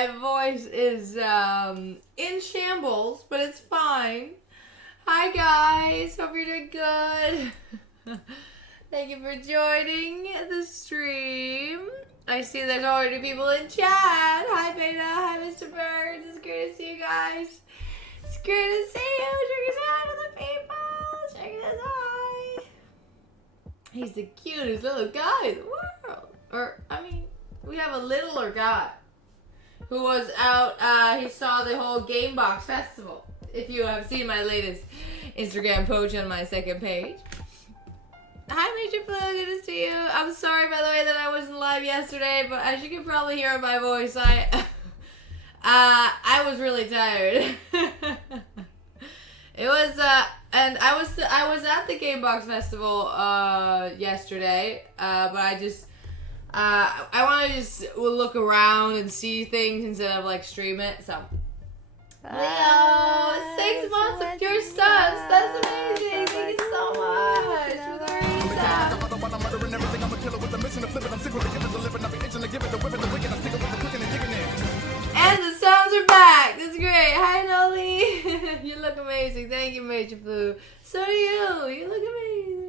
my voice is in shambles, but it's fine. Hi guys, hope you're doing good. Thank you for joining the stream. I see there's already people in chat. Hi Beta, hi Mr. Birds. It's great to see you guys. It's great to see you. Check us out to the people. Check us out. He's the cutest little guy in the world. Or, I mean, we have a littler guy who was out, he saw the whole Gamebox Festival. If you have seen my latest Instagram post on my second page. Hi Major Blue, good to see you. I'm sorry by the way that I wasn't live yesterday, but as you can probably hear in my voice, I was really tired. It was, and I was at the Gamebox Festival, yesterday, but I want to just look around and see things instead of like stream it, so. Leo, 6 months of pure stunts. That's amazing. Thank you so much for the reason. And the sounds are back. That's great. Hi, Nolly. You look amazing. Thank you, Major Blue. So do you. You look amazing.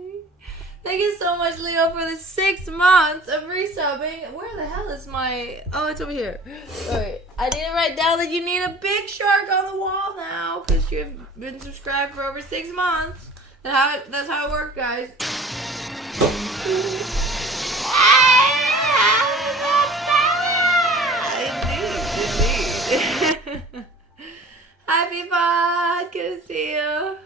Thank you so much, Leo, for the 6 months of resubbing. Where the hell is my... Oh, it's over here. Alright, I need to write down that you need a big shark on the wall now, because you've been subscribed for over 6 months. That's how it works, guys. Indeed. Hi, Peapod. Good to see you.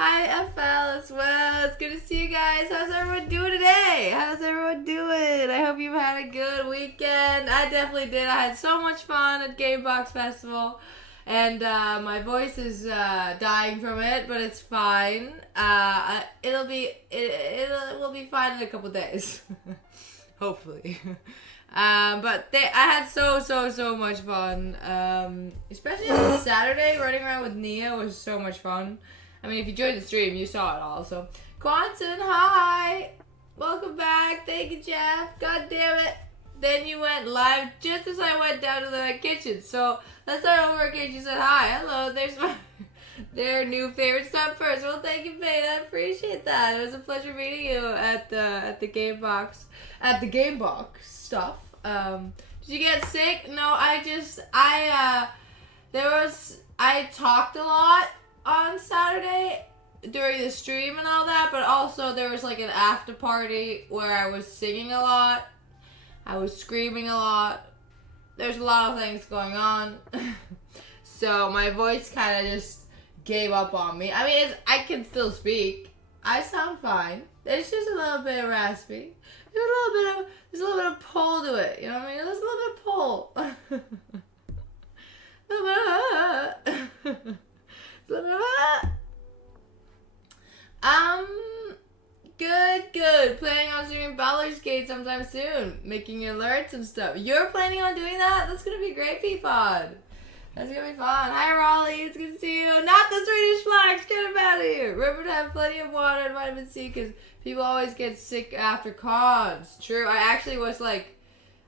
Hi, FL as well. It's good to see you guys. How's everyone doing today? How's everyone doing? I hope you've had a good weekend. I definitely did. I had so much fun at Gamebox Festival. And my voice is dying from it, but it's fine. It will be fine in a couple days. Hopefully. But I had so much fun. Especially on Saturday, running around with Nia was so much fun. I mean, if you joined the stream, you saw it all. So, Quanton, hi! Welcome back. Thank you, Jeff. God damn it. Then you went live just as I went down to the kitchen. So, let's start over again. You said hi. Hello. There's their new favorite stuff first. Well, thank you, Beta. I appreciate that. It was a pleasure meeting you at the Gamebox. At the Gamebox stuff. Did you get sick? No, I talked a lot on Saturday during the stream and all that, but also there was like an after party where I was singing a lot, I was screaming a lot, there's a lot of things going on, so my voice kind of just gave up on me. I mean, I can still speak, I sound fine, there's just a little bit of raspy, there's a little bit of pull to it, you know what I mean, there's a little bit of pull. Good. Planning on streaming Baldur's Gate sometime soon. Making alerts and stuff. You're planning on doing that? That's gonna be great, Peapod. That's gonna be fun. Hi, Raleigh. It's good to see you. Not the Swedish flags. Get him out of here. Remember to have plenty of water and vitamin C because people always get sick after cons. True. I actually was like,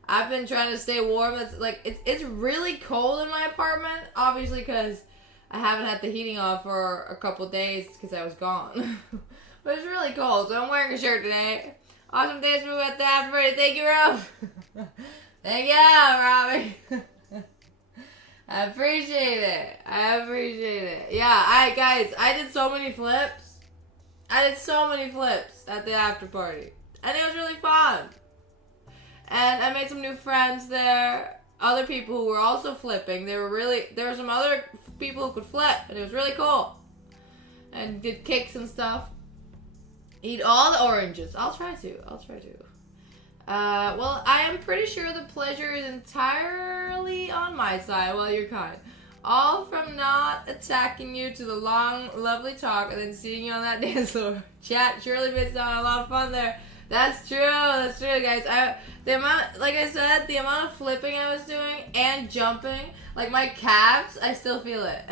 I've been trying to stay warm. It's really cold in my apartment. Obviously, because I haven't had the heating on for a couple days because I was gone. But it's really cold, so I'm wearing a shirt today. Awesome dance move at the after party. Thank you, Rob. Thank you, Robbie. I appreciate it. Yeah, guys, I did so many flips. at the after party. And it was really fun. And I made some new friends there. Other people who were also flipping. There were some other people who could flip, and it was really cool. And did kicks and stuff. Eat all the oranges. I'll try to. Well, I am pretty sure the pleasure is entirely on my side. Well, you're kind. All from not attacking you to the long, lovely talk and then seeing you on that dance floor. Chat surely missed out on a lot of fun there. That's true, guys. The amount of flipping I was doing and jumping, like my calves, I still feel it.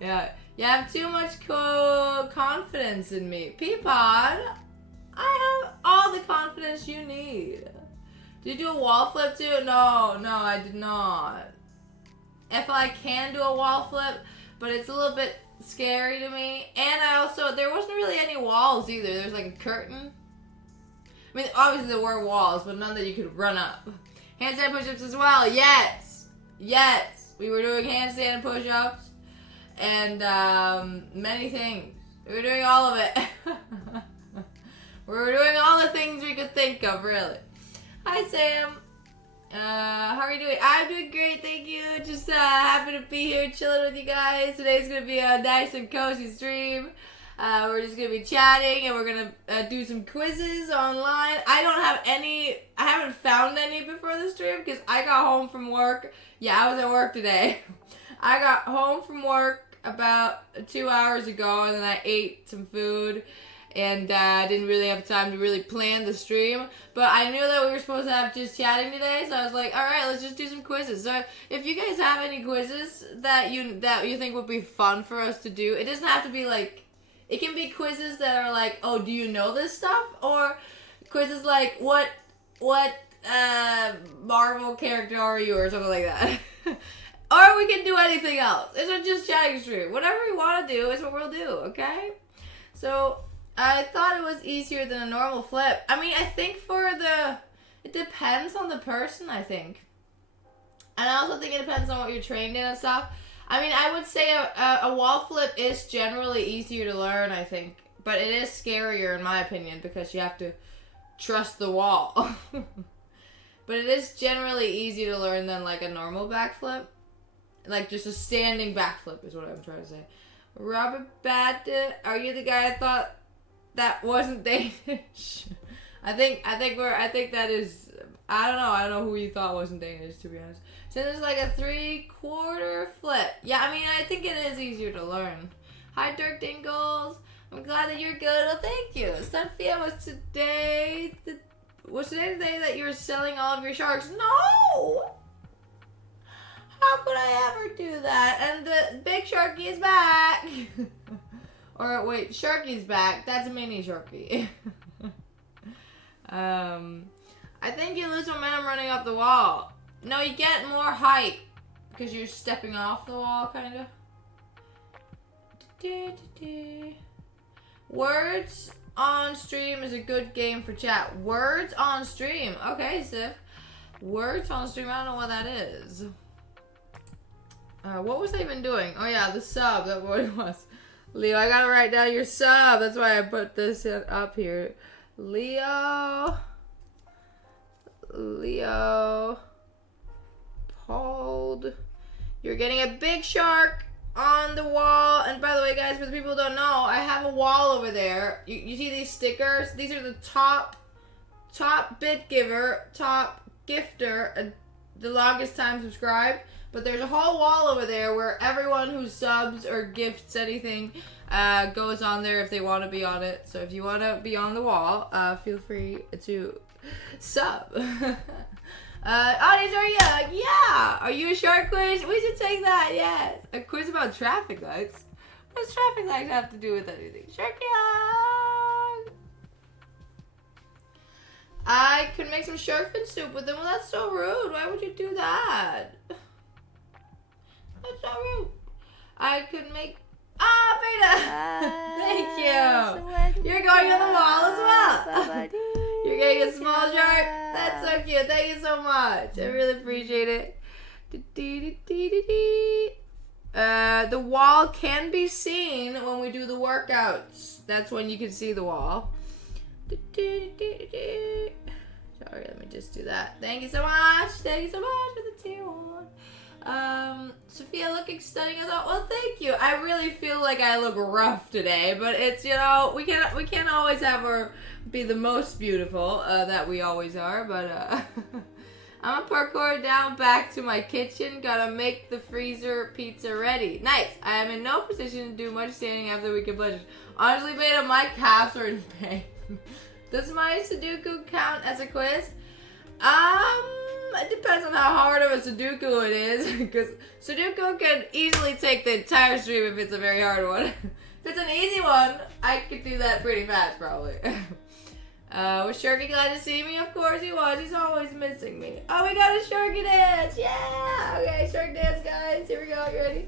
Yeah, you have too much confidence in me. Peapod, I have all the confidence you need Did you do a wall flip too? No, I did not. If I can do a wall flip, but it's a little bit scary to me. And there wasn't really any walls either. There's like a curtain. I mean, obviously there were walls, but none that you could run up. Handstand push-ups as well. Yes. We were doing handstand push-ups and many things. We were doing all of it. We were doing all the things we could think of, really. Hi, Sam. How are you doing? I'm doing great, thank you. Just happy to be here chilling with you guys. Today's going to be a nice and cozy stream. We're just going to be chatting and we're going to do some quizzes online. I haven't found any before the stream because I got home from work. Yeah, I was at work today. I got home from work about 2 hours ago and then I ate some food and I didn't really have time to really plan the stream. But I knew that we were supposed to have just chatting today, so I was like, all right, let's just do some quizzes. So if you guys have any quizzes that you think would be fun for us to do, it doesn't have to be like, it can be quizzes that are like, oh, do you know this stuff? Or quizzes like, what Marvel character are you? Or something like that. Or we can do anything else. It's a just chatting stream. Whatever we want to do is what we'll do, okay? So I thought it was easier than a normal flip. I mean, I think it depends on the person, I think. And I also think it depends on what you're trained in and stuff. I mean, I would say a wall flip is generally easier to learn, I think. But it is scarier, in my opinion, because you have to trust the wall. But it is generally easier to learn than, like, a normal backflip. Like, just a standing backflip is what I'm trying to say. Robert Batten, are you the guy I thought that wasn't Danish? I think that is, I don't know who you thought wasn't Danish, to be honest. So there's like a 3/4 flip. Yeah, I mean, I think it is easier to learn. Hi, Dirk Dingles. I'm glad that you're good. Well, thank you. Sophia, was today the day that you were selling all of your sharks? No! How could I ever do that? And the big Sharky is back. Or wait, Sharky's back. That's a mini Sharky. I think you lose momentum running up the wall. No, you get more height because you're stepping off the wall, kind of. Words on stream is a good game for chat. Words on stream. Okay, Sif. Words on stream. I don't know what that is. What was I even doing? Oh yeah, the sub. That's what it was. Leo, I gotta write down your sub. That's why I put this up here. Leo. Hold. You're getting a big shark on the wall. And by the way, guys, for the people who don't know, I have a wall over there. You see these stickers? These are the top bit giver, top gifter, the longest time subscribed. But there's a whole wall over there where everyone who subs or gifts anything goes on there if they want to be on it. So if you want to be on the wall, feel free to sub. Audience, are you? Yeah. Are you a shark quiz? We should take that. Yes. A quiz about traffic lights. What does traffic lights have to do with anything? Sharky. I could make some shark fin soup with them. Well, that's so rude. Why would you do that? That's so rude. I could make... Beta! Thank you! You're going on the wall as well! You're getting a small shark? That's so cute. Thank you so much. I really appreciate it. The wall can be seen when we do the workouts. That's when you can see the wall. Sorry, let me just do that. Thank you so much. Thank you so much for the tier 1. Sophia looking stunning as well. Well, thank you. I really feel like I look rough today, but it's, you know, we can't always have her be the most beautiful that we always are, but I'm gonna parkour down back to my kitchen. Gotta make the freezer pizza ready. Nice. I am in no position to do much standing after the weekend pleasures. Honestly, Beta, my calves are in pain. Does my Sudoku count as a quiz? It depends on how hard of a Sudoku it is, because Sudoku can easily take the entire stream if it's a very hard one. If it's an easy one, I could do that pretty fast, probably. Was Sharky glad to see me? Of course he was. He's always missing me. Oh, we got a Sharky dance. Yeah. Okay, Shark dance, guys. Here we go. You ready?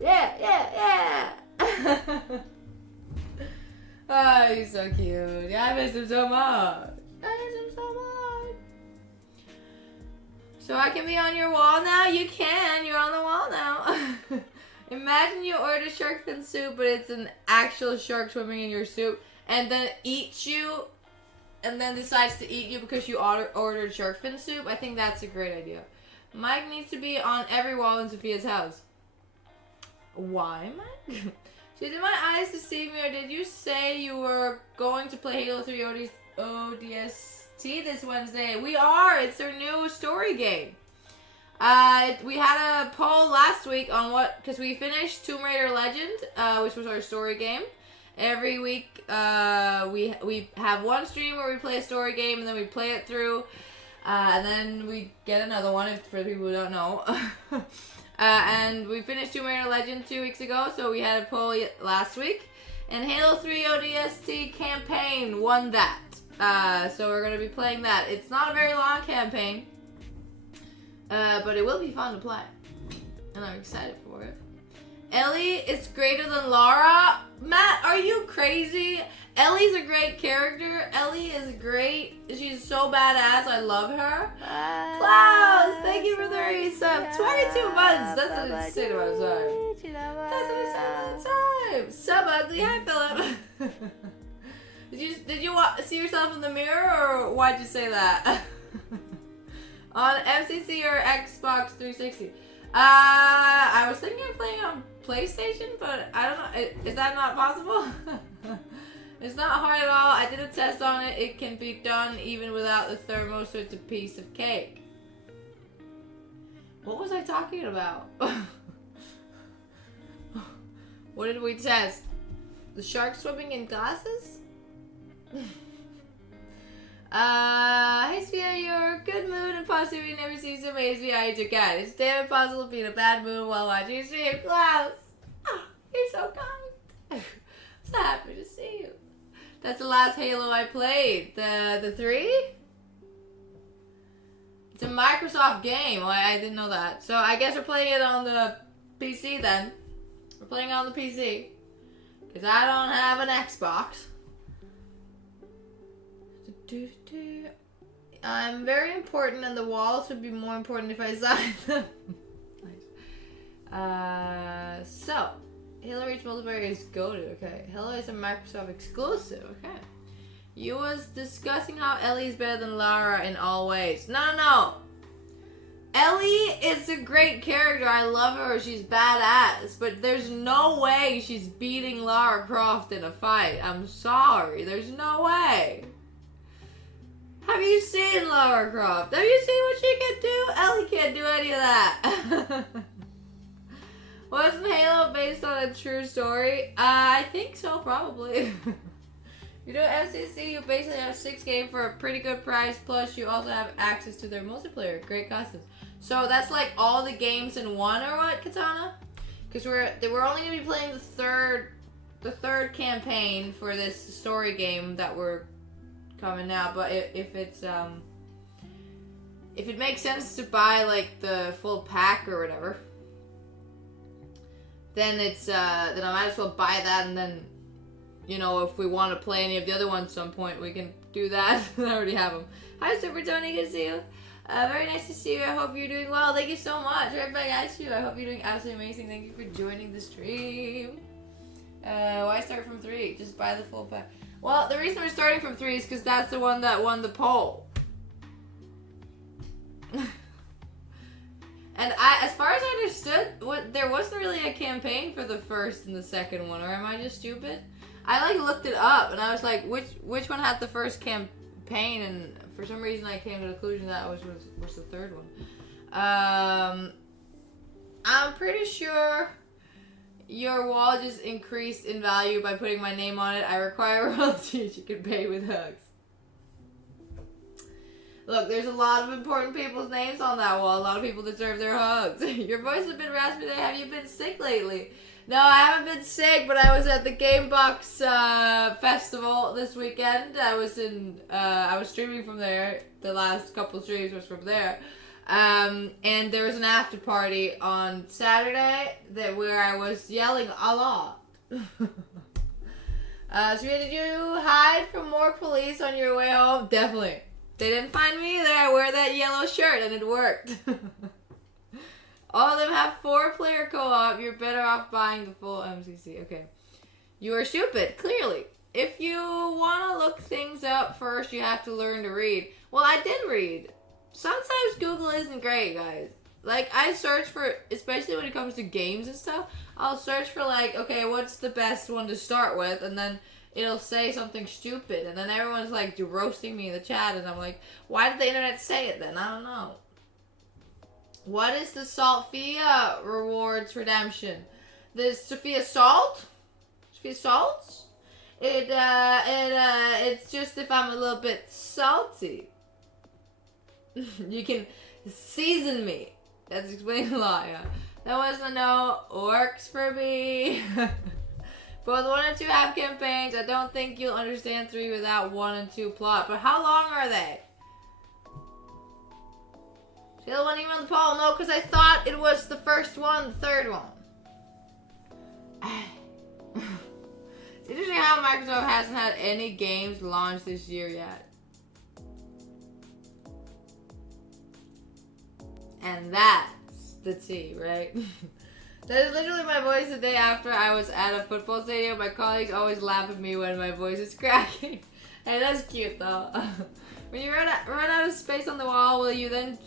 Yeah. Oh, he's so cute. Yeah, I miss him so much. So I can be on your wall now? You can. You're on the wall now. Imagine you order shark fin soup, but it's an actual shark swimming in your soup, and then eats you, and then decides to eat you because you ordered shark fin soup. I think that's a great idea. Mike needs to be on every wall in Sophia's house. Why, Mike? Did my eyes deceive me, or did you say you were going to play Halo 3 ODST this Wednesday? We are. It's our new story game. We had a poll last week on what, because we finished Tomb Raider Legend, which was our story game. Every week, we have one stream where we play a story game, and then we play it through, and then we get another one, for people who don't know. And we finished Tomb Raider Legend 2 weeks ago, so we had a poll last week. And Halo 3 ODST campaign won that. So we're going to be playing that. It's not a very long campaign, but it will be fun to play. And I'm excited for it. Ellie is greater than Lara. Matt, are you crazy? Ellie's a great character. Ellie is great. She's so badass. I love her. Klaus, thank you for the resub. 22 months. That's an insane amount of time. That's an insane amount of time. Sub ugly. Hi, Philip. Did you see yourself in the mirror, or why'd you say that? On MCC or Xbox 360? I was thinking of playing on PlayStation, but I don't know. Is that not possible? It's not hard at all. I did a test on it. It can be done even without the thermo, so it's a piece of cake. What was I talking about? What did we test? The shark swimming in glasses? Hey Sophia, you're a good mood and positivity never seems to amaze me. I eat your cat. It's damn impossible to be in a bad mood while watching your stream. Klaus! Oh, you're so kind. So happy to see you. That's the last Halo I played. The 3? It's a Microsoft game. Well, I didn't know that. So I guess we're playing it on the PC then. We're playing it on the PC. Because I don't have an Xbox. I'm very important, and the walls would be more important if I signed them. Nice. So, Halo Reach multiplayer is goated. Okay, Halo is a Microsoft exclusive. Okay. You was discussing how Ellie is better than Lara in all ways. No. Ellie is a great character. I love her. She's badass. But there's no way she's beating Lara Croft in a fight. I'm sorry. There's no way. Have you seen Lara Croft? Have you seen what she can do? Ellie can't do any of that. Wasn't Halo based on a true story? I think so, probably. You know, MCC, you basically have 6 games for a pretty good price, plus you also have access to their multiplayer. Great costumes. So that's like all the games in one, or what, Katana? Because we're only going to be playing the third campaign for this story game that we're coming now, but if it makes sense to buy like the full pack or whatever, then then I might as well buy that, and then, you know, if we want to play any of the other ones at some point, we can do that. I already have them. Hi, Super Tony, good to see you. Very nice to see you. I hope you're doing well. Thank you so much. Right back at you. I hope you're doing absolutely amazing. Thank you for joining the stream. Why start from 3? Just buy the full pack. Well, the reason we're starting from 3 is because that's the one that won the poll. And as far as I understood, there wasn't really a campaign for the first and the second one, or am I just stupid? I like looked it up, and I was like, which one had the first campaign? And for some reason, I came to the conclusion that was the third one. I'm pretty sure your wall just increased in value by putting my name on it. I require royalties you can pay with hugs. Look, there's a lot of important people's names on that wall. A lot of people deserve their hugs. Your voice has been raspy today. Have you been sick lately? No, I haven't been sick, but I was at the Gamebox festival this weekend. I was streaming from there. The last couple streams was from there. And there was an after party on Saturday where I was yelling a lot. Sophia, did you hide from more police on your way home? Definitely. They didn't find me either. I wear that yellow shirt and it worked. All of them have 4-player co-op. You're better off buying the full MCC. Okay. You are stupid, clearly. If you want to look things up first, you have to learn to read. Well, I did read. Sometimes Google isn't great, guys. Like, I search for, especially when it comes to games and stuff, I'll search for, like, okay, what's the best one to start with? And then it'll say something stupid. And then everyone's, like, roasting me in the chat. And I'm like, why did the internet say it then? I don't know. What is the Sophia rewards redemption? The Sophia Salt? Sophia Salts? It's just if I'm a little bit salty. You can season me. That's explaining a lot, yeah. That was a no. Works for me. Both 1 and 2 have campaigns. I don't think you'll understand 3 without 1 and 2 plot. But how long are they? The other one even on the poll? No, because I thought it was the first one, the third one. It's interesting how Microsoft hasn't had any games launched this year yet. And that's the tea, right? That is literally my voice the day after I was at a football stadium. My colleagues always laugh at me when my voice is cracking. Hey, that's cute though. When you run out of space on the wall, will you then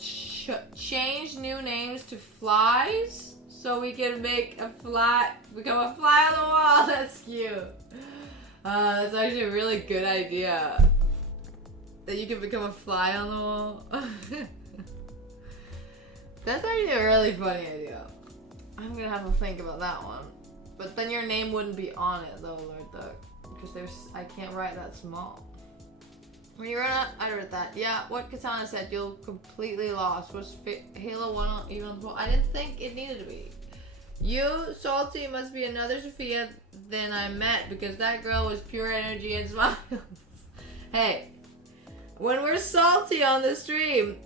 change new names to flies? So we can become a fly on the wall. That's cute. That's actually a really good idea. That you can become a fly on the wall. That's actually a really funny idea. I'm gonna have to think about that one. But then your name wouldn't be on it though, Lord Duck. Because I can't write that small. When you run out, I read that. Yeah, what Katana said, you'll completely lost. Was Halo 1 even on the I didn't think it needed to be. You, Salty, must be another Sophia than I met because that girl was pure energy and smiles. Hey, when we're salty on the stream,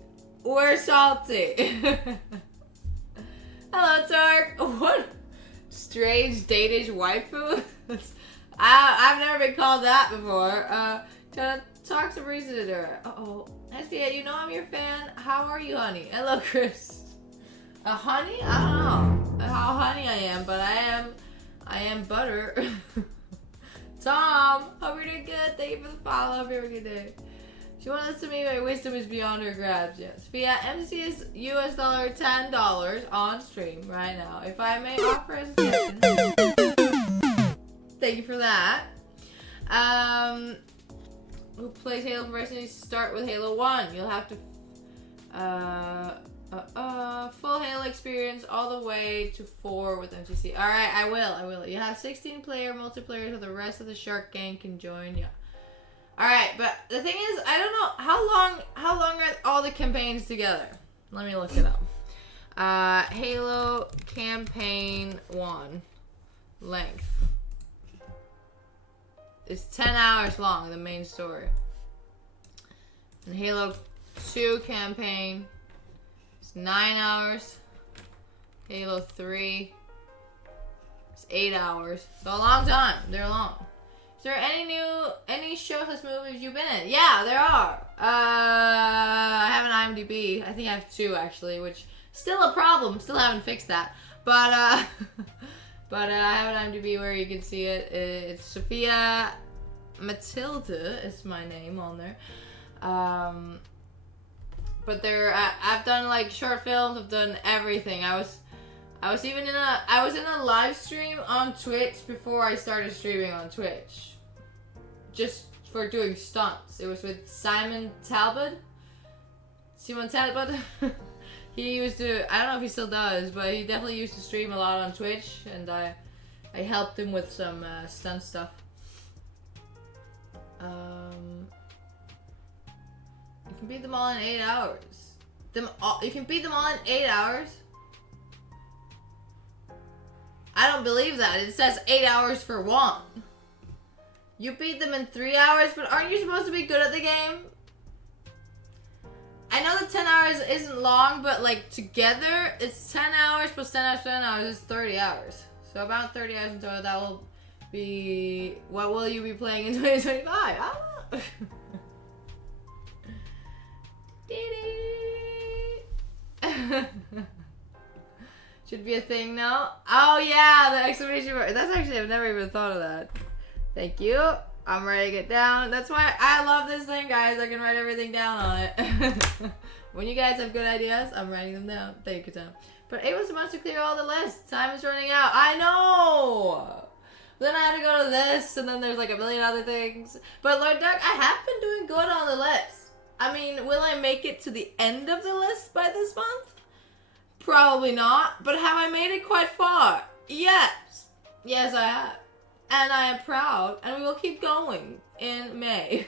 we're salty. Hello, Tark. What strange Danish waifu? I've never been called that before. Talk some reason to her. Uh-oh. SBA, you know I'm your fan. How are you, honey? Hello, Chris. Honey? I don't know how honey I am, but I am butter. Tom, hope you're doing good. Thank you for the follow. Hope you have a good day. She won't listen to me. My wisdom is beyond her grasp. Yes. But yeah, MC is US $10 on stream right now. If I may offer a suggestion. Thank you for that. Who plays Halo first needs to start with Halo 1. You'll have to full Halo experience all the way to 4 with MCC. Alright, I will. You have 16-player multiplayer so the rest of the Shark Gang can join you. Alright, but the thing is, I don't know how long are all the campaigns together? Let me look it up. Halo Campaign 1 length. It's 10 hours long, the main story. And Halo 2 campaign is 9 hours. Halo 3 is 8 hours. It's a long time. They're long. Is there any shows, movies you've been in? Yeah, there are. I have an IMDb. I think I have 2 actually, which still a problem. Still haven't fixed that. But But I have an IMDb where you can see it. It's Sophia Matilda is my name on there. But I've done like short films. I've done everything. I was in a live stream on Twitch before I started streaming on Twitch, just for doing stunts. It was with Simon Talbot. He used to, I don't know if he still does, but he definitely used to stream a lot on Twitch, and I helped him with some stunt stuff. You can beat them all in 8 hours. You can beat them all in 8 hours? I don't believe that. It says 8 hours for one. You beat them in 3 hours, but aren't you supposed to be good at the game? I know that 10 hours isn't long, but like together, it's 10 hours plus 10 hours, 10 hours is 30 hours. So about 30 hours in total, that will be... What will you be playing in 2025? I don't know. Should be a thing now. Oh yeah, the exclamation mark. That's actually, I've never even thought of that. Thank you. I'm writing it down. That's why I love this thing, guys. I can write everything down on it. When you guys have good ideas, I'm writing them down. Thank you, Tom. But it was supposed to clear all the lists. Time is running out. I know! Then I had to go to this, and then there's like a million other things. But Lord Dark, I have been doing good on the list. I mean, will I make it to the end of the list by this month? Probably not. But have I made it quite far? Yes. Yes, I have. And I am proud, and we will keep going in May.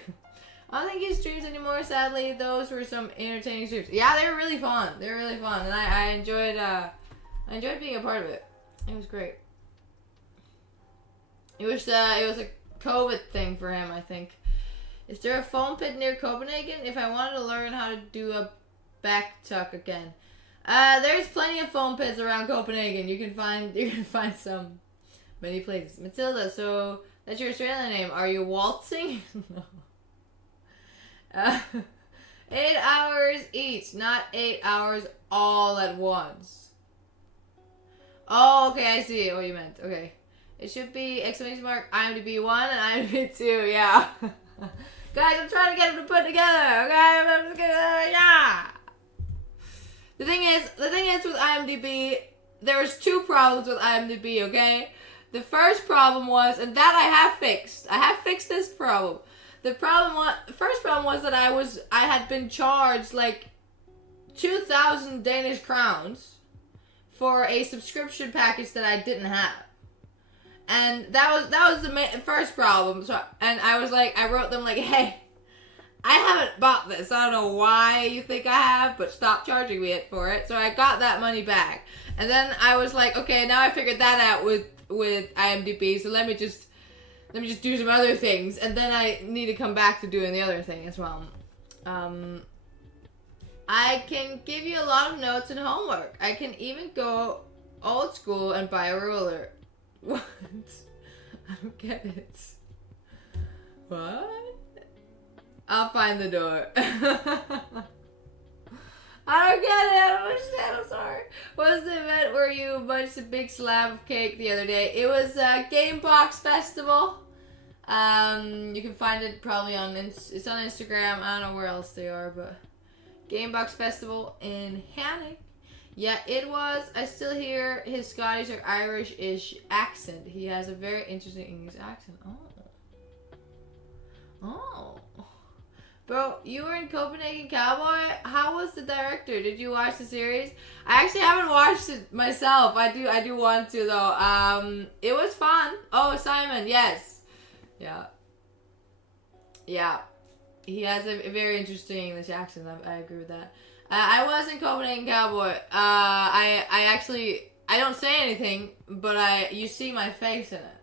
I don't think he streams anymore, sadly. Those were some entertaining streams. Yeah, they were really fun. They were really fun, and I enjoyed being a part of it. It was great. It was a COVID thing for him, I think. Is there a foam pit near Copenhagen? If I wanted to learn how to do a back tuck again. There's plenty of foam pits around Copenhagen. You can find some. Many places. Matilda, so that's your Australian name. Are you waltzing? No. 8 hours each, not 8 hours all at once. Oh, okay, I see what you meant. Okay. It should be exclamation mark IMDb 1 and IMDb 2, yeah. Guys, I'm trying to get them to put together, okay? I'm just gonna, yeah. The thing is with IMDb, there's two problems with IMDb, okay? The first problem was, and that I have fixed. I have fixed this problem. The first problem was that I had been charged like 2,000 Danish crowns for a subscription package that I didn't have. And that was the first problem. So, and I was like, I wrote them like, hey, I haven't bought this. I don't know why you think I have, but stop charging me for it. So I got that money back. And then I was like, okay, now I figured that out with IMDb, so let me just do some other things, and then I need to come back to doing the other thing as well. I can give you a lot of notes and homework. I can even go old school and buy a ruler. What? I don't get it. What? I'll find the door. I don't get it. I don't understand. I'm sorry. What was the event where you munched a big slab of cake the other day? It was a Game Box Festival. You can find it probably it's on Instagram. I don't know where else they are, but Game Box Festival in Hannock. Yeah, it was. I still hear his Scottish or Irish-ish accent. He has a very interesting English accent. Oh. Bro, you were in Copenhagen Cowboy? How was the director? Did you watch the series? I actually haven't watched it myself. I do want to though. It was fun. Oh, Simon, yes. Yeah. Yeah. He has a very interesting English accent. I agree with that. I was in Copenhagen Cowboy. I don't say anything, but you see my face in it.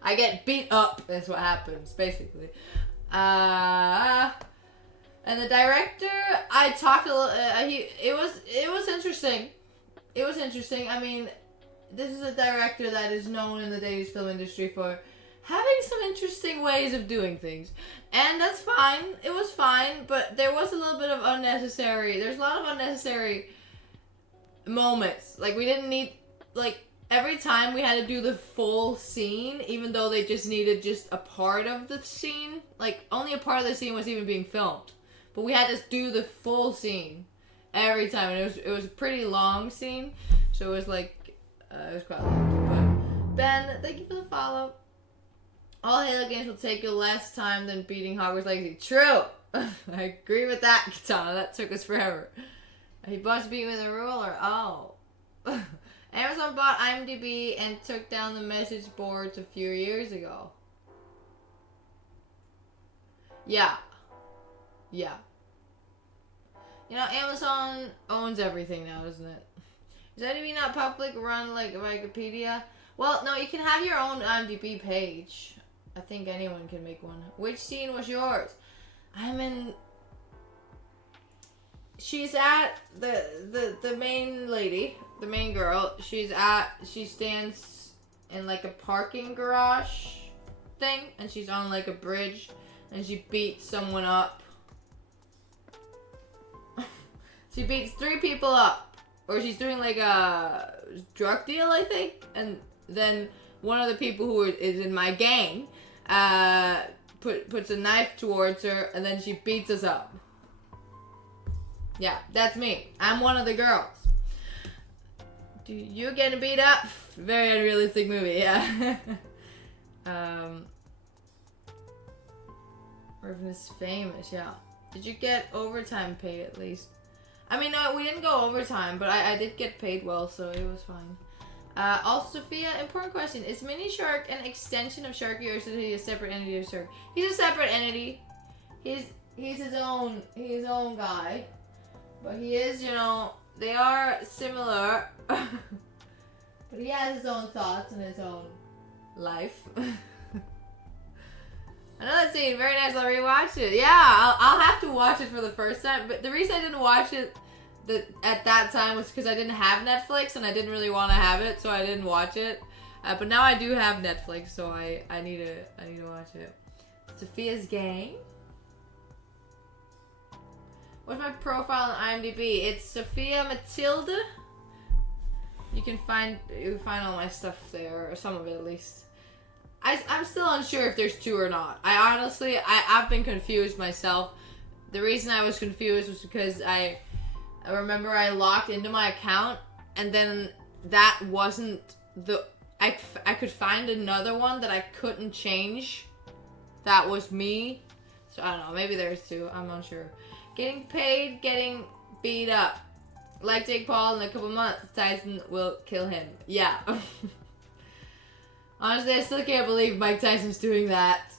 I get beat up. That's what happens, basically. And the director, I talked a little. It was interesting. It was interesting. I mean, this is a director that is known in the Danish film industry for having some interesting ways of doing things, and that's fine. It was fine, but there was a little bit of unnecessary. There's a lot of unnecessary moments. Like we didn't need like. Every time we had to do the full scene, even though they just needed just a part of the scene. Like, only a part of the scene was even being filmed. But we had to do the full scene every time. And it was a pretty long scene. So it was like, it was quite long. But Ben, thank you for the follow. All Halo games will take you less time than beating Hogwarts Legacy. True! I agree with that, Katana. That took us forever. He must beat with a ruler. Oh. Amazon bought IMDb and took down the message boards a few years ago. Yeah. Yeah. You know, Amazon owns everything now, doesn't it? Is that even not public run like Wikipedia? Well, no, you can have your own IMDb page. I think anyone can make one. Which scene was yours? I'm in... She's at the main lady, the main girl. She stands in like a parking garage thing, and she's on like a bridge, and she beats someone up. She beats 3 people up, or she's doing like a drug deal, I think, and then one of the people who is in my gang puts a knife towards her, and then she beats us up. Yeah, that's me. I'm one of the girls. You getting beat up? Very unrealistic movie, yeah. Irvin is famous, yeah. Did you get overtime pay at least? I mean, no, we didn't go overtime, but I did get paid well, so it was fine. Also, Sophia, important question. Is Mini Shark an extension of Sharky, or is he a separate entity of Shark? He's a separate entity. He's his own guy. But he is, you know, they are similar. But he has his own thoughts and his own life. Another scene, very nice. I'll rewatch it. Yeah, I'll have to watch it for the first time. But the reason I didn't watch it at that time was because I didn't have Netflix and I didn't really want to have it, so I didn't watch it. But now I do have Netflix, so I need to watch it. Sophia's Gang. What's my profile on IMDb? It's Sophia Matilda. You can find all my stuff there, or some of it at least. I'm still unsure if there's 2 or not. I've been confused myself. The reason I was confused was because I remember I logged into my account, and then that wasn't the... I could find another one that I couldn't change. That was me. So I don't know, maybe there's 2, I'm unsure. Getting paid, getting beat up. Like Jake Paul, in a couple months, Tyson will kill him. Yeah. Honestly, I still can't believe Mike Tyson's doing that.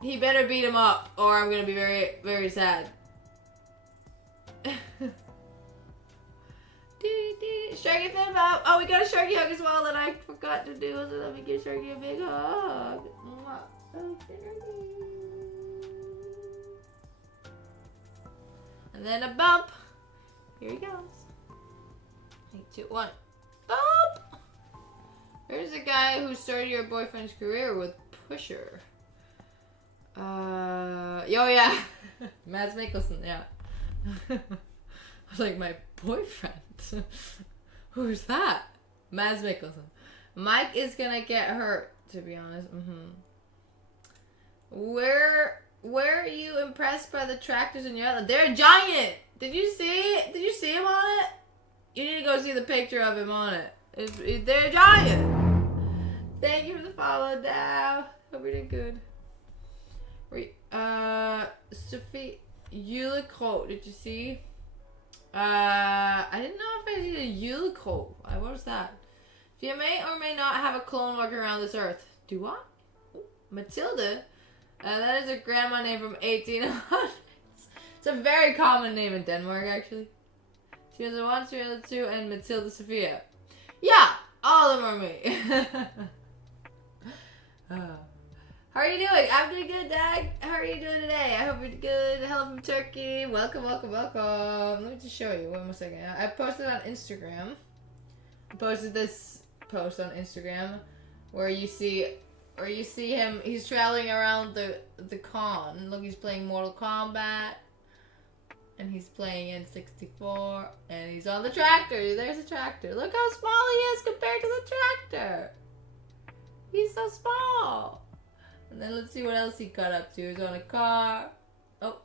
He better beat him up, or I'm gonna be very, very sad. Sharky fan Bob. Oh, we got a Sharky hug as well that I forgot to do, so let me give Sharky a big hug. And then a bump. Here he goes. 3, 2, 1. Bump! There's a guy who started your boyfriend's career with Pusher. Oh yeah. Mads Mikkelsen, yeah. I was like, my boyfriend? Who's that? Mads Mikkelsen. Mike is gonna get hurt, to be honest. Where are you impressed by the tractors in your island? They're giant! Did you see it? Did you see him on it? You need to go see the picture of him on it. They're giant! Thank you for the follow, Dow. Hope you're doing good. Sophie Ulicro, did you see? I didn't know if I did a Ulicro. What was that? You may or may not have a clone walking around this earth. Do I? Ooh, Matilda? That is a grandma name from 1800s. It's a very common name in Denmark, actually. She has a 1, 2, 2, and Matilda Sophia. Yeah, all of them are me. How are you doing? I'm doing good, Dag. How are you doing today? I hope you're good. Hello from Turkey. Welcome, welcome, welcome. Let me just show you. One more second. I posted on Instagram. I posted this post on Instagram where you see him. He's traveling around the con. Look, he's playing Mortal Kombat. And he's playing N64. And he's on the tractor. There's a tractor. Look how small he is compared to the tractor. He's so small. And then let's see what else he got up to. He's on a car. Oh,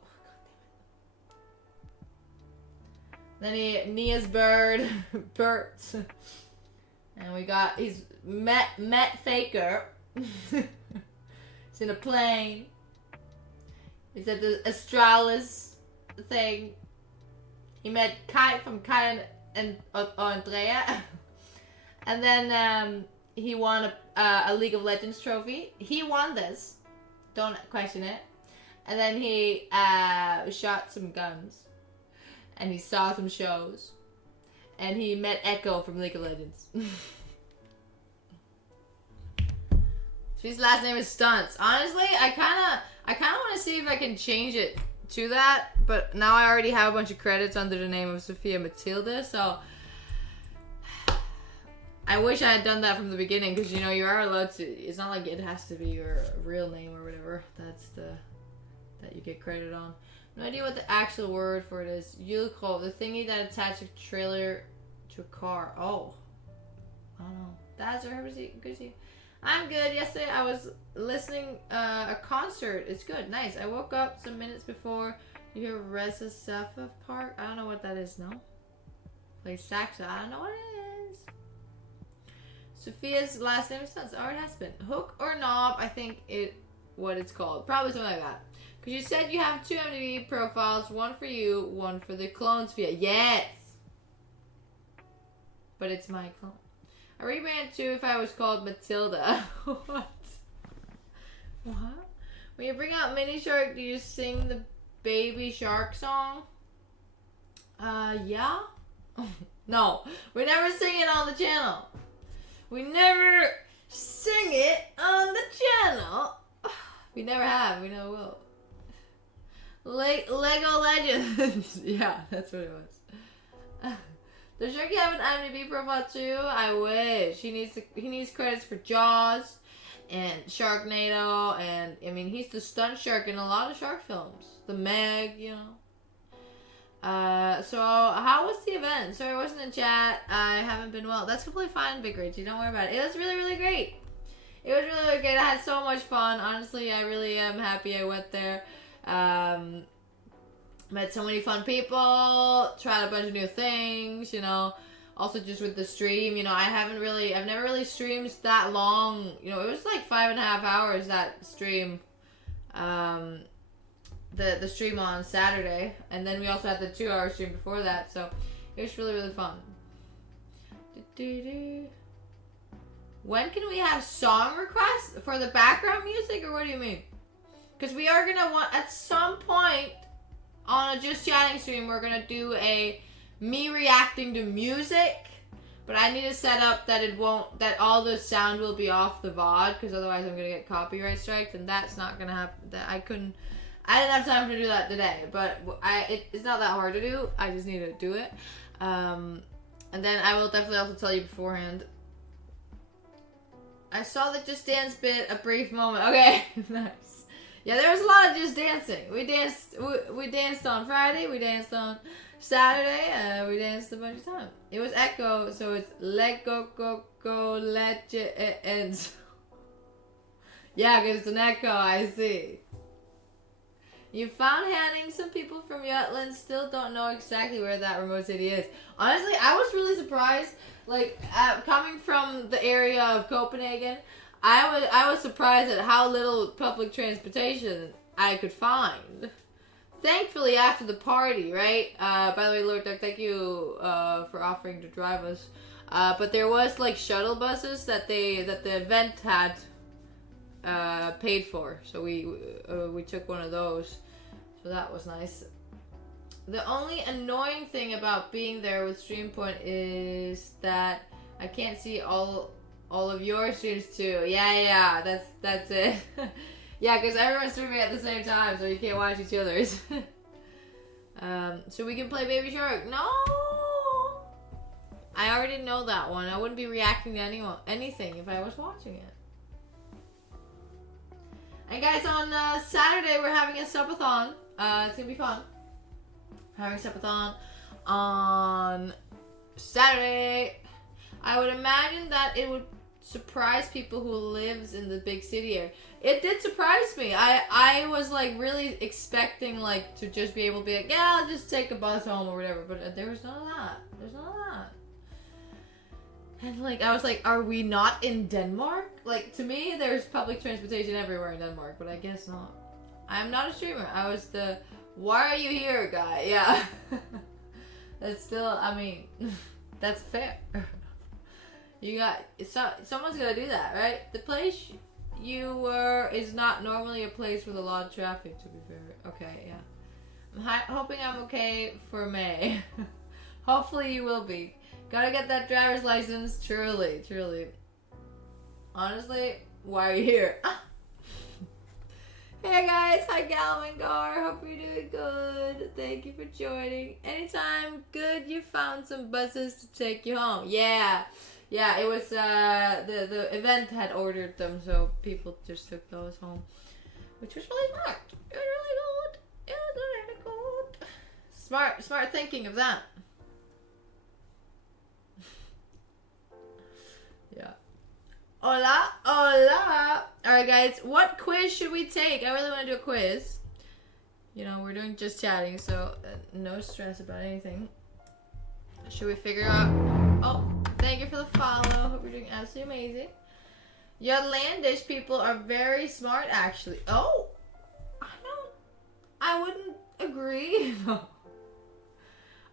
god damn it. Then Nia's bird. Bert. And he's met Faker. He's in a plane. He's at the Astralis thing. He met Kai from Kai and Andrea. And then he won a League of Legends trophy. He won this. Don't question it. And then he shot some guns. And he saw some shows. And he met Echo from League of Legends. His last name is Stunts. Honestly, I kind of want to see if I can change it to that. But now I already have a bunch of credits under the name of Sophia Matilda. So I wish I had done that from the beginning. Because, you know, you are allowed to. It's not like it has to be your real name or whatever. That's that you get credit on. No idea what the actual word for it is. Yulko, the thingy that attached a trailer to a car. Oh. I don't know. That's good to see. I'm good. Yesterday I was listening a concert. It's good. Nice. I woke up some minutes before you hear Reza Safa Park. I don't know what that is, no? Like saxo. I don't know what it is. Sophia's last name is Stunts. Oh, it has been. Hook or knob, I think what it's called. Probably something like that. Because you said you have 2 MTV profiles. One for you, one for the clone Sophia. Yes! But it's my clone. I rebrand too if I was called Matilda. What? What? When you bring out Mini Shark, do you sing the Baby Shark song? Yeah? No. We never sing it on the channel. We never sing it on the channel. We never have. We never will. Lego Legends. Yeah, that's what it was. Does Sharky have an IMDb profile too? I wish. He needs credits for Jaws and Sharknado, and I mean he's the stunt shark in a lot of shark films. The Meg, you know. So how was the event? Sorry I wasn't in chat. I haven't been well. That's completely fine, Big Richie. Don't worry about it. It was really, really great. It was really, really great. I had so much fun. Honestly, I really am happy I went there. Met so many fun people, tried a bunch of new things, you know. Also just with the stream, you know, I've never really streamed that long. You know, it was like 5.5 hours, that stream. The stream on Saturday. And then we also had the 2-hour stream before that. So it was really, really fun. When can we have song requests for the background music, or what do you mean? Because we are going to want, at some point, on a Just Chatting stream, we're going to do me reacting to music. But I need to set up that that all the sound will be off the VOD, because otherwise I'm going to get copyright striked, and that's not going to happen. I didn't have time to do that today, but it's not that hard to do. I just need to do it. And then I will definitely also tell you beforehand. I saw the Just Dance bit a brief moment. Okay, nice. Yeah, there was a lot of just dancing. We danced on Friday. We danced on Saturday. We danced a bunch of times. It was Echo, so it's let go legends. Yeah, because it's an echo. I see. You found Hanning. Some people from Jutland still don't know exactly where that remote city is. Honestly, I was really surprised. Like coming from the area of Copenhagen. I was surprised at how little public transportation I could find. Thankfully, after the party, right? By the way, Lord Duck, thank you for offering to drive us. But there was like shuttle buses that the event had paid for, so we took one of those. So that was nice. The only annoying thing about being there with StreamPoint is that I can't see all of your streams too. Yeah, that's it. Yeah, because everyone's streaming at the same time, so you can't watch each other's. So we can play Baby Shark. No! I already know that one. I wouldn't be reacting to anything if I was watching it. And guys, on Saturday, we're having a subathon. It's going to be fun. Having a subathon on Saturday. I would imagine that it would surprise people who lives in the big city area. It did surprise me. I was like really expecting like to just be able to be like, yeah, I'll just take a bus home or whatever, but there was none of that. There's none of that. And like I was like, are we not in Denmark? Like to me there's public transportation everywhere in Denmark, but I guess not. I'm not a streamer. I was the why are you here guy. Yeah. That's still, I mean, that's fair. You got, someone's gonna do that, right? The place you were is not normally a place with a lot of traffic, to be fair. Okay, yeah. I'm hoping I'm okay for May. Hopefully you will be. Gotta get that driver's license. Truly, truly. Honestly, why are you here? Hey guys, hi Galvin Gar. Hope you're doing good. Thank you for joining. Anytime, good. You found some buses to take you home. Yeah. Yeah, it was, the event had ordered them, so people just took those home. Which was really smart. It was really good. It was really good. Smart thinking of that. Yeah. Hola, hola. Alright guys, what quiz should we take? I really want to do a quiz. You know, we're doing just chatting, so no stress about anything. Should we figure out... Oh, thank you for the follow. Hope you're doing absolutely amazing. Yotlandish people are very smart, actually. Oh, I wouldn't agree.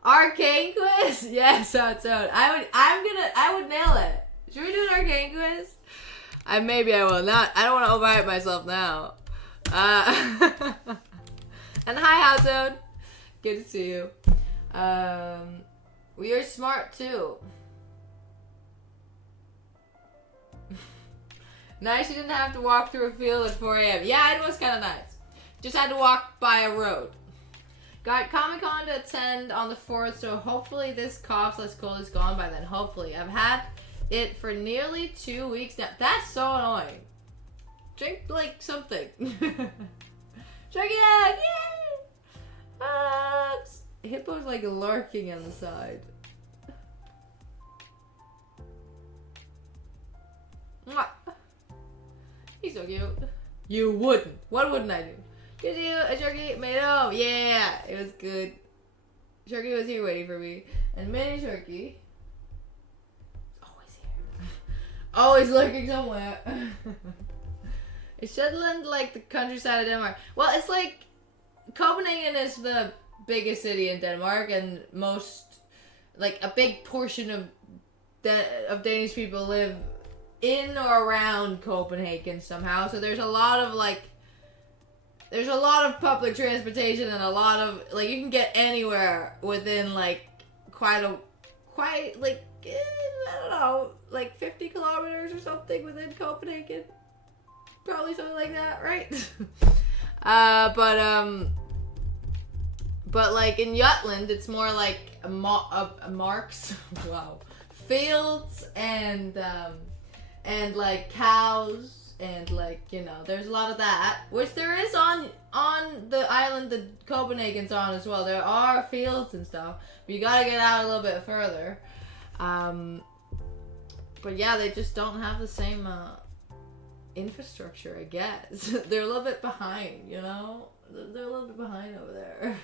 Arcane quiz? Yes, that's out. I would nail it. Should we do an arcane quiz? Maybe I will not. I don't want to overhype myself now. And hi, Household. Good to see you. We are smart too. Nice you didn't have to walk through a field at 4 a.m. Yeah, it was kind of nice. Just had to walk by a road. Got Comic-Con to attend on the 4th, so hopefully this cough/cold is gone by then. Hopefully. I've had it for nearly 2 weeks now. That's so annoying. Drink, like, something. Drink it out! Yay! Hippo's, like, lurking on the side. Mwah. He's so cute. You wouldn't. What wouldn't I do? Did you a turkey made home? Yeah, it was good. Turkey was here waiting for me. And mini turkey is always here. Always lurking somewhere. Is Shetland like the countryside of Denmark? Well, it's like Copenhagen is the biggest city in Denmark, and most, like, a big portion of Danish people live in or around Copenhagen somehow. So there's a lot of public transportation and a lot of, like, you can get anywhere within, like, quite like, I don't know, like 50 kilometers or something within Copenhagen. Probably something like that, right? But like in Jutland, it's more like marks, wow, fields and like cows and, like, you know, there's a lot of that, which there is on the island that Copenhagen's on as well. There are fields and stuff, but you gotta get out a little bit further. But yeah, they just don't have the same infrastructure, I guess. They're a little bit behind, you know? They're a little bit behind over there.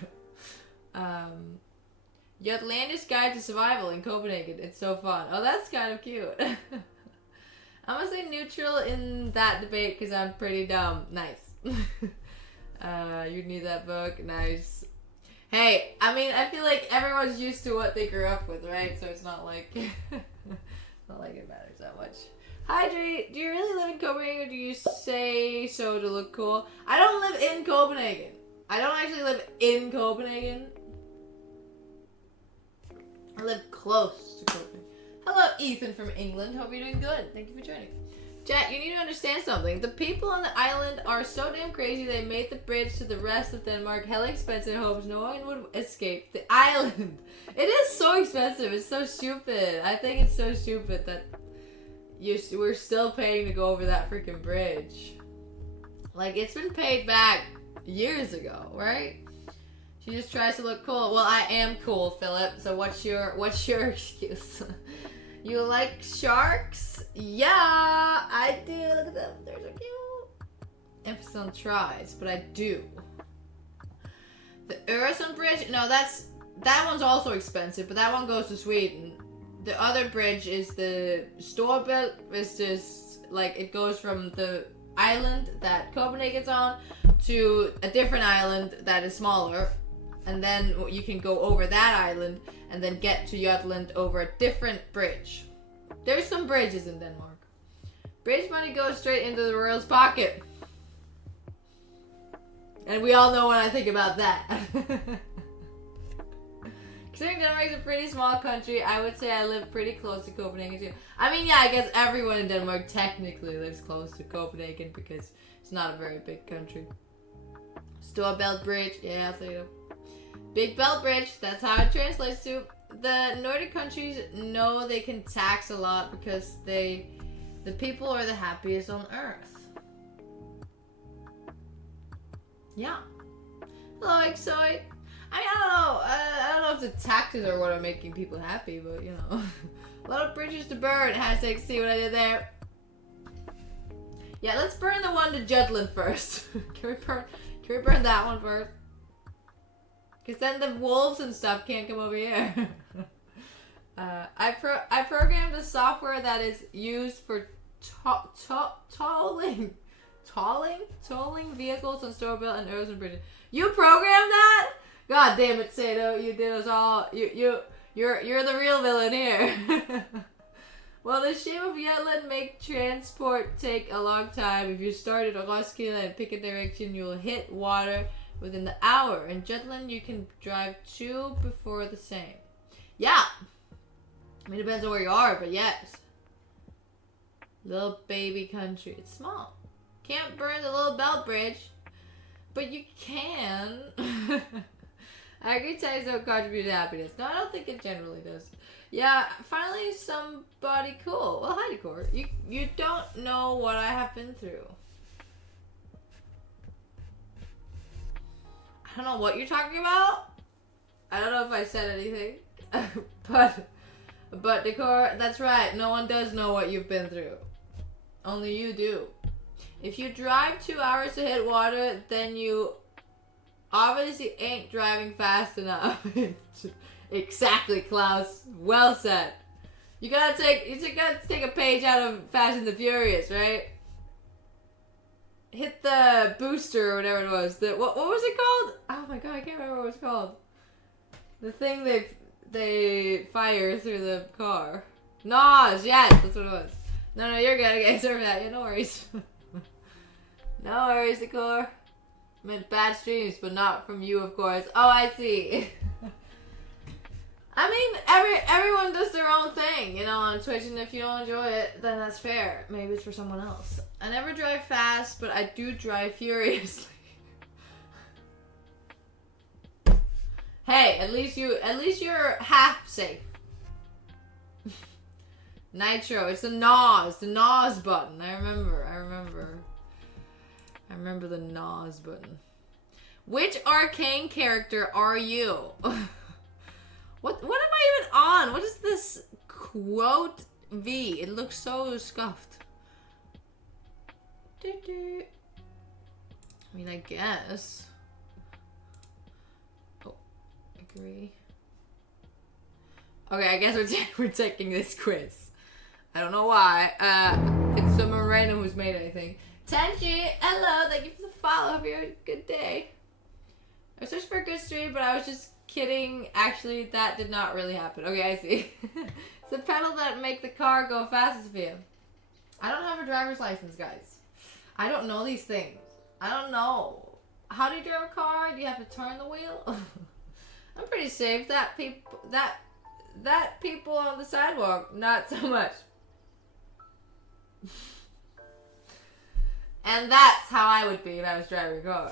Jutlandish Guide to Survival in Copenhagen. It's so fun. Oh, that's kind of cute. I'm gonna say neutral in that debate because I'm pretty dumb. Nice. You need that book. Nice. Hey, I mean, I feel like everyone's used to what they grew up with, right? So it's not like it's not like it matters that much. Hi, Dre. Do you really live in Copenhagen, or do you say so to look cool? I don't live in Copenhagen. I don't actually live in Copenhagen. I live close to Copenhagen. Hello, Ethan from England. Hope you're doing good. Thank you for joining. Chat, you need to understand something. The people on the island are so damn crazy they made the bridge to the rest of Denmark hella expensive in hopes no one would escape the island. It is so expensive. It's so stupid. I think it's so stupid that we're still paying to go over that freaking bridge. Like, it's been paid back years ago, right? She just tries to look cool. Well, I am cool, Philip. So what's your excuse? You like sharks? Yeah, I do. Look at them. They're so cute. Emphasis on tries, but I do. The Öresund Bridge? No, that one's also expensive, but that one goes to Sweden. The other bridge is the Storebælt. It's just, like, it goes from the island that Copenhagen's on to a different island that is smaller. And then you can go over that island and then get to Jutland over a different bridge. There's some bridges in Denmark. British money goes straight into the royal's pocket. And we all know what I think about that. Considering Denmark's a pretty small country, I would say I live pretty close to Copenhagen too. I mean, yeah, I guess everyone in Denmark technically lives close to Copenhagen because it's not a very big country. Storebælt Bridge, yeah, I'll say it. Big Belt Bridge, that's how it translates to. The Nordic countries know they can tax a lot because the people are the happiest on earth. Yeah. Hello, Exoid. I mean, I don't know if the taxes are what are making people happy, but you know. A lot of bridges to burn. Hashtag see what I did there. Yeah, let's burn the one to Jutland first. Can we burn that one first? Because then the wolves and stuff can't come over here. I programmed a software that is used for tolling vehicles on Storebælt and Øresund bridges. You programmed that? God damn it, Sato! You did us all. You're the real villain here. Well, the shape of Jutland make transport take a long time. If you start at Roskilde and pick a direction, you'll hit water within the hour. In Jutland, you can drive 2 before the same. Yeah. I mean, it depends on where you are, but yes. Little baby country. It's small. Can't burn the little belt bridge, but you can. Agri-tax don't contribute to happiness. No, I don't think it generally does. Yeah, finally somebody cool. Well, hi, Decor. You don't know what I have been through. I don't know what you're talking about. I don't know if I said anything. But Decor, that's right. No one does know what you've been through. Only you do. If you drive 2 hours to hit water, then you obviously ain't driving fast enough. Exactly, Klaus. Well said. You gotta take a page out of Fast and the Furious, right? Hit the booster or whatever it was. What was it called? Oh my god, I can't remember what it was called. The thing they fire through the car. Nos, yes, that's what it was. No, you're good. Okay, sorry for that. Yeah, no worries. No worries, Decor. I meant bad streams, but not from you, of course. Oh, I see. I mean, everyone does their own thing, you know, on Twitch, and if you don't enjoy it, then that's fair. Maybe it's for someone else. I never drive fast, but I do drive furiously. Hey, at least you're half safe. Nitro, it's the NOS button. I remember the NOS button. Which arcane character are you? What am I even on? What is this quote V? It looks so scuffed. I mean, I guess. Oh, agree. Okay, I guess we're taking this quiz. I don't know why. It's someone random who's made anything. Tenchi, hello, thank you for the follow. Hope you had a good day. I was searching for a good stream, but I was just kidding. Actually, that did not really happen. Okay, I see. It's the pedal that make the car go fastest for you. I don't have a driver's license, guys. I don't know these things. I don't know. How do you drive a car? Do you have to turn the wheel? I'm pretty safe. That people on the sidewalk, not so much. And that's how I would be if I was driving a car.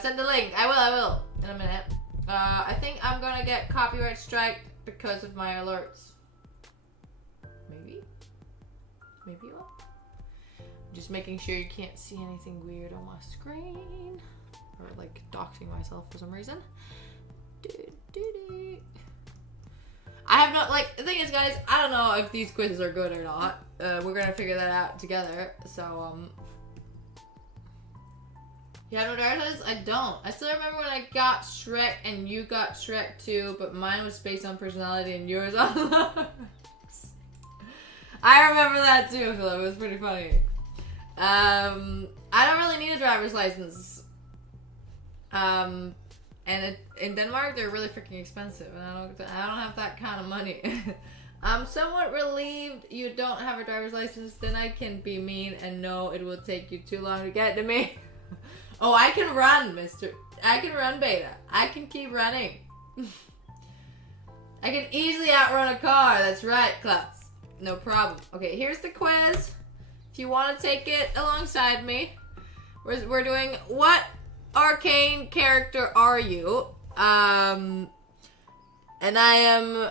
Send the link. I will. In a minute. I think I'm gonna get copyright striked because of my alerts. Maybe you will. Just making sure you can't see anything weird on my screen. Or like doxing myself for some reason. I have no, like, the thing is, guys, I don't know if these quizzes are good or not. We're gonna figure that out together. So, you have no driver's license? I don't. I still remember when I got Shrek and you got Shrek too, but mine was based on personality and yours on looks. I remember that too, Philip. It was pretty funny. I don't really need a driver's license. And in Denmark, they're really freaking expensive, and I don't have that kind of money. I'm somewhat relieved you don't have a driver's license. Then I can be mean and know it will take you too long to get to me. Oh, I can run, mister. I can run, beta. I can keep running. I can easily outrun a car. That's right, Klaus. No problem. Okay, here's the quiz. If you want to take it alongside me, we're doing what arcane character are you? And I am.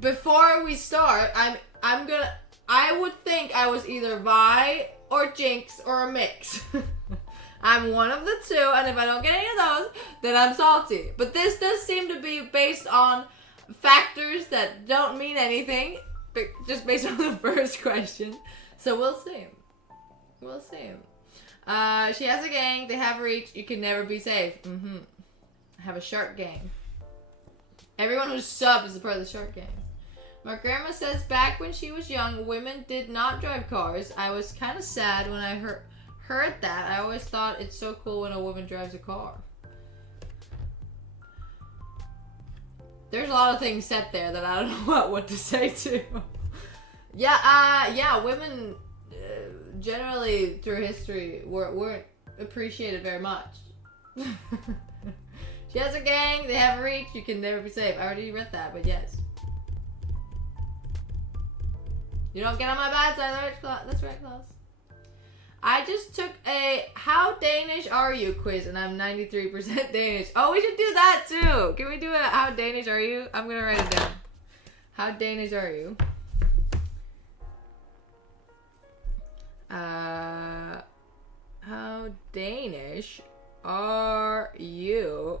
Before we start, I would think I was either Vi or Jinx or a mix. I'm one of the two, and if I don't get any of those, then I'm salty. But this does seem to be based on factors that don't mean anything, just based on the first question. So we'll see. We'll see. She has a gang. They have reach. You can never be safe. I have a shark gang. Everyone who's subbed is a part of the shark gang. My grandma says back when she was young, women did not drive cars. I was kind of sad when I heard that. I always thought it's so cool when a woman drives a car. There's a lot of things said there that I don't know what to say to. Yeah, women generally through history weren't appreciated very much. She has a gang, they have a reach, you can never be safe. I already read that, but yes. You don't get on my bad side, that's right, Klaus. I just took a how Danish are you quiz and I'm 93% Danish. Oh, we should do that too. Can we do a how Danish are you? I'm gonna write it down. How Danish are you? How Danish are you?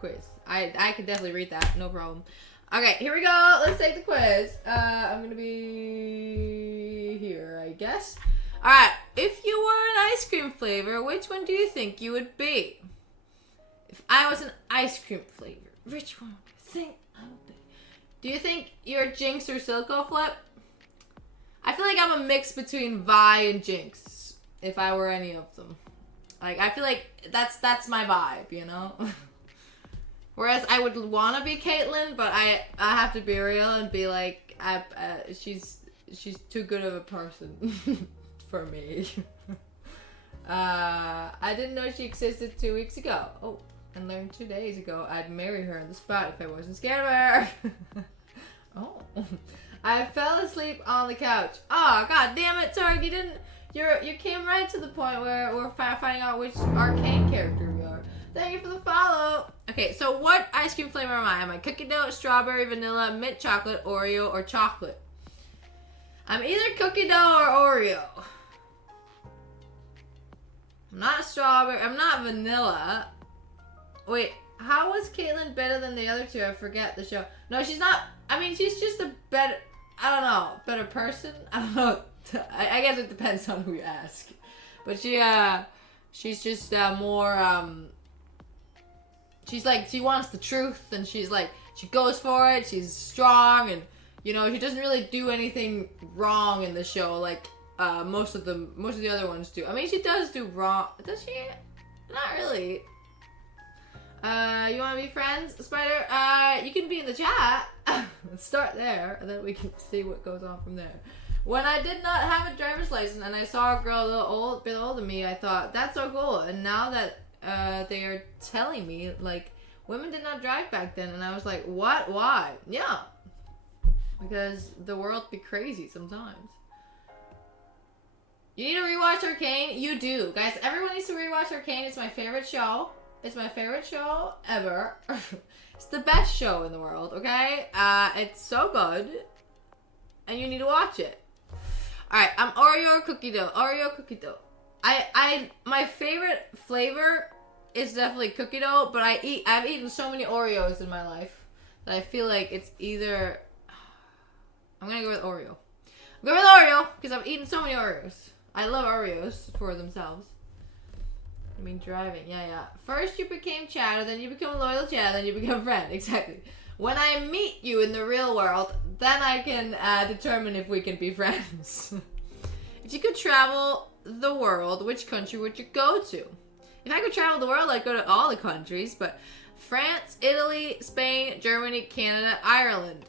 Quiz. I can definitely read that, no problem. Okay, here we go. Let's take the quiz. I'm gonna be here, I guess. Alright, if you were an ice cream flavor, which one do you think you would be? If I was an ice cream flavor, which one would you think I would be? Do you think you're Jinx or Silco Flip? I feel like I'm a mix between Vi and Jinx, if I were any of them. Like, I feel like that's my vibe, you know? Whereas I would want to be Caitlyn, but I have to be real and be like, she's too good of a person for me. I didn't know she existed 2 weeks ago. Oh, and learned 2 days ago I'd marry her on the spot if I wasn't scared of her. Oh. I fell asleep on the couch. Oh, god damn it, Targ, you didn't... You came right to the point where we're finding out which arcane character we are. Thank you for the follow. Okay, so what ice cream flavor am I? Am I cookie dough, strawberry, vanilla, mint chocolate, Oreo, or chocolate? I'm either cookie dough or Oreo. I'm not strawberry. I'm not vanilla. Wait, how was Caitlyn better than the other two? I forget the show. No, she's not. I mean, she's just a better... I don't know. Better person? I don't know. I guess it depends on who you ask. But she's just more, she's like, she wants the truth, and she's like, she goes for it, she's strong, and, you know, she doesn't really do anything wrong in the show, like, most of the other ones do. I mean, she does do wrong, does she? Not really. You want to be friends, Spider? You can be in the chat. Let's start there, and then we can see what goes on from there. When I did not have a driver's license and I saw a girl a bit older than me, I thought, that's so cool. And now that they are telling me, like, women did not drive back then, and I was like, what? Why? Yeah. Because the world be crazy sometimes. You need to rewatch Arcane? You do. Guys, everyone needs to rewatch Arcane. It's my favorite show. It's my favorite show ever. It's the best show in the world, okay? It's so good. And you need to watch it. Alright, I'm Oreo or cookie dough. Oreo, cookie dough. My favorite flavor is definitely cookie dough, but I've eaten so many Oreos in my life that I feel like it's either... I'm gonna go with Oreo. I'm going with Oreo, because I've eaten so many Oreos. I love Oreos for themselves. I mean, driving, yeah. First you became chatter, then you become loyal chatter, then you become friend. Exactly. When I meet you in the real world, then I can determine if we can be friends. If you could travel the world, which country would you go to? If I could travel the world, I'd go to all the countries, but France, Italy, Spain, Germany, Canada, Ireland.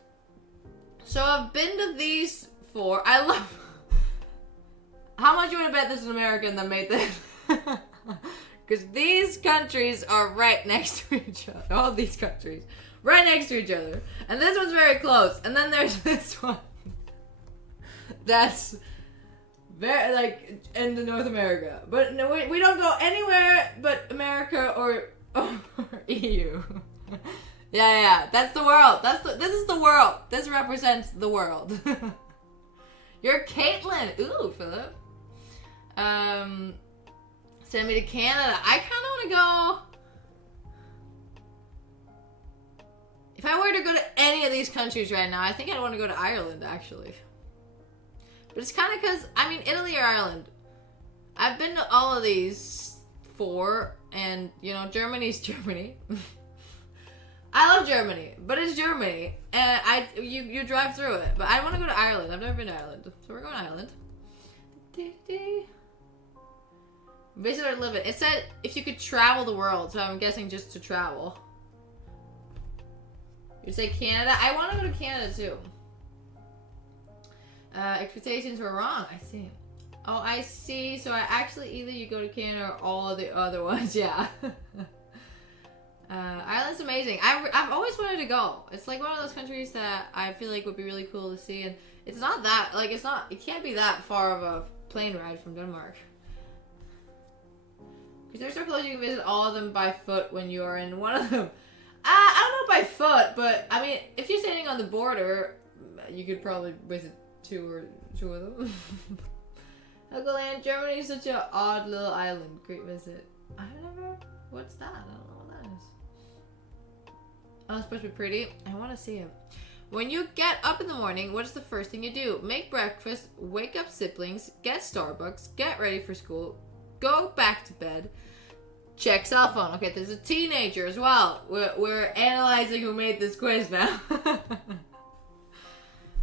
So I've been to these 4. I love... How much you want to bet this is an American that made this? Because these countries are right next to each other. All these countries. Right next to each other. And this one's very close. And then there's this one. That's very, like, into North America. But no, we don't go anywhere but America or EU. Yeah. That's the world. This is the world. This represents the world. You're Caitlin. Ooh, Philip. Send me to Canada. I kind of want to go. If I were to go to any of these countries right now, I think I'd want to go to Ireland, actually. But it's kind of because, I mean, Italy or Ireland. I've been to all of these 4, and, you know, Germany's Germany. I love Germany, but it's Germany, and you drive through it. But I want to go to Ireland. I've never been to Ireland, so we're going to Ireland. Visit or live it. It said if you could travel the world, so I'm guessing just to travel. You say Canada? I want to go to Canada too. Expectations were wrong. I see. Oh, I see. So I actually either you go to Canada or all of the other ones. Yeah. Ireland's amazing. I've always wanted to go. It's like one of those countries that I feel like would be really cool to see, and it's not that like it can't be that far of a plane ride from Denmark. Because they're so close, you can visit all of them by foot when you are in one of them. I don't know by foot, but I mean, if you're standing on the border, you could probably visit two of them. Helgoland, Germany is such an odd little island. Great visit. What's that? I don't know what that is. Oh, it's supposed to be pretty. I want to see it. When you get up in the morning, what is the first thing you do? Make breakfast, wake up siblings, get Starbucks, get ready for school, go back to bed, check cell phone. Okay, there's a teenager as well. We're analyzing who made this quiz now.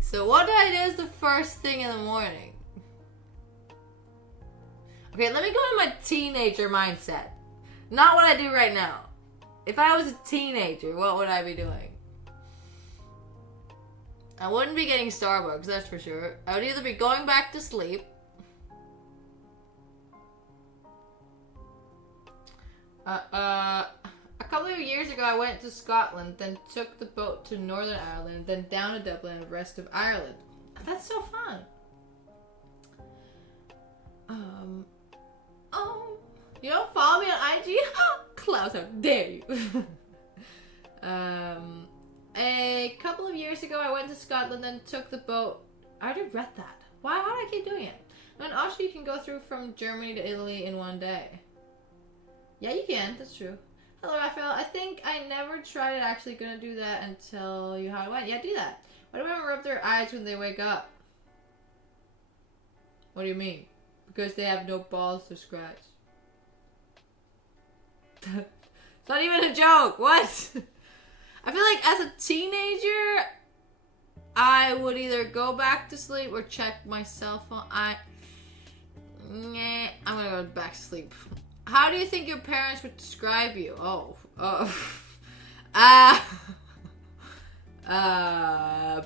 So what did I do is the first thing in the morning? Okay, let me go to my teenager mindset. Not what I do right now. If I was a teenager, what would I be doing? I wouldn't be getting Starbucks, that's for sure. I would either be going back to sleep. A couple of years ago, I went to Scotland, then took the boat to Northern Ireland, then down to Dublin and the rest of Ireland. That's so fun. You don't follow me on IG? Klaus, how dare you? A couple of years ago, I went to Scotland, then took the boat. I already read that. How do I keep doing it? And also, you can go through from Germany to Italy in one day. Yeah, you can. That's true. Hello, Raphael. I think I never tried actually gonna do that and tell you how it went. Yeah, do that. Why do women rub their eyes when they wake up? What do you mean? Because they have no balls to scratch. It's not even a joke. What? I feel like as a teenager, I would either go back to sleep or check my cell phone. I'm gonna go back to sleep. How do you think your parents would describe you?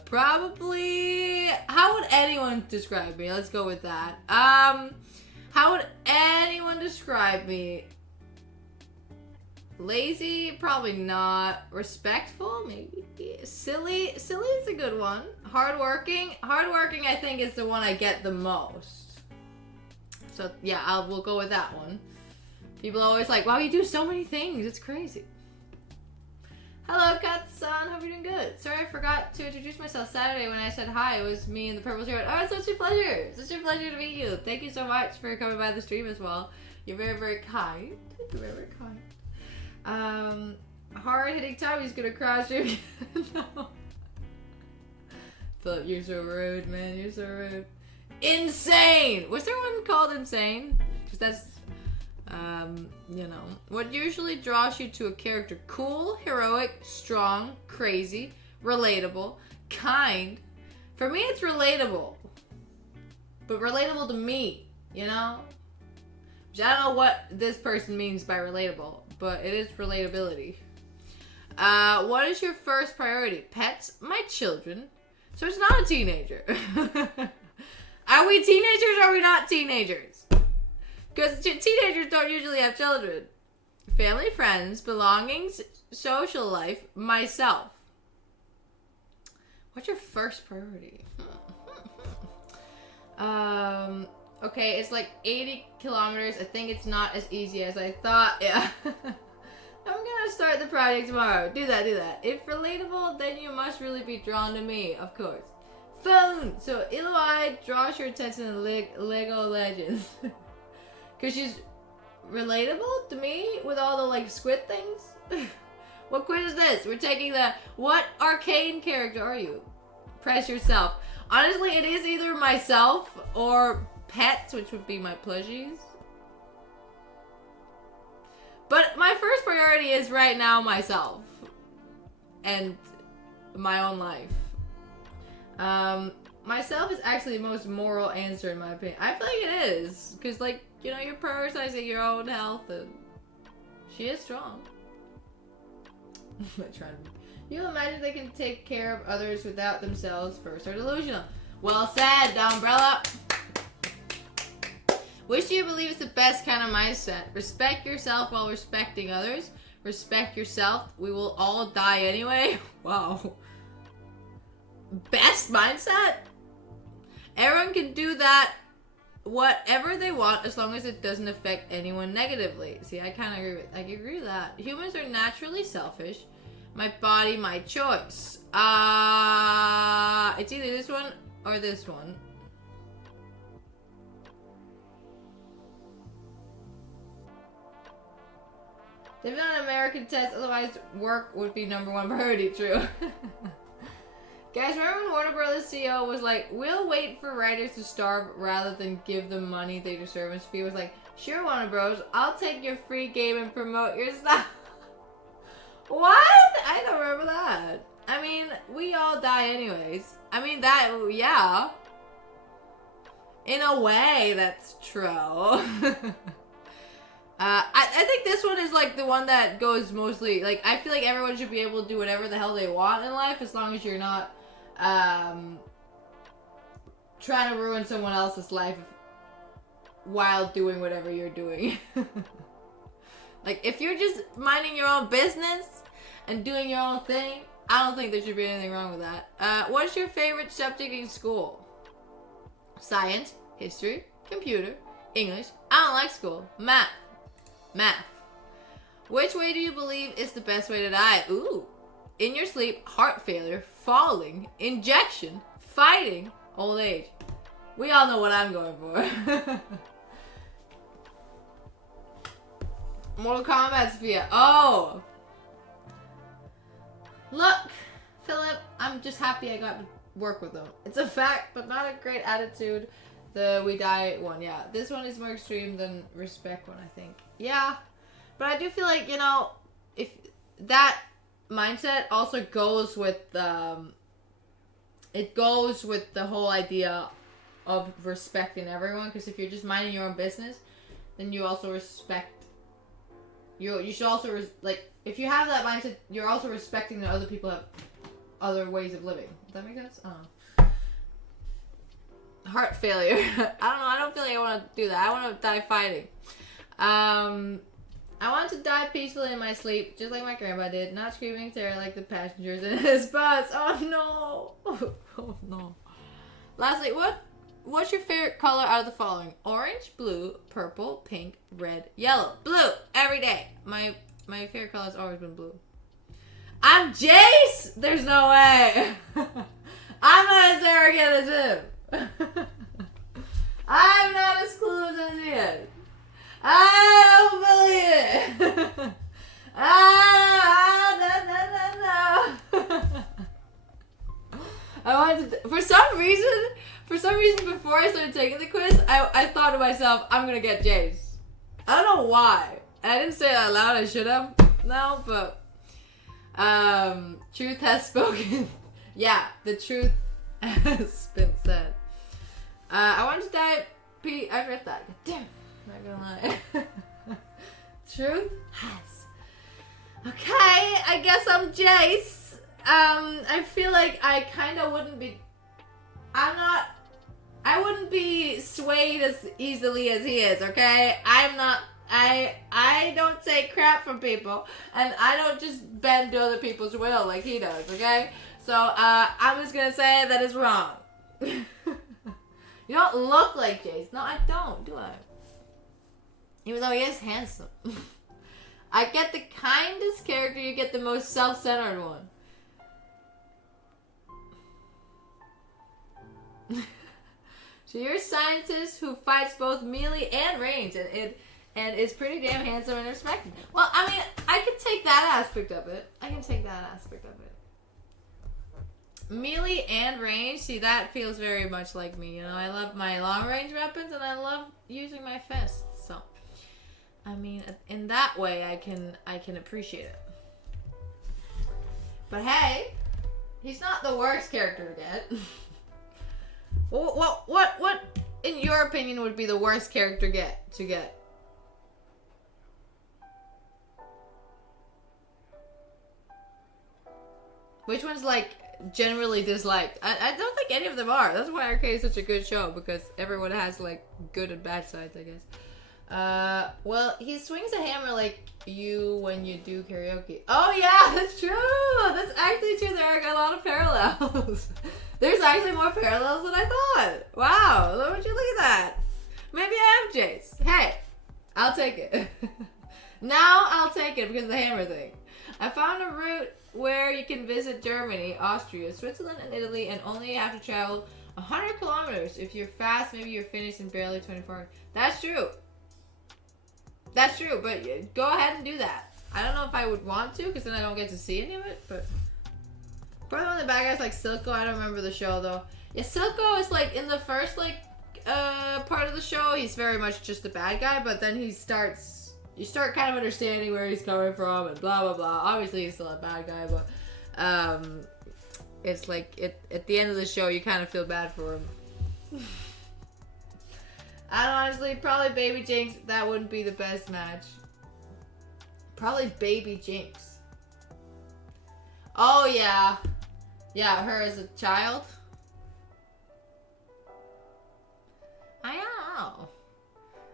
Probably. How would anyone describe me? Let's go with that. How would anyone describe me? Lazy? Probably not. Respectful? Maybe. Silly? Silly is a good one. Hardworking? Hardworking, I think, is the one I get the most. So, yeah, we'll go with that one. People are always like, wow, you do so many things. It's crazy. Hello, Katsan. Hope you're doing good. Sorry, I forgot to introduce myself Saturday when I said hi. It was me in the purple shirt. Oh, it's such a pleasure. Such a pleasure to meet you. Thank you so much for coming by the stream as well. You're very, very kind. You're very, very kind. Hard-hitting Tommy's gonna crash you. No. Philip, you're so rude, man. You're so rude. Insane! Was there one called Insane? Because that's... you know, what usually draws you to a character? Cool, heroic, strong, crazy, relatable, kind. For me, it's relatable. But relatable to me, you know? Which I don't know what this person means by relatable, but it is relatability. What is your first priority? Pets? My children. So it's not a teenager. Are we teenagers or are we not teenagers? Because teenagers don't usually have children. Family, friends, belongings, social life, myself. What's your first priority? Okay, it's like 80 kilometers. I think it's not as easy as I thought. Yeah. I'm gonna start the project tomorrow. Do that. If relatable, then you must really be drawn to me, of course. Phone! So, Eloy draws your attention to Lego Legends. Because she's relatable to me with all the, like, squid things. What quiz is this? We're taking the, what arcane character are you? Press yourself. Honestly, it is either myself or pets, which would be my plushies. But my first priority is right now myself. And my own life. Myself is actually the most moral answer in my opinion. I feel like it is. Because, like, you know, you're prioritizing your own health and she is strong. You imagine they can take care of others without themselves first are delusional. Well said, the umbrella. Which do you believe is the best kind of mindset? Respect yourself while respecting others. Respect yourself. We will all die anyway. Wow. Best mindset? Everyone can do that whatever they want as long as it doesn't affect anyone negatively. See, I kind of agree with that. Humans are naturally selfish. My body, my choice. It's either this one or this one. They've done an American test, otherwise work would be #1 priority, true. Guys, remember when Warner Brothers CEO was like, we'll wait for writers to starve rather than give them money they deserve? And Sophia was like, sure, Warner Bros, I'll take your free game and promote your stuff. What? I don't remember that. I mean, we all die anyways. I mean, that, yeah. In a way, that's true. I think this one is like the one that goes mostly, like, I feel like everyone should be able to do whatever the hell they want in life as long as you're not trying to ruin someone else's life while doing whatever you're doing. Like, if you're just minding your own business and doing your own thing, I don't think there should be anything wrong with that. What's your favorite subject in school? Science, history, computer, English. I don't like school. Math. Which way do you believe is the best way to die? Ooh. In your sleep, heart failure, falling, injection, fighting, old age. We all know what I'm going for. Mortal Kombat, Sophia. Oh. Look, Philip, I'm just happy I got to work with them. It's a fact, but not a great attitude. The we die one, yeah. This one is more extreme than respect one, I think. Yeah. But I do feel like, you know, if that mindset also goes with it goes with the whole idea of respecting everyone, because if you're just minding your own business, then you also respect you should also like, if you have that mindset, you're also respecting that other people have other ways of living. Does that make sense? I don't know. Heart failure. I don't know. I don't feel like I want to do that. I want to die fighting. I want to die peacefully in my sleep, just like my grandpa did, not screaming terror like the passengers in his bus. Oh no! Oh no! Lastly, what's your favorite color out of the following? Orange, blue, purple, pink, red, yellow. Blue every day. My favorite color has always been blue. I'm Jace. There's no way. I'm not as arrogant as him. I'm not as clueless as he is. I don't believe it. No. I wanted to, for some reason before I started taking the quiz, I thought to myself, I'm gonna get Jace. I don't know why. I didn't say it out loud, I should have. No, but truth has spoken. Yeah, the truth has been said. I wanted to die I read that. Damn. Not gonna lie. Truth has. Okay, I guess I'm Jace. I feel like I kind of wouldn't be. I wouldn't be swayed as easily as he is. Okay, I'm not. I don't take crap from people, and I don't just bend to other people's will like he does. Okay, so I'm just gonna say that is wrong. You don't look like Jace. No, I don't. Do I? Even though he is handsome. I get the kindest character, you get the most self-centered one. So you're a scientist who fights both melee and range, and is pretty damn handsome and respected. Well, I mean, I can take that aspect of it. Melee and range, see, that feels very much like me. You know, I love my long-range weapons, and I love using my fists. So, I mean, in that way, I can appreciate it. But hey, he's not the worst character to get. What, in your opinion, would be the worst character to get? Which one's like generally disliked? I don't think any of them are. That's why Arcade is such a good show, because everyone has like good and bad sides, I guess. Well, he swings a hammer like you when you do karaoke. Oh yeah, that's true. That's actually true. There are a lot of parallels. There's actually more parallels than I thought. Wow, would you look at that? Maybe I am Jace. Hey, I'll take it. Now I'll take it because of the hammer thing. I found a route where you can visit Germany, Austria, Switzerland, and Italy, and only have to travel 100 kilometers. If you're fast, maybe you're finished in barely 24 hours. That's true. That's true, but go ahead and do that. I don't know if I would want to, because then I don't get to see any of it, but... Probably one of the bad guys like Silco. I don't remember the show, though. Yeah, Silco is, like, in the first, like, part of the show, he's very much just a bad guy, but then he starts... You start kind of understanding where he's coming from and blah, blah, blah. Obviously, he's still a bad guy, but... it's like, at the end of the show, you kind of feel bad for him. I don't honestly, probably Baby Jinx. That wouldn't be the best match. Probably Baby Jinx. Oh, yeah. Yeah, her as a child. I don't know.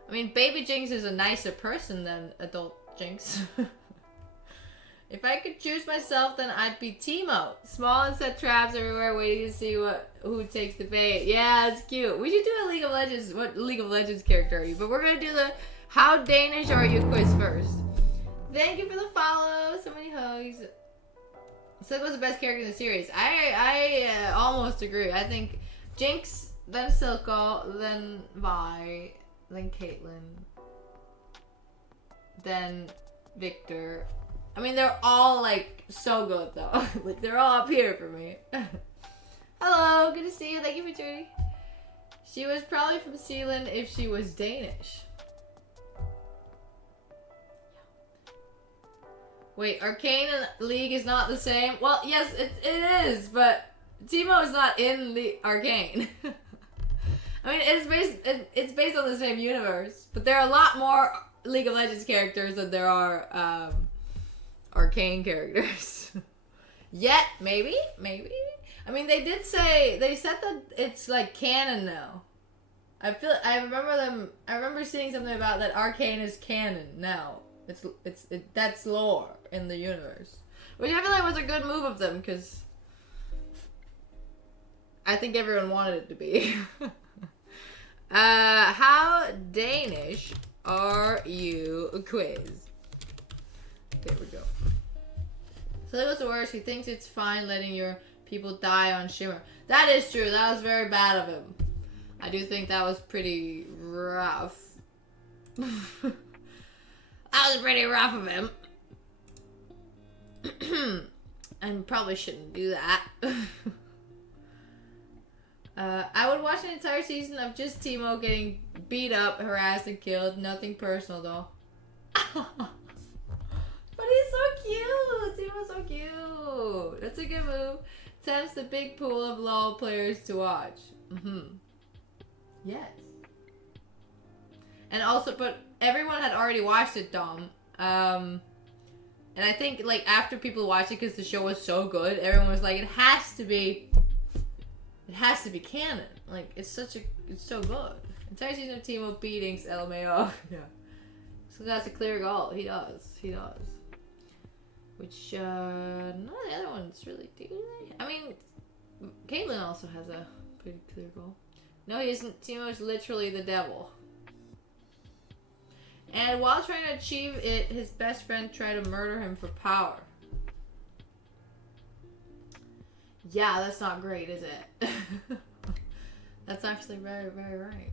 I mean, Baby Jinx is a nicer person than Adult Jinx. If I could choose myself, then I'd be Teemo. Small and set traps everywhere, waiting to see who takes the bait. Yeah, it's cute. We should do a League of Legends. What League of Legends character are you? But we're gonna do the How Danish Are You quiz first. Thank you for the follow. So many hugs. Silco's the best character in the series. I almost agree. I think Jinx, then Silco, then Vi, then Caitlyn, then Victor. I mean, they're all, like, so good, though. Like, they're all up here for me. Hello, good to see you. Thank you for joining. She was probably from Zealand if she was Danish. Wait, Arcane and League is not the same? Well, yes, it is, but Teemo is not in the Arcane. I mean, it's based on the same universe, but there are a lot more League of Legends characters than there are Arcane characters. Yet, maybe. I mean, they said that it's like canon now. I remember seeing something about that Arcane is canon now. That's lore in the universe, which I feel like was a good move of them, because I think everyone wanted it to be. How Danish are you quiz? There we go. So that was the worst. He thinks it's fine letting your people die on Shimmer. That is true. That was very bad of him. I do think that was pretty rough. That was pretty rough of him. And probably shouldn't do that. I would watch an entire season of just Teemo getting beat up, harassed, and killed. Nothing personal, though. But he's so cute! Teemo's so cute! That's a good move. Tempts the big pool of LoL players to watch. Yes. And also, but everyone had already watched it, Dom. And And I think, like, after people watched it because the show was so good, everyone was like, it has to be canon. Like, it's so good. Entire season of Timo beatings LMAO. Yeah. So that's a clear goal. He does. Which, none of the other ones really do they? I mean, Caitlyn also has a pretty clear goal. No, he isn't. Timo's literally the devil. And while trying to achieve it, his best friend tried to murder him for power. Yeah, that's not great, is it? That's actually very, very right.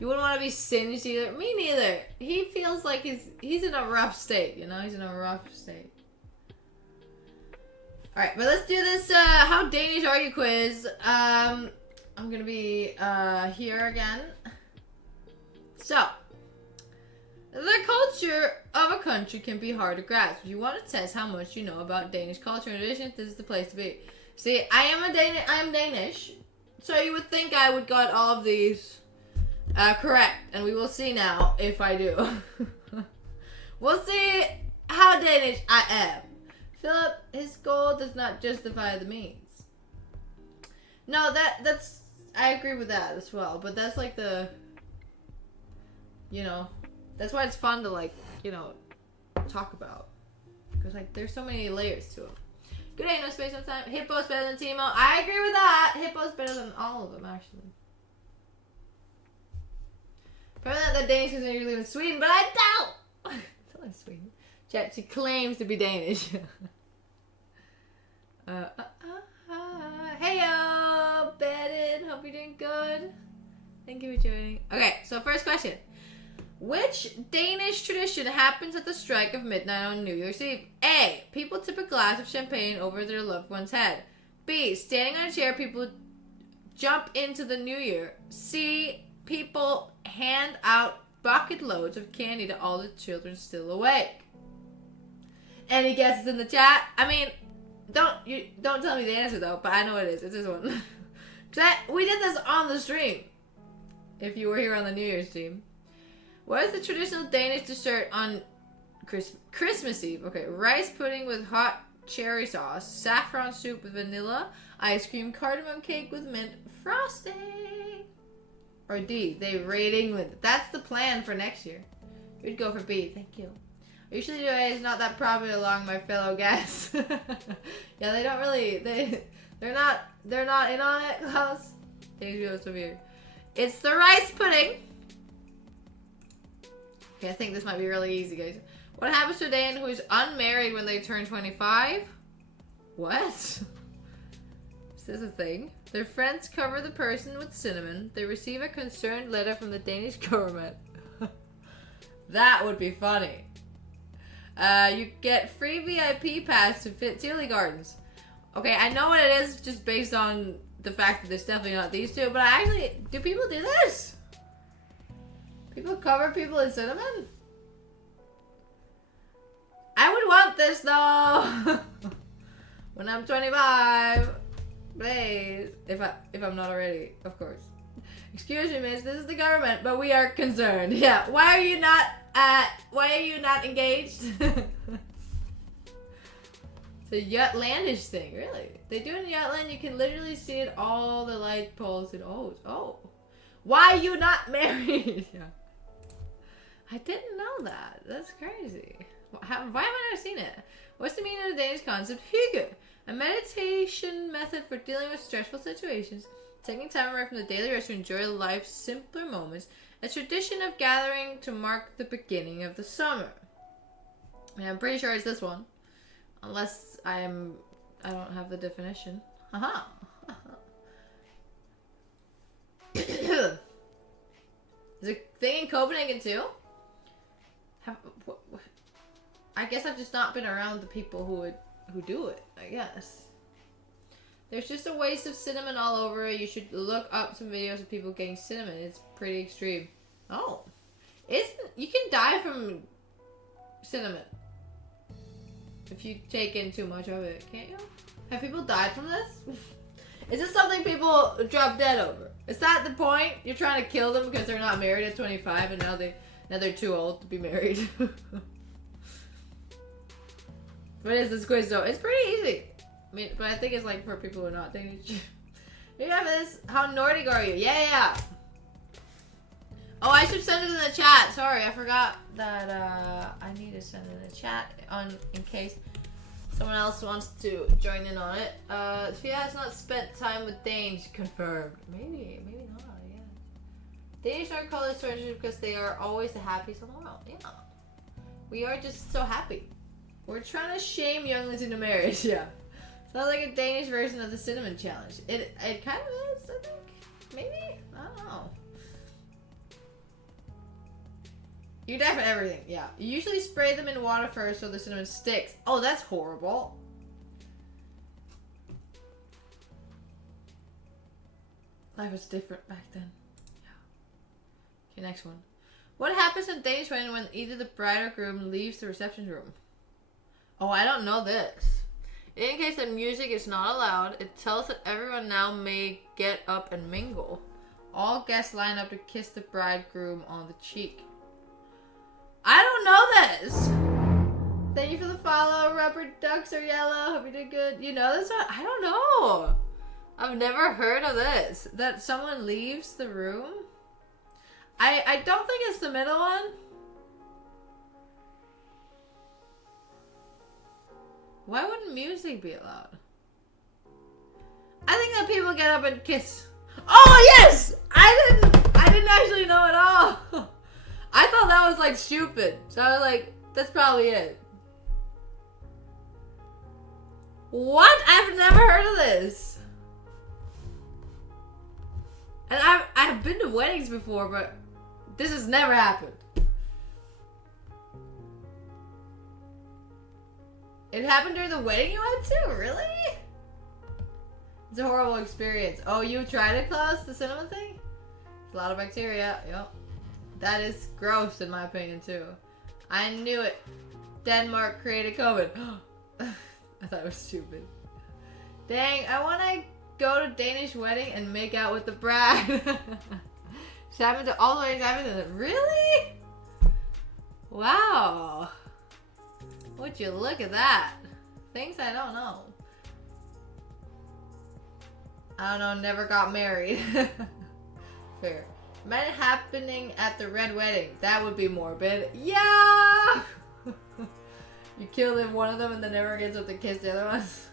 You wouldn't want to be singed either. Me neither. He feels like he's in a rough state, you know? He's in a rough state. Alright, but let's do this how Danish are you quiz. I'm gonna be here again. So, the culture of a country can be hard to grasp. If you want to test how much you know about Danish culture and tradition, this is the place to be. See, I am Danish, so you would think I would got all of these correct, and we will see now if I do. We'll see how Danish I am. Philip, his goal does not justify the means. No, that's I agree with that as well, but that's like the, you know, that's why it's fun to, like, you know, talk about. Because, like, there's so many layers to it. Good day, no space, no time. Hippo's better than Timo. I agree with that. Hippo's better than all of them, actually. Probably not that Danish because they usually live in Sweden, but I don't. I don't like Sweden. She claims to be Danish. Hey yo, Bedin. Hope you're doing good. Thank you for joining. Okay, so first question. Which Danish tradition happens at the strike of midnight on New Year's Eve? A. People tip a glass of champagne over their loved one's head. B. Standing on a chair, people jump into the new year. C. People hand out bucket loads of candy to all the children still awake. Any guesses in the chat? I mean, don't tell me the answer though, but I know what it is. It's this one. We did this on the stream. If you were here on the New Year's stream. What is the traditional Danish dessert on Christmas Eve? Okay, rice pudding with hot cherry sauce, saffron soup with vanilla, ice cream, cardamom cake with mint frosting. Or D, they raid England. That's the plan for next year. We'd go for B, thank you. Usually it's not that popular along my fellow guests. Yeah, they don't really, they're not in on it, Klaus. It's the rice pudding. Okay, I think this might be really easy, guys. What happens to a Dan who is unmarried when they turn 25? What? Is this a thing? Their friends cover the person with cinnamon. They receive a concerned letter from the Danish government. That would be funny. You get free VIP pass to Tilly Gardens. Okay, I know what it is just based on the fact that there's definitely not these two, but do people do this? People cover people in cinnamon? I would want this though. When I'm 25. Please. If I'm not already, of course. Excuse me, miss, this is the government, but we are concerned. Yeah. Why are you not engaged? It's a Jutlandish thing, really. They do it in Jutland, you can literally see it all the light poles and oh. Why are you not married? Yeah. I didn't know that. That's crazy. Why have I never seen it? What's the meaning of the Danish concept hygge? A meditation method for dealing with stressful situations, taking time away from the daily rush to enjoy life's simpler moments. A tradition of gathering to mark the beginning of the summer. And I'm pretty sure it's this one, unless I don't have the definition. Haha. There's a thing in Copenhagen too. I guess I've just not been around the people who do it, I guess. There's just a waste of cinnamon all over. You should look up some videos of people getting cinnamon. It's pretty extreme. Oh. You can die from cinnamon if you take in too much of it, can't you? Have people died from this? Is this something people drop dead over? Is that the point? You're trying to kill them because they're not married at 25 and now they're too old to be married. What is this quiz though? It's pretty easy. I mean, but I think it's like for people who are not Danish. You have this. How Nordic are you? Yeah. Oh, I should send it in the chat. Sorry, I forgot that I need to send it in the chat in case someone else wants to join in on it. Sophia has not spent time with Danes. Confirmed. Maybe not. Yeah. Danish are called as because they are always the happiest in the world. Yeah. We are just so happy. We're trying to shame younglings into marriage. Yeah. Sounds like a Danish version of the cinnamon challenge. It kind of is, I think. Maybe? I don't know. You def everything, yeah. You usually spray them in water first so the cinnamon sticks. Oh, that's horrible. Life was different back then. Yeah. Okay, next one. What happens in Danish wedding when either the bride or groom leaves the reception room? Oh, I don't know this. In case the music is not allowed, it tells that everyone now may get up and mingle. All guests line up to kiss the bridegroom on the cheek. I don't know this! Thank you for the follow. Rubber ducks are yellow. Hope you did good. You know this one? I don't know. I've never heard of this. That someone leaves the room? I don't think it's the middle one. Why wouldn't music be allowed? I think that people get up and kiss. Oh yes! I didn't actually know at all. I thought that was like stupid. So I was like, that's probably it. What? I've never heard of this. And I've been to weddings before, but this has never happened. It happened during the wedding you went to? Really? It's a horrible experience. Oh, you tried it, Klaus? The cinnamon thing? It's a lot of bacteria. Yep. That is gross in my opinion, too. I knew it. Denmark created COVID. I thought it was stupid. Dang, I want to go to Danish wedding and make out with the bride. It's happened to all the weddings. Really? Wow. Would you look at that? Things I don't know. I don't know, never got married. Fair. Imagine happening at the red wedding. That would be morbid. Yeah! You kill one of them and then never gets up to kiss the other ones.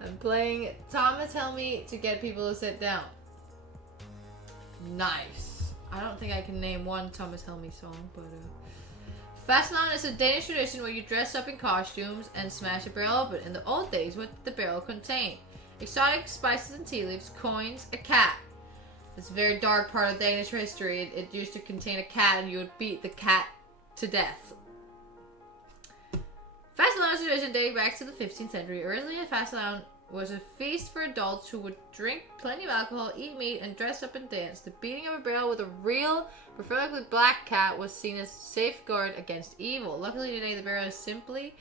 I'm playing Thomas Help Me to get people to sit down. Nice. I don't think I can name one Thomas Help Me song, but Fastelavn is a Danish tradition where you dress up in costumes and smash a barrel open. In the old days, what did the barrel contain? Exotic spices and tea leaves, coins, a cat. It's a very dark part of Danish history. It used to contain a cat and you would beat the cat to death. Fastelavn is a tradition dating back to the 15th century. Originally, a Fastelavn was a feast for adults who would drink plenty of alcohol, eat meat, and dress up and dance. The beating of a barrel with a real, preferably black cat was seen as a safeguard against evil. Luckily today, the barrel is simply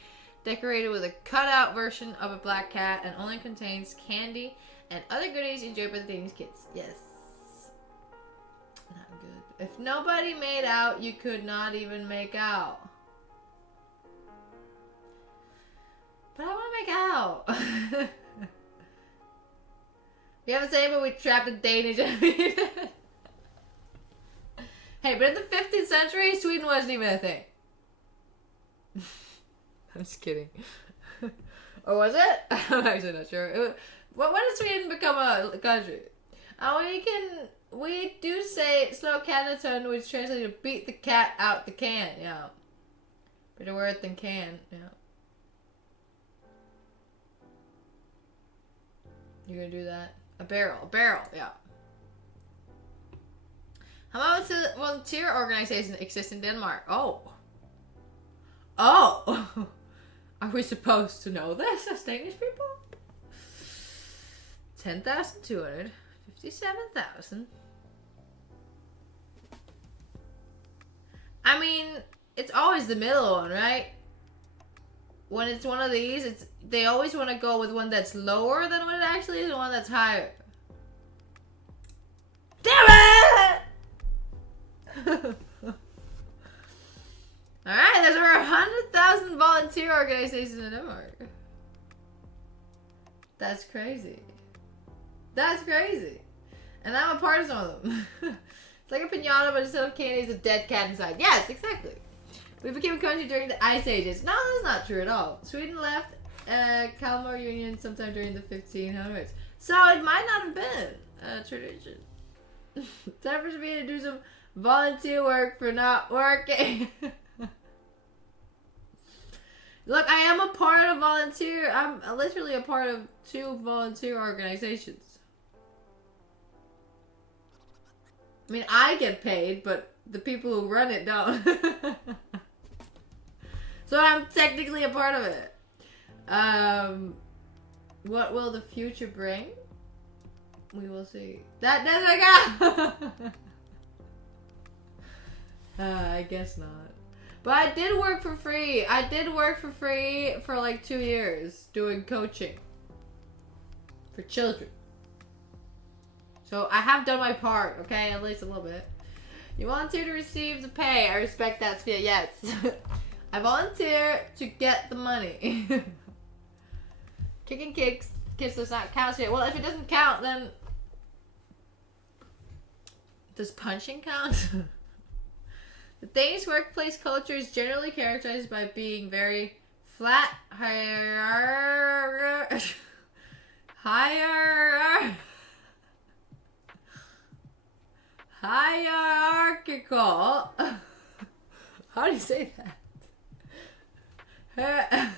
decorated with a cut-out version of a black cat and only contains candy and other goodies enjoyed by the Danish kids. Yes. Not good. If nobody made out, you could not even make out. But I want to make out. We haven't said it, but we trapped a Danish. Hey, but in the 15th century, Sweden wasn't even a thing. I'm just kidding. Or was it? I'm actually not sure. When did Sweden become a country? We do say slow Canada, which translates to beat the cat out the can. Yeah. Better word than can. Yeah. You're gonna do that? A barrel, yeah. How about a volunteer organization exists in Denmark? Oh. Are we supposed to know this as Danish people? 10,200, 57,000. I mean, it's always the middle one, right? When it's one of these, they always want to go with one that's lower than what it actually is and one that's higher. Damn it! Alright, there's over 100,000 volunteers volunteer organizations in Denmark. That's crazy. That's crazy. And I'm a part of some of them. It's like a piñata, but instead of candy, it's a dead cat inside. Yes, exactly. We became a country during the Ice Ages. No, that's not true at all. Sweden left Kalmar Union sometime during the 1500s. So it might not have been a tradition. Time for me to do some volunteer work for not working. Look, I am a part of volunteer. I'm literally a part of 2 volunteer organizations. I mean, I get paid, but the people who run it don't. So I'm technically a part of it. What will the future bring? We will see. That's I guess not. But I did work for free. I did work for free for like 2 years doing coaching for children. So I have done my part, okay? At least a little bit. You volunteer to receive the pay. I respect that, Sophia. Yes. I volunteer to get the money. Kicking kids does not count yet. Well, if it doesn't count, then does punching count? The Danish workplace culture is generally characterized by being very flat, hierarchical. How do you say that?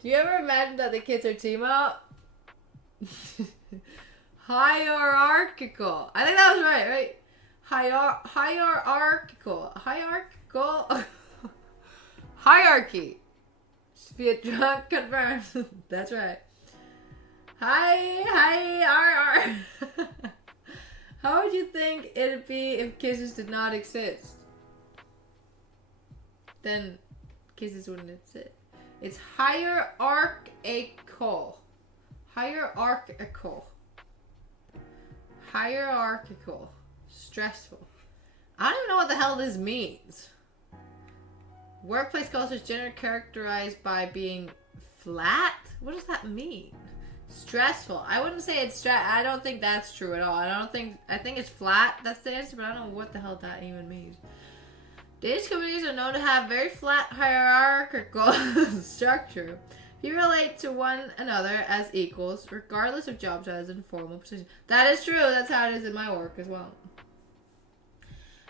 Do you ever imagine that the kids are team up? Hierarchical. I think that was right? Hierarchical. Hierarchy. Sophia drunk confirms. That's right. How would you think it'd be if kisses did not exist? Then kisses wouldn't exist. It's hierarchical. Hierarchical. Stressful. I don't even know what the hell this means. Workplace culture is generally characterized by being flat? What does that mean? Stressful. I wouldn't say it's I don't think that's true at all. I think it's flat. That's the answer, but I don't know what the hell that even means. Danish communities are known to have very flat hierarchical structure. People relate to one another as equals, regardless of job titles and formal position. That is true. That's how it is in my work as well.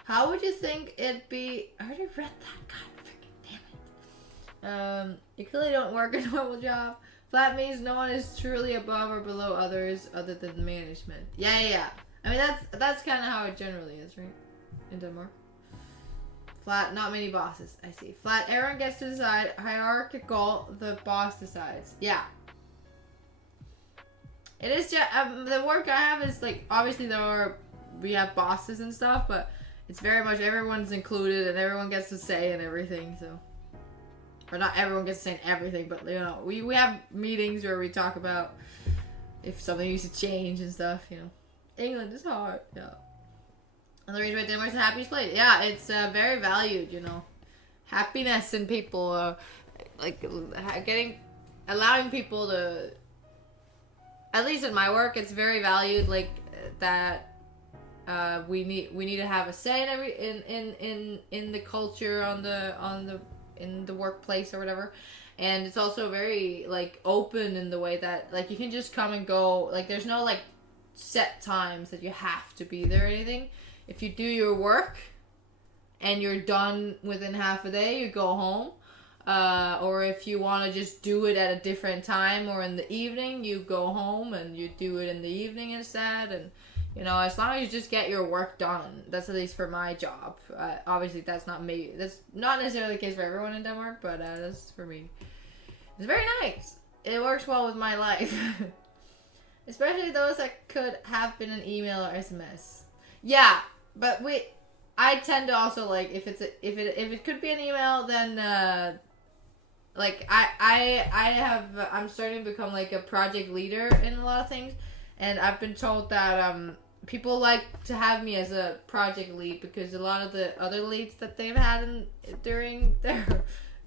How would you think it'd be? I already read that. God freaking damn it. You clearly don't work a normal job. Flat means no one is truly above or below others other than management. Yeah. I mean, that's kind of how it generally is, right? In Denmark. Flat, not many bosses. I see. Flat, everyone gets to decide. Hierarchical, the boss decides. Yeah. It is just, the work I have is like, obviously we have bosses and stuff, but it's very much everyone's included and everyone gets to say and everything, so. Or not everyone gets to say and everything, but you know, we have meetings where we talk about if something needs to change and stuff, you know. England is hard, yeah. And the reason why Denmark's the happiest place. Yeah, it's very valued, you know. Happiness in people, allowing people to, at least in my work, it's very valued, like, that we need to have a say in the culture in the workplace or whatever. And it's also very, like, open in the way that, like, you can just come and go, like, there's no, like, set times that you have to be there or anything. If you do your work and you're done within half a day, you go home. Or if you want to just do it at a different time or in the evening, you go home and you do it in the evening instead. And, you know, as long as you just get your work done, that's at least for my job. Obviously, that's not necessarily the case for everyone in Denmark, but that's for me. It's very nice. It works well with my life. Especially those that could have been an email or SMS. Yeah. But I tend to also, like, if it could be an email, then like I'm starting to become like a project leader in a lot of things, and I've been told that people like to have me as a project lead because a lot of the other leads that they've had during their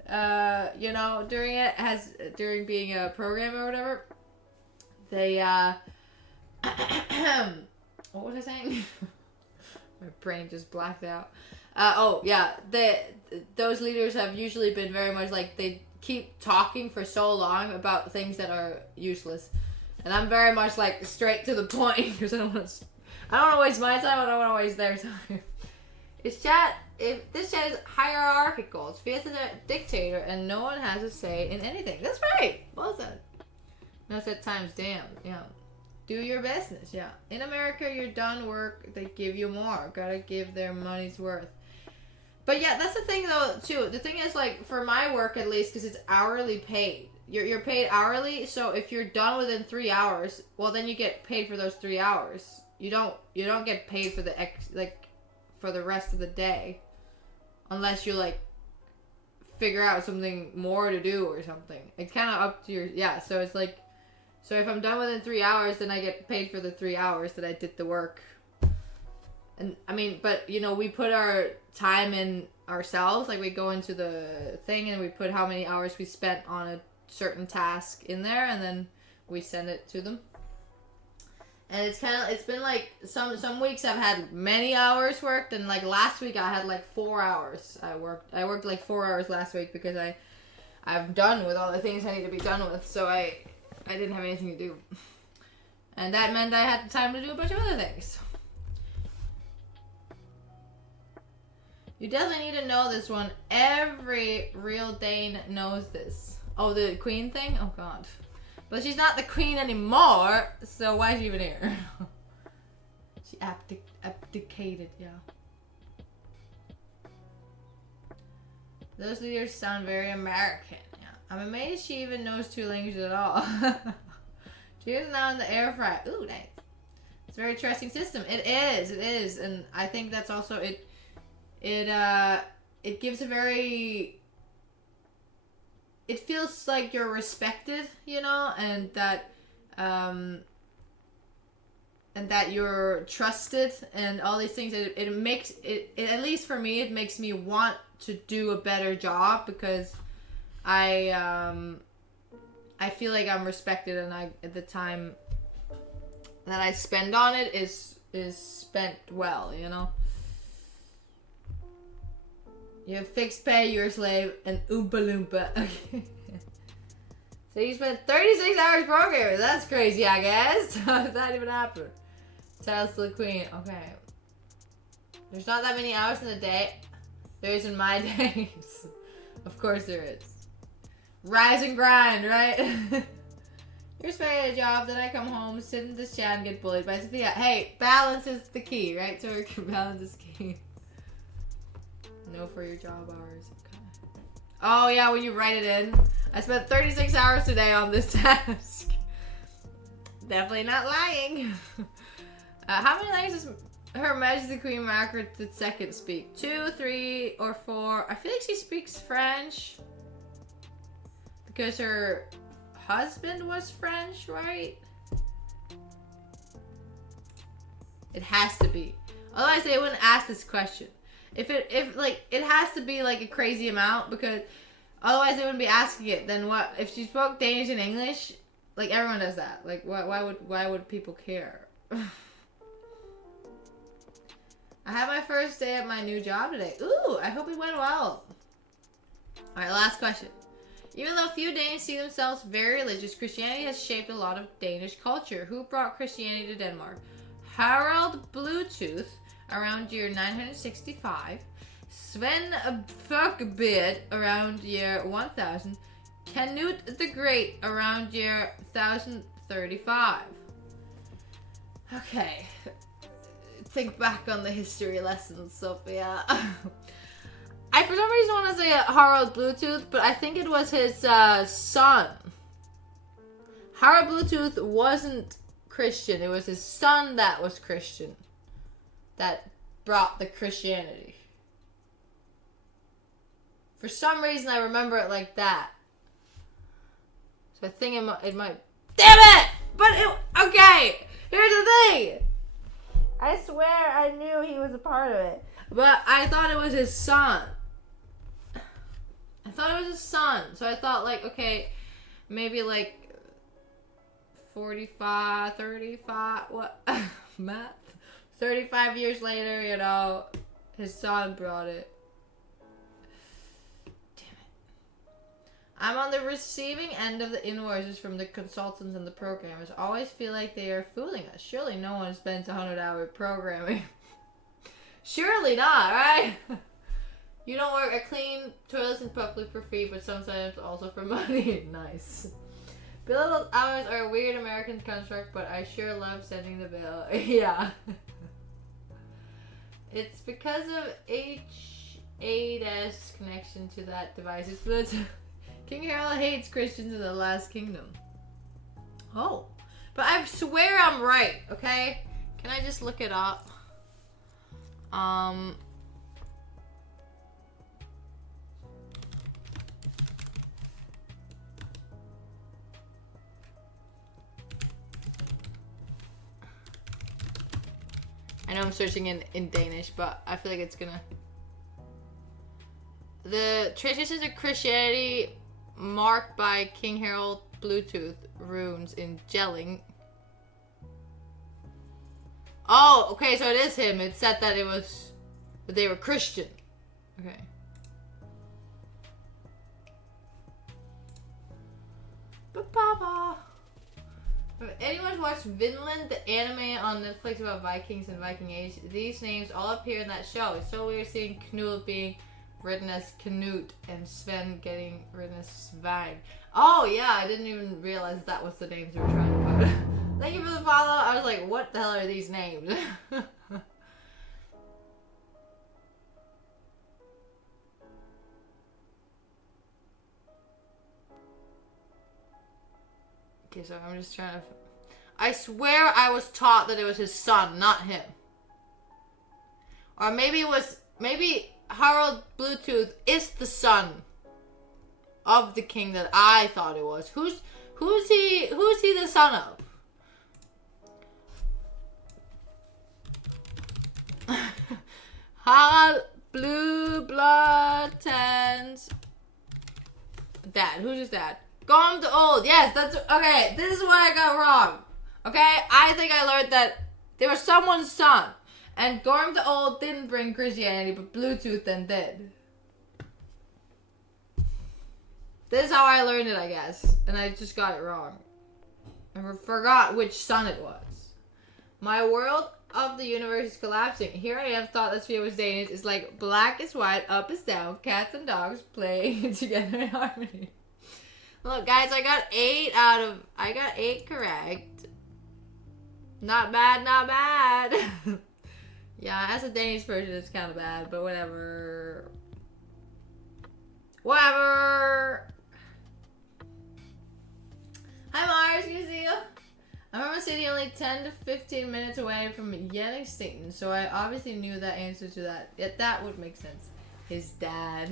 you know, during being a programmer or whatever, they, what was I saying? My brain just blacked out. Oh, yeah, those leaders have usually been very much like, they keep talking for so long about things that are useless. And I'm very much like straight to the point because I don't want to waste my time. I don't want to waste their time. This chat is hierarchical. It's fierce as a dictator, and no one has a say in anything. That's right. Well said. That's at times. Damn. Yeah. Do your business. Yeah. In America, you're done work. They give you more. Gotta give their money's worth. But yeah, that's the thing though too. The thing is, like, for my work at least, because it's hourly paid. You're paid hourly, so if you're done within 3 hours, well then you get paid for those 3 hours. You don't get paid for for the rest of the day, unless you like figure out something more to do or something. It's kind of up to your So it's like, so if I'm done within 3 hours, then I get paid for the 3 hours that I did the work. And I mean, but you know, we put our time in ourselves. Like we go into the thing and we put how many hours we spent on a certain task in there, and then we send it to them. And it's been like some weeks I've had many hours worked, and like last week I had like 4 hours I worked like 4 hours last week because I'm done with all the things I need to be done with, so I didn't have anything to do, and that meant I had time to do a bunch of other things. You definitely need to know this one. Every real Dane knows this. Oh, the queen thing? Oh god. But she's not the queen anymore, so why is she even here? She abdicated, yeah. Those leaders sound very American, yeah. I'm amazed she even knows 2 languages at all. She is now in the air fryer. Ooh, nice. It's a very interesting system. It is. And I think that's also, it gives a very... It feels like you're respected, you know, and that you're trusted, and all these things. It makes it, at least for me, it makes me want to do a better job because I feel like I'm respected, and the time that I spend on it is spent well, you know. You have fixed pay, you're a slave, and Oompa Loompa. Okay. So you spent 36 hours programming. That's crazy, I guess. How did that even happen? Tell the queen. Okay. There's not that many hours in the day. There is in my days. Of course there is. Rise and grind, right? You're spending a job, then I come home, sit in this chat, and get bullied by Sophia. Hey, balance is the key, right? So balance is key. No for your job hours. Okay. Oh yeah, when you write it in. I spent 36 hours today on this task. Definitely not lying. How many languages does Her Majesty Queen Margaret II speak? 2, 3, or 4? I feel like she speaks French. Because her husband was French, right? It has to be. Otherwise they wouldn't ask this question. If it has to be like a crazy amount, because otherwise they wouldn't be asking it. Then what if she spoke Danish and English? Like everyone does that. Like why would people care? I had my first day at my new job today. Ooh, I hope it went well. Alright, last question. Even though few Danes see themselves very religious, Christianity has shaped a lot of Danish culture. Who brought Christianity to Denmark? Harald Bluetooth around year 965, Sven Furkebird around year 1000, Canute the Great around year 1035. Okay, think back on the history lessons, Sophia. I for some reason want to say Harald Bluetooth, but I think it was his son. Harald Bluetooth wasn't Christian, it was his son that was Christian. That brought the Christianity. For some reason, I remember it like that. So I think it might. Damn it! But okay. Here's the thing. I swear I knew he was a part of it, but I thought it was his son. I thought it was his son. So I thought like, okay, maybe like 45, 35, what? Math? 35 years later, you know, his son brought it. Damn it. I'm on the receiving end of the invoices from the consultants and the programmers. I always feel like they are fooling us. Surely no one spends 100 hours programming. Surely not, right? You don't work at clean toilets in public for free, but sometimes also for money. Nice. Billable hours are a weird American construct, but I sure love sending the bill. Yeah. It's because of H8's connection to that device. It's King Harold hates Christians in the Last Kingdom. Oh. But I swear I'm right, okay? Can I just look it up? I know I'm searching in Danish, but I feel like it's gonna... The transitions of Christianity marked by King Harold Bluetooth runes in Jelling. Oh, okay, so it is him. It said that that they were Christian. Okay. Ba-ba-ba. If anyone's watched Vinland, the anime on Netflix about Vikings and Viking Age, these names all appear in that show. It's so weird seeing Knut being written as Knut and Sven getting written as Svein. Oh yeah, I didn't even realize that was the names we were trying to put. Thank you for the follow. I was like, what the hell are these names? Okay, so I'm just trying to... I swear I was taught that it was his son, not him. Or maybe it was... Maybe Harold Bluetooth is the son of the king that I thought it was. Who's he the son of? Harold Blue Blood's dad. Who's his dad? Gorm the Old. Yes, that's... Okay, this is what I got wrong. Okay? I think I learned that there was someone's son. And Gorm the Old didn't bring Christianity, but Bluetooth then did. This is how I learned it, I guess. And I just got it wrong. I forgot which son it was. My world of the universe is collapsing. Here I am, thought that Sophia was Danish. It's like black is white, up is down, cats and dogs play together in harmony. Look, guys, I got 8 correct. Not bad, not bad. Yeah, as a Danish version, it's kind of bad, but whatever. Whatever. Hi, Mars. Good to see you. I remember sitting only 10 to 15 minutes away from Jenningstein, so I obviously knew that answer to that. Yet that would make sense. His dad.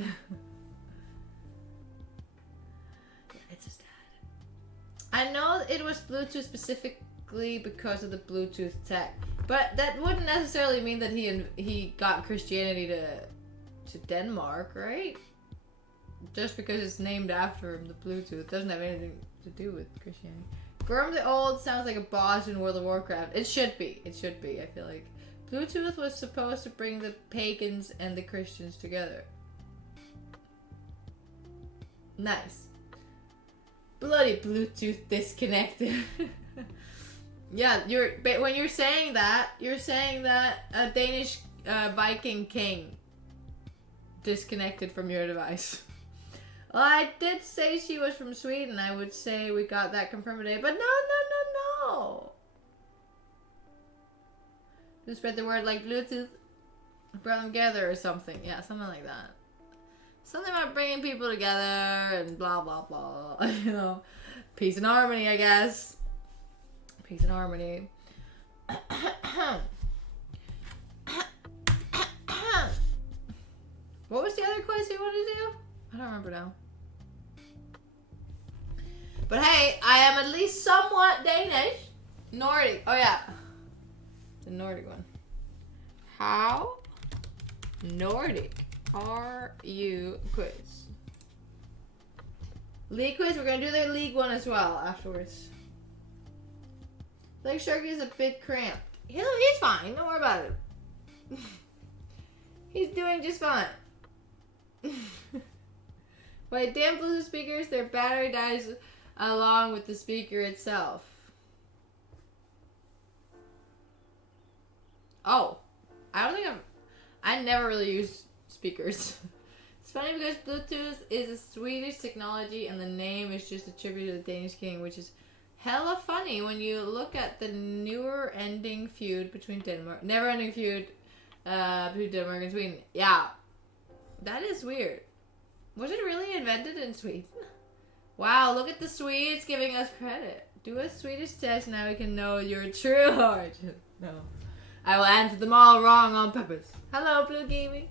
It's his dad. I know it was Bluetooth specifically because of the Bluetooth tech, but that wouldn't necessarily mean that he got Christianity to Denmark, right? Just because it's named after him, the Bluetooth doesn't have anything to do with Christianity. Gorm the Old sounds like a boss in World of Warcraft. It should be. It should be. I feel like Bluetooth was supposed to bring the pagans and the Christians together. Nice. Bloody Bluetooth disconnected. Yeah, when you're saying that a Danish Viking king disconnected from your device. Well, I did say she was from Sweden. I would say we got that confirmed today, but no. Just spread the word like Bluetooth brought them together or something. Yeah, something like that. Something about bringing people together and blah, blah, blah. You know, peace and harmony, I guess. Peace and harmony. What was the other quiz you wanted to do? I don't remember now. But hey, I am at least somewhat Danish. Nordic. Oh yeah. The Nordic one. How Nordic are you quiz? League quiz, we're gonna do their league one as well afterwards. Like Sharky is a bit cramped. He's fine, don't worry about it. He's doing just fine. Wait, damn Bluetooth speakers, their battery dies along with the speaker itself. Oh, I never really use speakers. It's funny because Bluetooth is a Swedish technology and the name is just attributed to the Danish king, which is hella funny when you look at the never ending feud between Denmark and Sweden. Yeah, that is weird. Was it really invented in Sweden? Wow, look at the Swedes giving us credit. Do a Swedish test, now we can know your true origin. No. I will answer them all wrong on purpose. Hello, Blue Gaming.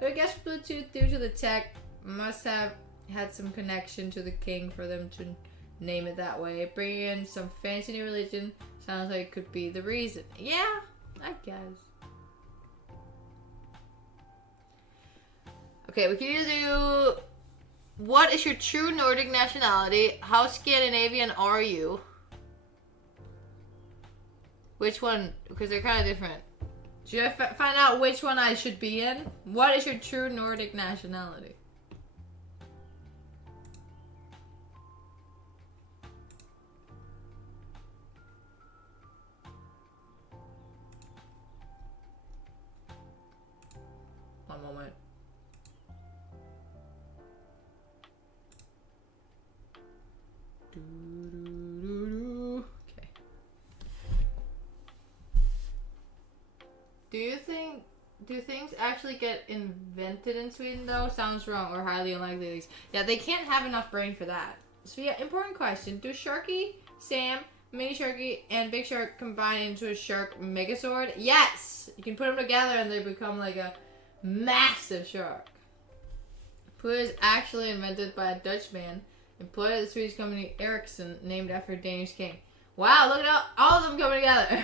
I would guess Bluetooth, due to the tech, must have had some connection to the king for them to name it that way. Bringing in some fancy new religion sounds like it could be the reason. Yeah, I guess. Okay, we can either do... What is your true Nordic nationality? How Scandinavian are you? Which one? Because they're kind of different. Should I find out which one I should be in? What is your true Nordic nationality? One moment. Okay. Do things actually get invented in Sweden though? Sounds wrong or highly unlikely. Yeah, they can't have enough brain for that. So yeah, important question. Do Sharky, Sam, Mini Sharky, and Big Shark combine into a shark megazord? Yes! You can put them together and they become like a massive shark. Poo is actually invented by a Dutch man employed at the Swedish company Ericsson, named after a Danish king. Wow, look at all of them coming together.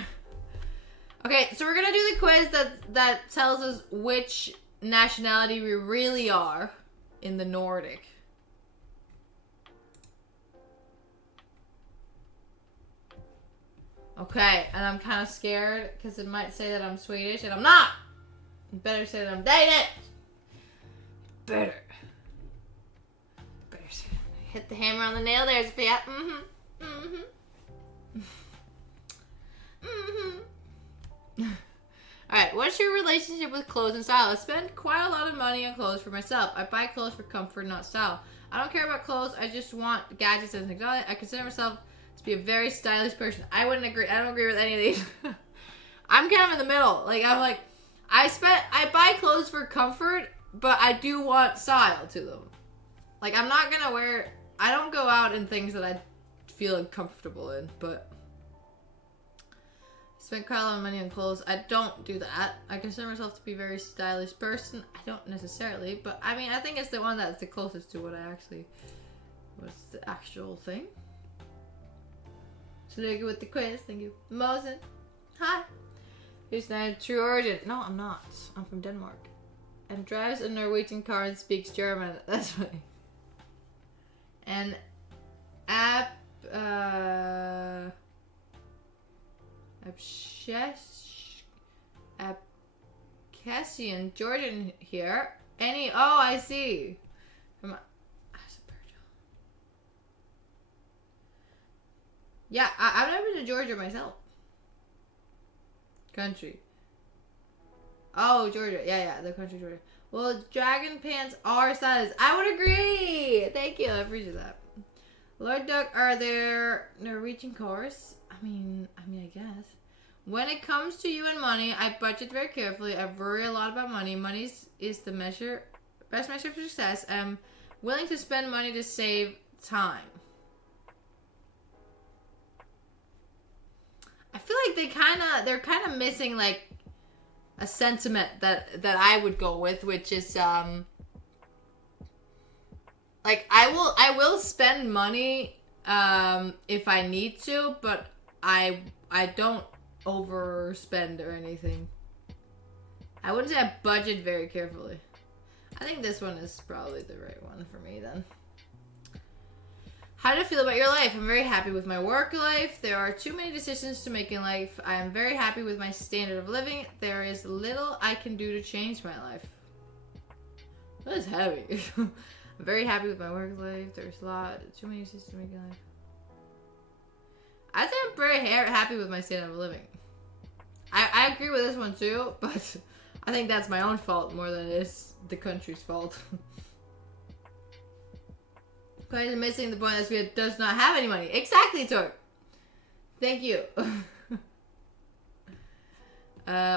Okay, so we're gonna do the quiz that tells us which nationality we really are in the Nordic. Okay, and I'm kind of scared because it might say that I'm Swedish, and I'm not. You better say that I'm Danish. Better say that. Hit the hammer on the nail there, Sophia. Alright, what's your relationship with clothes and style? I spend quite a lot of money on clothes for myself. I buy clothes for comfort, not style. I don't care about clothes, I just want gadgets and things. I consider myself to be a very stylish person. I wouldn't agree. I don't agree with any of these. I'm kind of in the middle. I buy clothes for comfort, but I do want style to them. Like, I'm not gonna I don't go out in things that I feel uncomfortable in, but spend quite a lot of money on clothes. I don't do that. I consider myself to be a very stylish person. I don't necessarily, but I mean, I think it's the one that's the closest to what what's the actual thing. So there you go with the quiz. Thank you. Mosen. Hi. Here's my true origin. No, I'm not. I'm from Denmark. And drives a Norwegian car and speaks German. That's funny. And Abkhasian Georgian here. Oh, I see. From Azerbaijan. Yeah, I've never been to Georgia myself. Country. Oh, Georgia. Yeah, the country Georgia. Well, dragon pants are stylish. I would agree. Thank you. I appreciate that. Lord Duck, are there Norwegian cars? I mean, I guess. When it comes to you and money, I budget very carefully. I worry a lot about money. Money is the best measure for success. I'm willing to spend money to save time. I feel like they're kind of missing like a sentiment that I would go with, which is like I will spend money if I need to, but I don't overspend or anything. I wouldn't say I budget very carefully. I think this one is probably the right one for me then. How do you feel about your life? I'm very happy with my work life. There are too many decisions to make in life. I am very happy with my standard of living. There is little I can do to change my life. That is heavy. I'm very happy with my work life. There's too many decisions to make in life. I think I'm very happy with my standard of living. I agree with this one too, but I think that's my own fault more than it is the country's fault. Quite missing the point that Sophia does not have any money. Exactly, Torque. Thank you.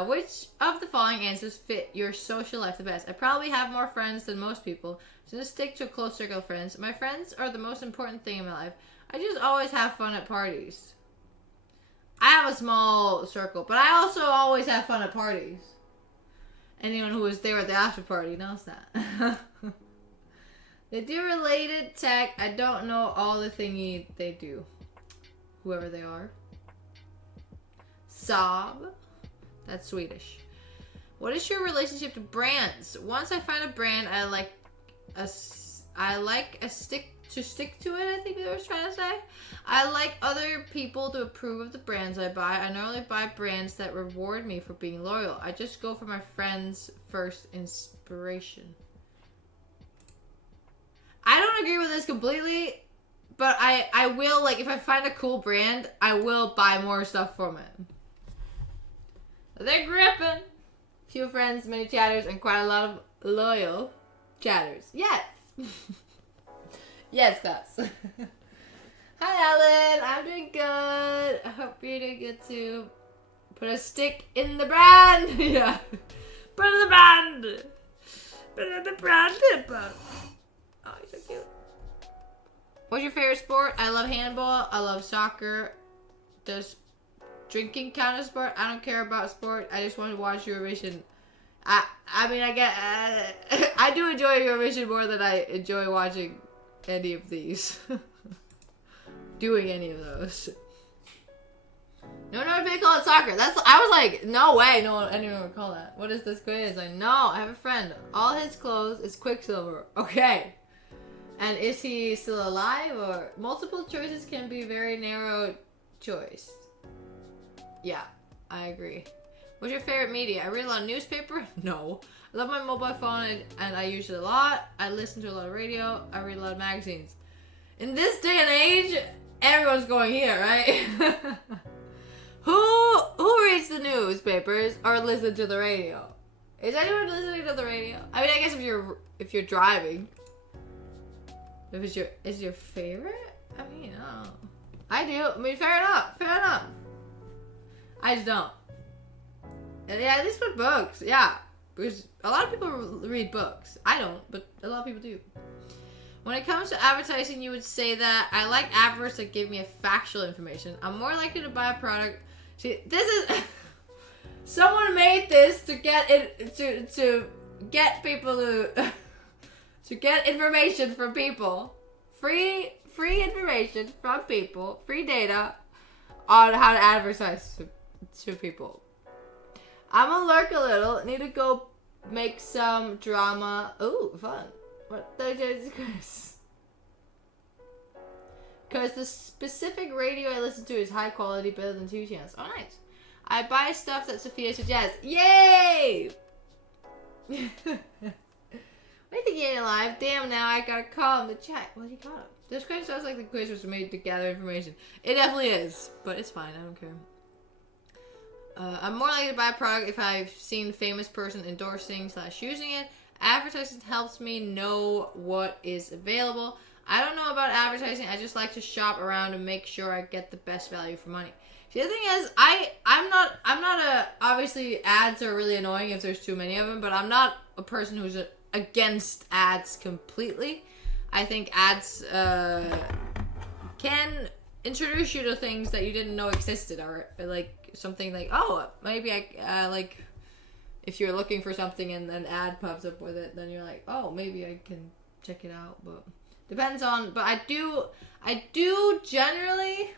Which of the following answers fit your social life the best? I probably have more friends than most people, so just stick to a close circle of friends. My friends are the most important thing in my life. I just always have fun at parties. I have a small circle, but I also always have fun at parties. Anyone who was there at the after party knows that. They do related tech. I don't know all the thingy they do. Whoever they are. Saab. That's Swedish. What is your relationship to brands? Once I find a brand, I like to stick to it, I think they were trying to say. I like other people to approve of the brands I buy. I normally buy brands that reward me for being loyal. I just go for my friends' first inspiration. I don't agree with this completely, but I will, like, if I find a cool brand, I will buy more stuff from it. They're gripping. Few friends, many chatters, and quite a lot of loyal chatters. Yes. Yes, Gus. Hi, Ellen. I'm doing good. I hope you're doing good too. Put a stick in the brand. Yeah. Put it in the brand. Put it in the brand. Oh, you're so cute. What's your favorite sport? I love handball. I love soccer. Does drinking count as sport? I don't care about sport. I just want to watch Eurovision. I mean, I do enjoy Eurovision more than I enjoy watching any of these. Doing any of those. No, they call it soccer. I was like, no way, anyone would call that. What is this quiz? I know. I have a friend. All his clothes is Quicksilver. Okay. And is he still alive? Or multiple choices can be very narrow choice. Yeah, I agree. What's your favorite media? I read a lot of newspaper. No. I love my mobile phone and I use it a lot. I listen to a lot of radio. I read a lot of magazines. In this day and age, everyone's going here, right? Who reads the newspapers or listen to the radio? Is anyone listening to the radio? I mean, I guess if you're driving. If is your favorite? I mean, no. I do. I mean, fair enough. I just don't. Yeah, at least with books. Yeah. Because a lot of people read books. I don't, but a lot of people do. When it comes to advertising, you would say that I like adverts that give me a factual information. I'm more likely to buy a product. See, this is someone made this to get it to get people to get information from people. Free information from people. Free data on how to advertise to people. I'm gonna lurk a little. Need to go make some drama. Ooh, fun. What? Because the specific radio I listen to is high quality, better than 2 channels. Oh, nice. I buy stuff that Sophia suggests. Yay! Wait to get alive. Damn, now I gotta call him to chat. What he got him? This quiz sounds like the quiz was made to gather information. It definitely is, but it's fine. I don't care. I'm more likely to buy a product if I've seen a famous person endorsing / using it. Advertising helps me know what is available. I don't know about advertising. I just like to shop around and make sure I get the best value for money. See, the thing is, I'm not obviously ads are really annoying if there's too many of them, but I'm not a person who's against ads completely. I think ads can introduce you to things that you didn't know existed, or like something like, oh, maybe I like, if you're looking for something and an ad pops up with it, then you're like, oh, maybe I can check it out. But depends on, but I do generally,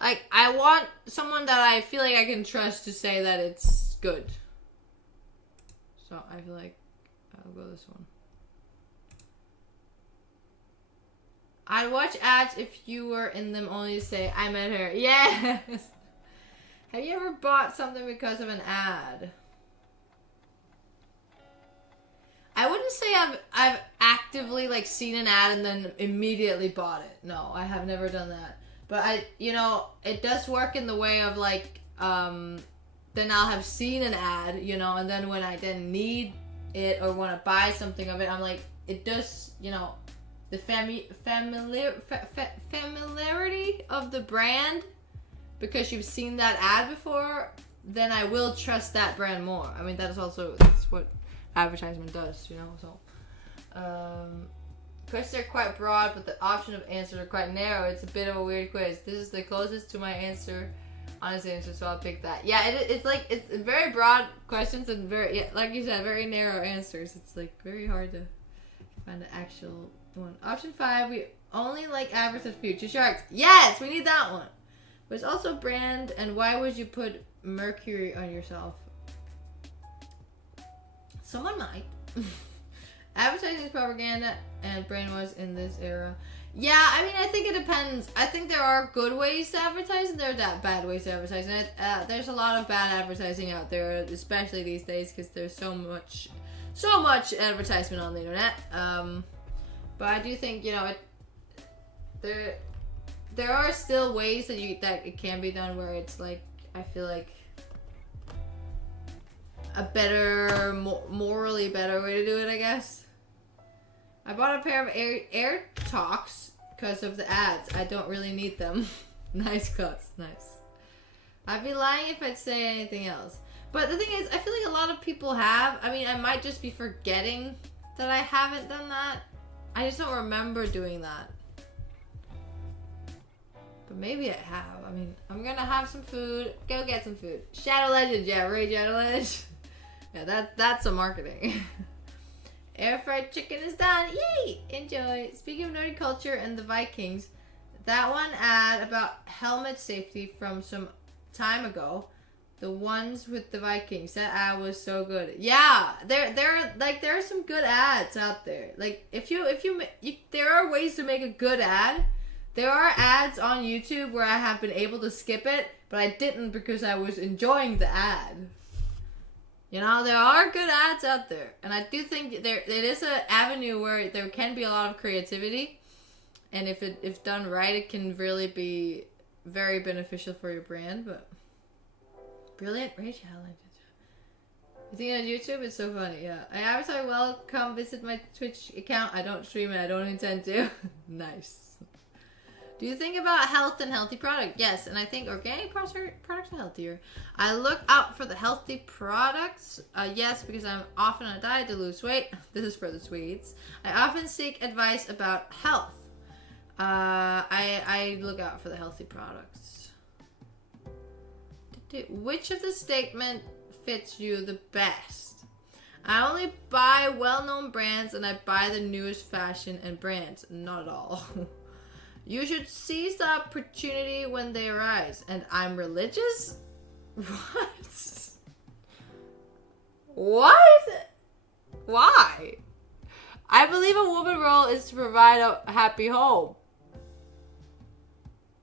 like, I want someone that I feel like I can trust to say that it's good. So I feel like I'll go this one. I'd watch ads if you were in them only to say, I met her. Yes! Have you ever bought something because of an ad? I wouldn't say I've actively like seen an ad and then immediately bought it. No, I have never done that. But it does work in the way of like, then I'll have seen an ad, and then when I then need it or want to buy something of it, I'm like, it does, the familiarity of the brand, because you've seen that ad before, then I will trust that brand more. I mean, that's what advertisement does, so. Questions are quite broad, but the option of answers are quite narrow. It's a bit of a weird quiz. This is the closest to my honest answer, so I'll pick that. Yeah, it's very broad questions and like you said, very narrow answers. It's like very hard to find the actual one. Option 5, we only like average at Future Sharks. Yes, we need that one. But it's also brand, and why would you put mercury on yourself? Someone might. Advertising is propaganda, and brainwash in this era. Yeah, I mean, I think it depends. I think there are good ways to advertise, and there are bad ways to advertise. And there's a lot of bad advertising out there, especially these days, because there's so much advertisement on the internet. But I do think there are still ways that it can be done where it's like, I feel like a better, morally better way to do it, I guess. I bought a pair of Air Talks because of the ads. I don't really need them. Nice cuts, nice. I'd be lying if I'd say anything else. But the thing is, I feel like a lot of people have. I mean, I might just be forgetting that I haven't done that. I just don't remember doing that. But maybe I have. I mean, I'm gonna have some food. Go get some food. Shadow Legends, yeah, Ray Shadow Legends. Yeah, that's some marketing. Air fried chicken is done. Yay! Enjoy. Speaking of nerdy culture and the Vikings, that one ad about helmet safety from some time ago, the ones with the Vikings, that ad was so good. Yeah, there are some good ads out there. Like if you there are ways to make a good ad. There are ads on YouTube where I have been able to skip it, but I didn't because I was enjoying the ad. There are good ads out there. And I do think it is an avenue where there can be a lot of creativity. And if done right, it can really be very beneficial for your brand. But brilliant. Great challenge. You think on YouTube? It's so funny. Yeah. I advertise, well, come visit my Twitch account. I don't stream it. I don't intend to. Nice. Do you think about health and healthy product? Yes, and I think organic products are healthier. I look out for the healthy products. Yes, because I'm often on a diet to lose weight. This is for the Swedes. I often seek advice about health. I look out for the healthy products. Which of the statement fits you the best? I only buy well-known brands, and I buy the newest fashion and brands. Not at all. You should seize the opportunity when they arise. And I'm religious? What? What? Why? I believe a woman's role is to provide a happy home.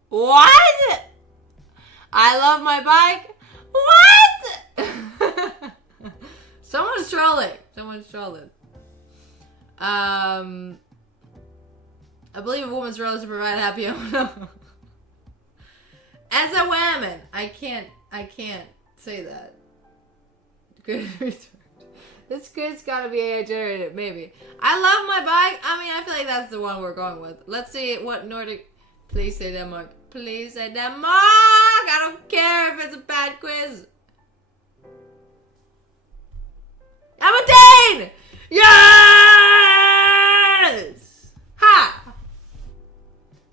What? I love my bike? What? Someone's trolling. I believe a woman's role is to provide a happy home. As a woman, I can't say that. Good return. This kid's gotta be AI generated, maybe. I love my bike. I mean, I feel like that's the one we're going with. Let's see what Nordic. Please say Denmark. Please say Denmark. I don't care if it's a bad quiz. I'm a Dane. Yes. Ha.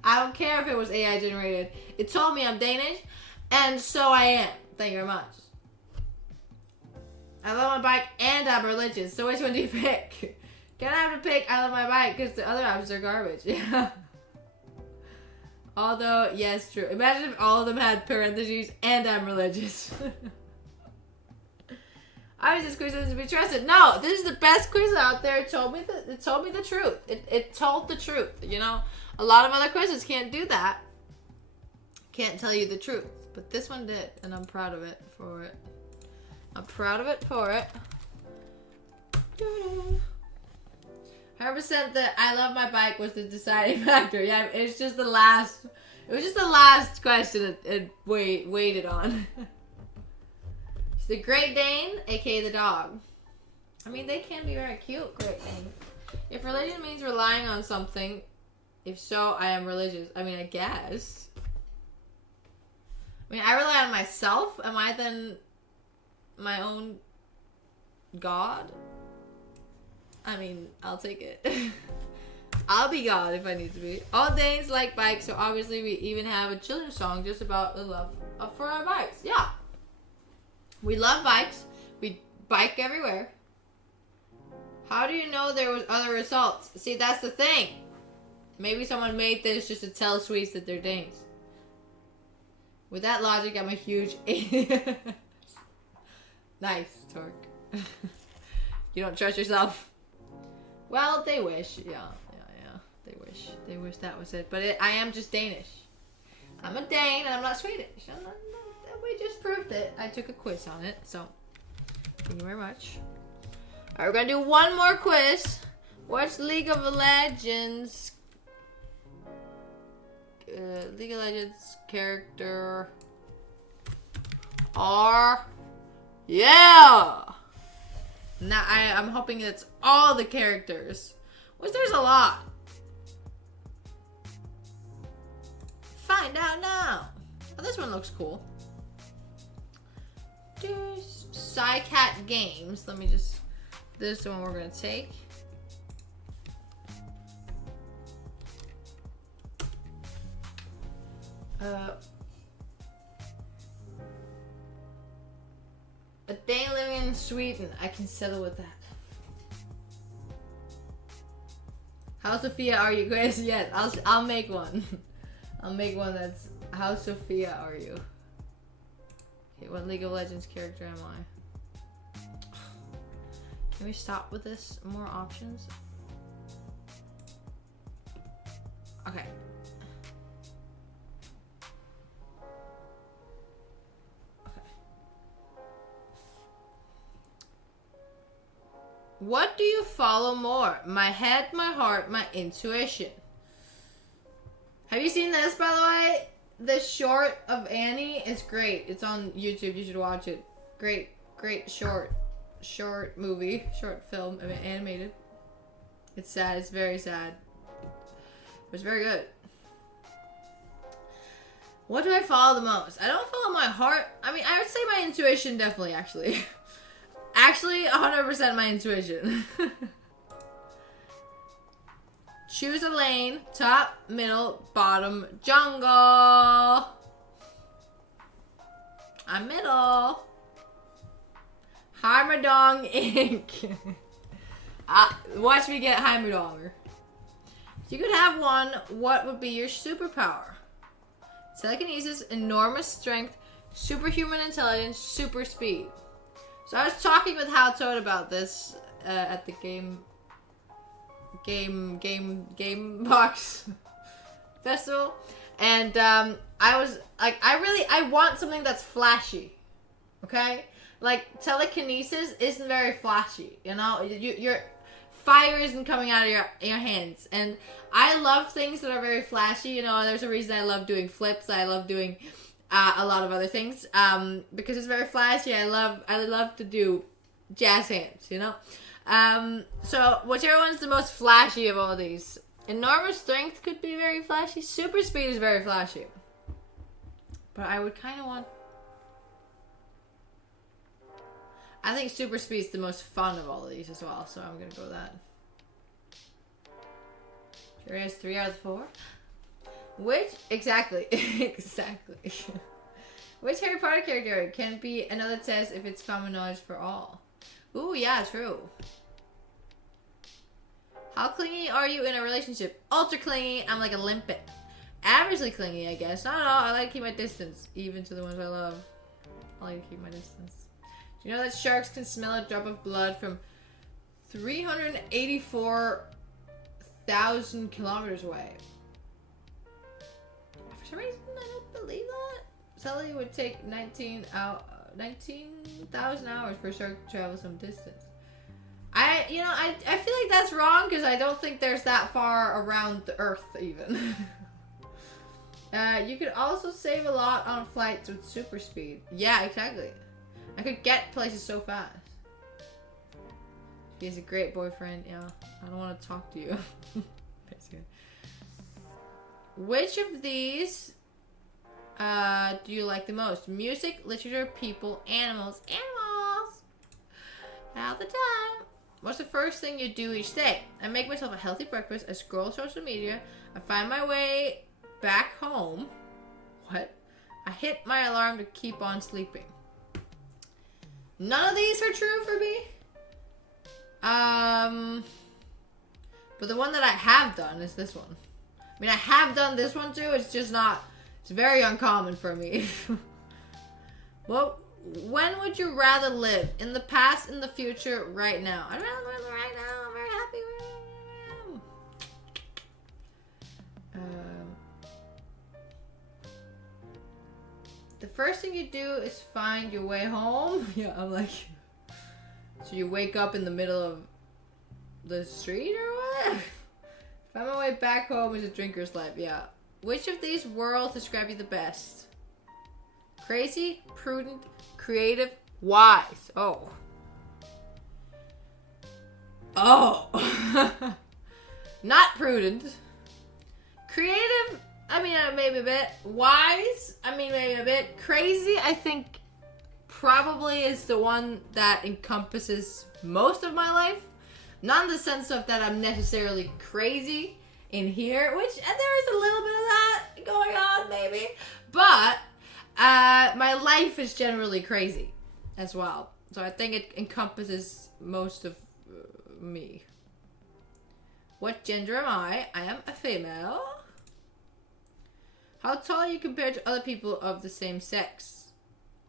I don't care if it was AI generated. It told me I'm Danish, and so I am. Thank you very much. I love my bike, and I'm religious. So which one do you pick? Can I have to pick I love my bike, because the other options are garbage. Yeah. Although, yes, true. Imagine if all of them had parentheses, and I'm religious. I was just quiz to be trusted. No, this is the best quiz out there. It told me the truth. It told the truth. You know, a lot of other quizzes can't do that. Can't tell you the truth, but this one did, and I'm proud of it for it. I'm proud of it for it. 100% that I love my bike was the deciding factor. Yeah, it's just the last. It was just the last question it waited on. It's the Great Dane, aka the dog. I mean, they can be very cute, Great Dane. If religion means relying on something, if so, I am religious. I mean, I guess. I mean, I rely on myself. Am I then my own God? I mean, I'll take it. I'll be God if I need to be. All Danes like bikes, so obviously we even have a children's song just about the love for our bikes. Yeah. We love bikes. We bike everywhere. How do you know there was other results? See, that's the thing. Maybe someone made this just to tell Swedes that they're Danes. With that logic, I'm a huge Nice, Torque. You don't trust yourself? Well, they wish. Yeah. They wish that was it. But I am just Danish. I'm a Dane and I'm not Swedish. We just proved it. I took a quiz on it, so thank you very much. Alright, we're gonna do one more quiz. What's League of Legends? League of Legends character R. Yeah! Now I'm hoping it's all the characters. Which there's a lot. Find out now. Oh, this one looks cool. There's Psycat Games. Let me just... This is the one we're going to take. A Dane living in Sweden. I can settle with that. How Sophia are you, Grace? Yes, I'll make one. I'll make one that's how Sophia are you? Okay, what League of Legends character am I? Can we stop with this? More options? Okay. What do you follow more? My head, my heart, my intuition. Have you seen this, by the way? The short of Annie is great. It's on YouTube. You should watch it. Great short movie, short film, I mean, animated. It's sad. It's very sad. It was very good. What do I follow the most? I don't follow my heart. I mean, I would say my intuition, definitely, actually. Actually, 100% my intuition. Choose a lane. Top, middle, bottom, jungle. I'm middle. Heimerdawn Inc. Watch me get Heimerdanger. If you could have one, what would be your superpower? Telekinesis, enormous strength, superhuman intelligence, super speed. So I was talking with How Toad about this at the game box festival, and I was like, I want something that's flashy, okay? Like telekinesis isn't very flashy, you know. Your fire isn't coming out of your hands, and I love things that are very flashy. You know, there's a reason I love doing flips. I love doing a lot of other things because it's very flashy. I love to do jazz hands, you know. So whichever one's the most flashy of all these. Enormous strength could be very flashy. Super speed is very flashy. But I would kind of want... I think super speed is the most fun of all of these as well, so I'm going to go with that. Sure has 3 out of 4. Which... Exactly. Exactly. Which Harry Potter character can be another test if it's common knowledge for all? Ooh, yeah, true. How clingy are you in a relationship? Ultra clingy. I'm like a limpet. Averagely clingy, I guess. Not at all. I like to keep my distance, even to the ones I love. I like to keep my distance. Do you know that sharks can smell a drop of blood from 384,000 kilometers away? For some reason, I don't believe that. Sally would take 19,000 hours for a shark to travel some distance. I feel like that's wrong because I don't think there's that far around the Earth even. You could also save a lot on flights with super speed. Yeah, exactly. I could get places so fast. He's a great boyfriend. Yeah, I don't want to talk to you. Which of these do you like the most? Music, literature, people, animals. Animals! All the time. What's the first thing you do each day? I make myself a healthy breakfast. I scroll social media. I find my way back home. What? I hit my alarm to keep on sleeping. None of these are true for me. But the one that I have done is this one. I mean, I have done this one too. It's just not. It's very uncommon for me. Well, when would you rather live? In the past, in the future, right now? I'd rather live right now. I'm very happy where I am. The first thing you do is find your way home. Yeah, I'm like... So you wake up in the middle of the street or what? Find my way back home is a drinker's life. Yeah. Which of these worlds describe you the best? Crazy, prudent, creative, wise. Oh. Oh. Not prudent. Creative, I mean, maybe a bit. Wise, I mean, maybe a bit. Crazy, I think probably is the one that encompasses most of my life. Not in the sense of that I'm necessarily crazy in here, which there is a little bit of that going on, maybe. But my life is generally crazy as well. So I think it encompasses most of me. What gender am I? I am a female. How tall are you compared to other people of the same sex?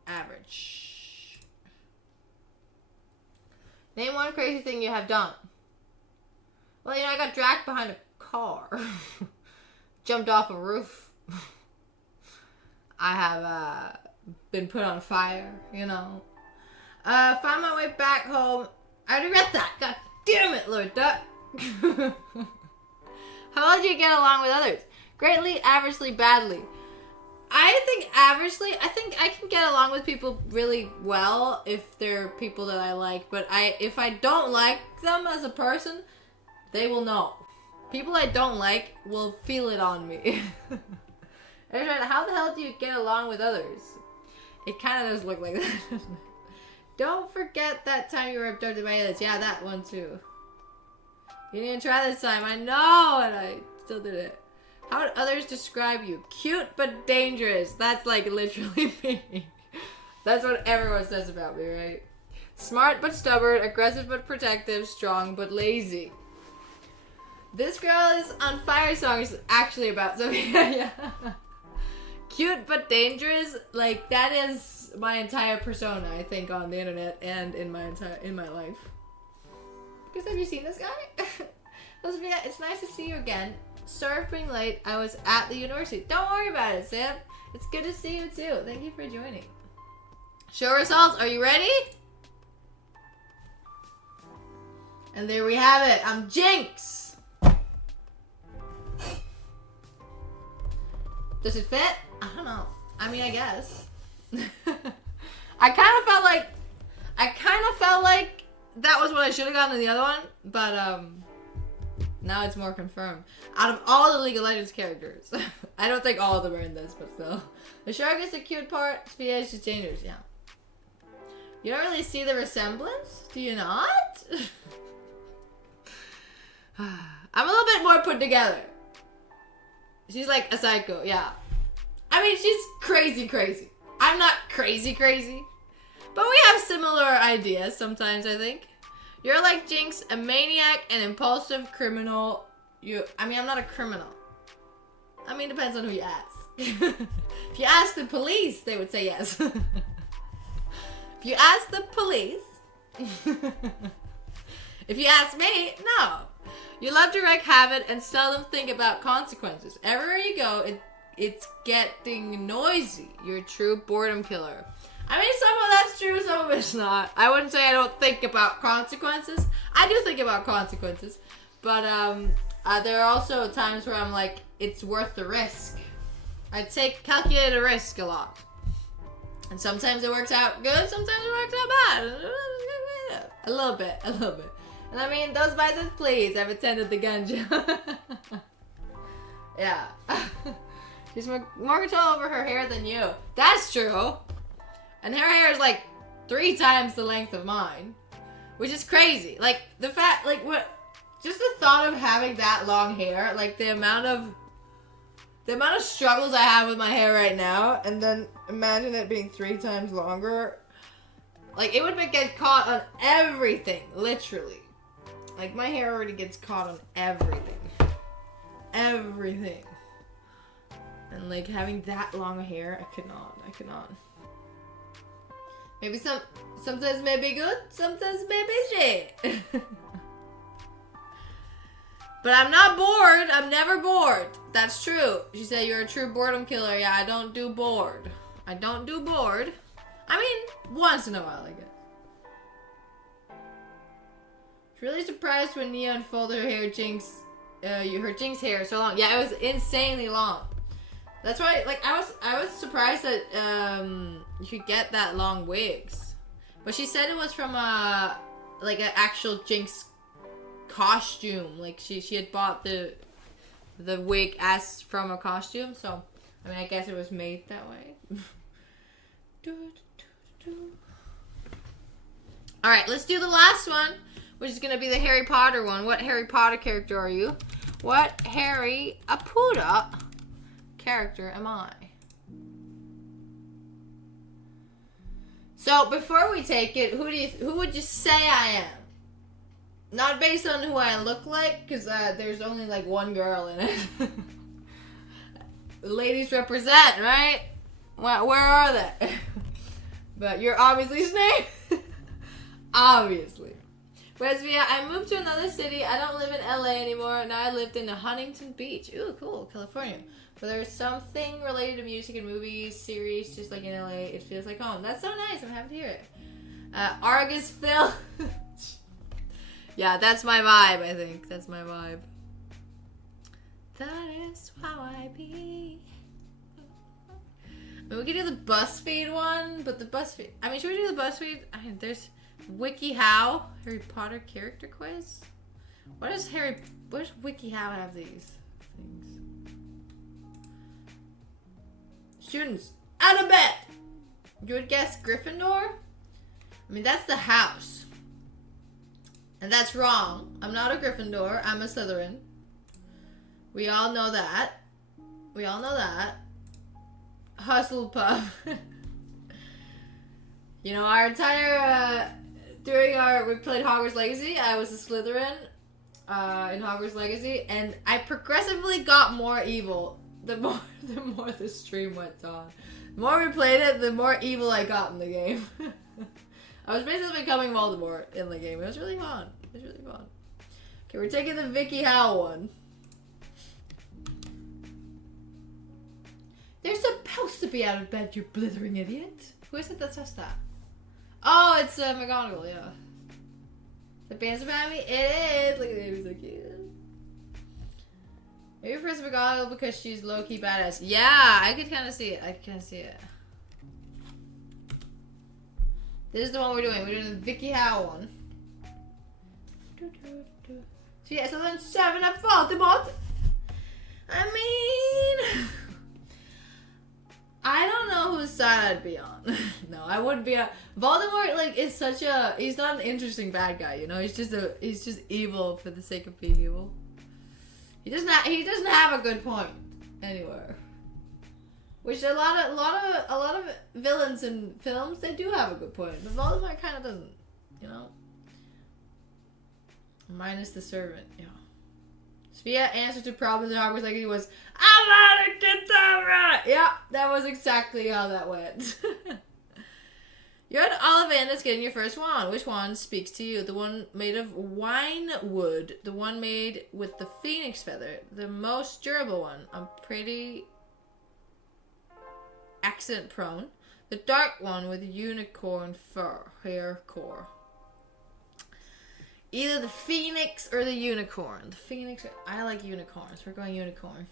Average. Name one crazy thing you have done. Well, I got dragged behind a car. Jumped off a roof. I have been put on fire, Find my way back home. I regret that. God damn it, Lord Duck. How well do you get along with others? Greatly, averagely, badly. I think averagely. I think I can get along with people really well if they're people that I like. But if I don't like them as a person, they will know. People I don't like will feel it on me. How the hell do you get along with others? It kind of does look like that. Don't forget that time you were abducted by aliens. Yeah, that one too. You didn't try this time. I know, and I still did it. How would others describe you? Cute but dangerous. That's like literally me. That's what everyone says about me, right? Smart but stubborn, aggressive but protective, strong but lazy. This Girl is on Fire song is actually about Sophia. Yeah. Cute but dangerous. Like, that is my entire persona, I think, on the internet and in my life. Because have you seen this guy? Sophia, it's nice to see you again. Sorry for being late. I was at the university. Don't worry about it, Sam. It's good to see you too. Thank you for joining. Show results. Are you ready? And there we have it. I'm Jinx. Does it fit? I don't know. I mean, I guess. I kind of felt like that was what I should have gotten in the other one, but now it's more confirmed. Out of all the League of Legends characters, I don't think all of them are in this, but still. The shark is the cute part. Sophia is just dangerous, yeah. You don't really see the resemblance? Do you not? I'm a little bit more put together. She's like a psycho, yeah. I mean, she's crazy. I'm not crazy. But we have similar ideas sometimes, I think. You're like Jinx, a maniac, an impulsive criminal. I'm not a criminal. I mean, depends on who you ask. If you ask the police, they would say yes. If If you ask the police, if you ask me, no. You love to wreak havoc and seldom think about consequences. Everywhere you go, it's getting noisy. You're a true boredom killer. I mean, some of that's true, some of it's not. I wouldn't say I don't think about consequences. I do think about consequences. But there are also times where I'm like, it's worth the risk. I take calculated risk a lot. And sometimes it works out good, sometimes it works out bad. A little bit. And I mean, those biceps, please. I've attended the gun gym. Yeah. She's more control over her hair than you. That's true. And her hair is like 3 times the length of mine. Which is crazy. Like, the fact, like, what, just the thought of having that long hair, like, the amount of struggles I have with my hair right now, and then imagine it being 3 times longer. Like, it would get caught on everything, literally. Like, my hair already gets caught on everything. Everything. And, like, having that long hair, I could not. Maybe sometimes maybe good, sometimes maybe shit. But I'm not bored. I'm never bored. That's true. She said you're a true boredom killer. Yeah, I don't do bored. I mean, once in a while, I guess. She's really surprised when Nia unfolded her hair, her Jinx hair so long. Yeah, it was insanely long. That's why, like, I was surprised that you could get that long wigs. But she said it was from like an actual Jinx costume. Like she had bought the wig as from a costume. So I mean, I guess it was made that way. All right, let's do the last one, which is gonna be the Harry Potter one. What Harry Potter character are you? What Harry Potter character am I? So before we take it, who would you say I am? Not based on who I look like, because there's only like one girl in it. The ladies represent, right? Where are they? But you're obviously Snape. Obviously. Wesvia, I moved to another city. I don't live in LA anymore. Now I lived in Huntington Beach. Ooh, cool. California. But there's something related to music and movies, series, just like in LA. It feels like home. That's so nice. I'm happy to hear it. Argus Phil. Yeah, that's my vibe, I think. That's my vibe. That is how I be. I mean, we could do the BuzzFeed one, but the BuzzFeed... I mean, should we do the BuzzFeed? I mean, there's WikiHow, Harry Potter character quiz. What does WikiHow have these things? Students, out of bed! You would guess Gryffindor? I mean, that's the house. And that's wrong. I'm not a Gryffindor. I'm a Slytherin. We all know that. Hufflepuff. You know, our entire, we played Hogwarts Legacy, I was a Slytherin, in Hogwarts Legacy, and I progressively got more evil the more the stream went on. The more we played it, the more evil I got in the game. I was basically becoming Voldemort in the game. It was really fun. Okay, we're taking the WikiHow one. They're supposed to be out of bed, you blithering idiot. Who is it that says that? Oh, it's McGonagall, yeah. The band's about me? It is! Look at it, he's so cute. Maybe Prince McGonagall because she's low-key badass. Yeah, I could kind of see it. This is the one we're doing. We're doing the WikiHow one. So yeah, so then 7 at Voldemort. I mean... I don't know whose side I'd be on. No, I wouldn't be on... Voldemort, like, is such a... He's not an interesting bad guy, you know? He's just evil for the sake of being evil. He doesn't have a good point anywhere. Which a lot of villains in films, they do have a good point. But Voldemort kind of doesn't, you know? Minus the servant, yeah. Sophia answer to problems in Hogwarts Legacy was, I'm gonna get that right! Yeah, that was exactly how that went. You're at Ollivandus getting your first wand. Which wand speaks to you? The one made of wine wood. The one made with the phoenix feather. The most durable one. I'm pretty accident prone. The dark one with unicorn fur. Hair core. Either the phoenix or the unicorn. The phoenix. I like unicorns. We're going unicorn.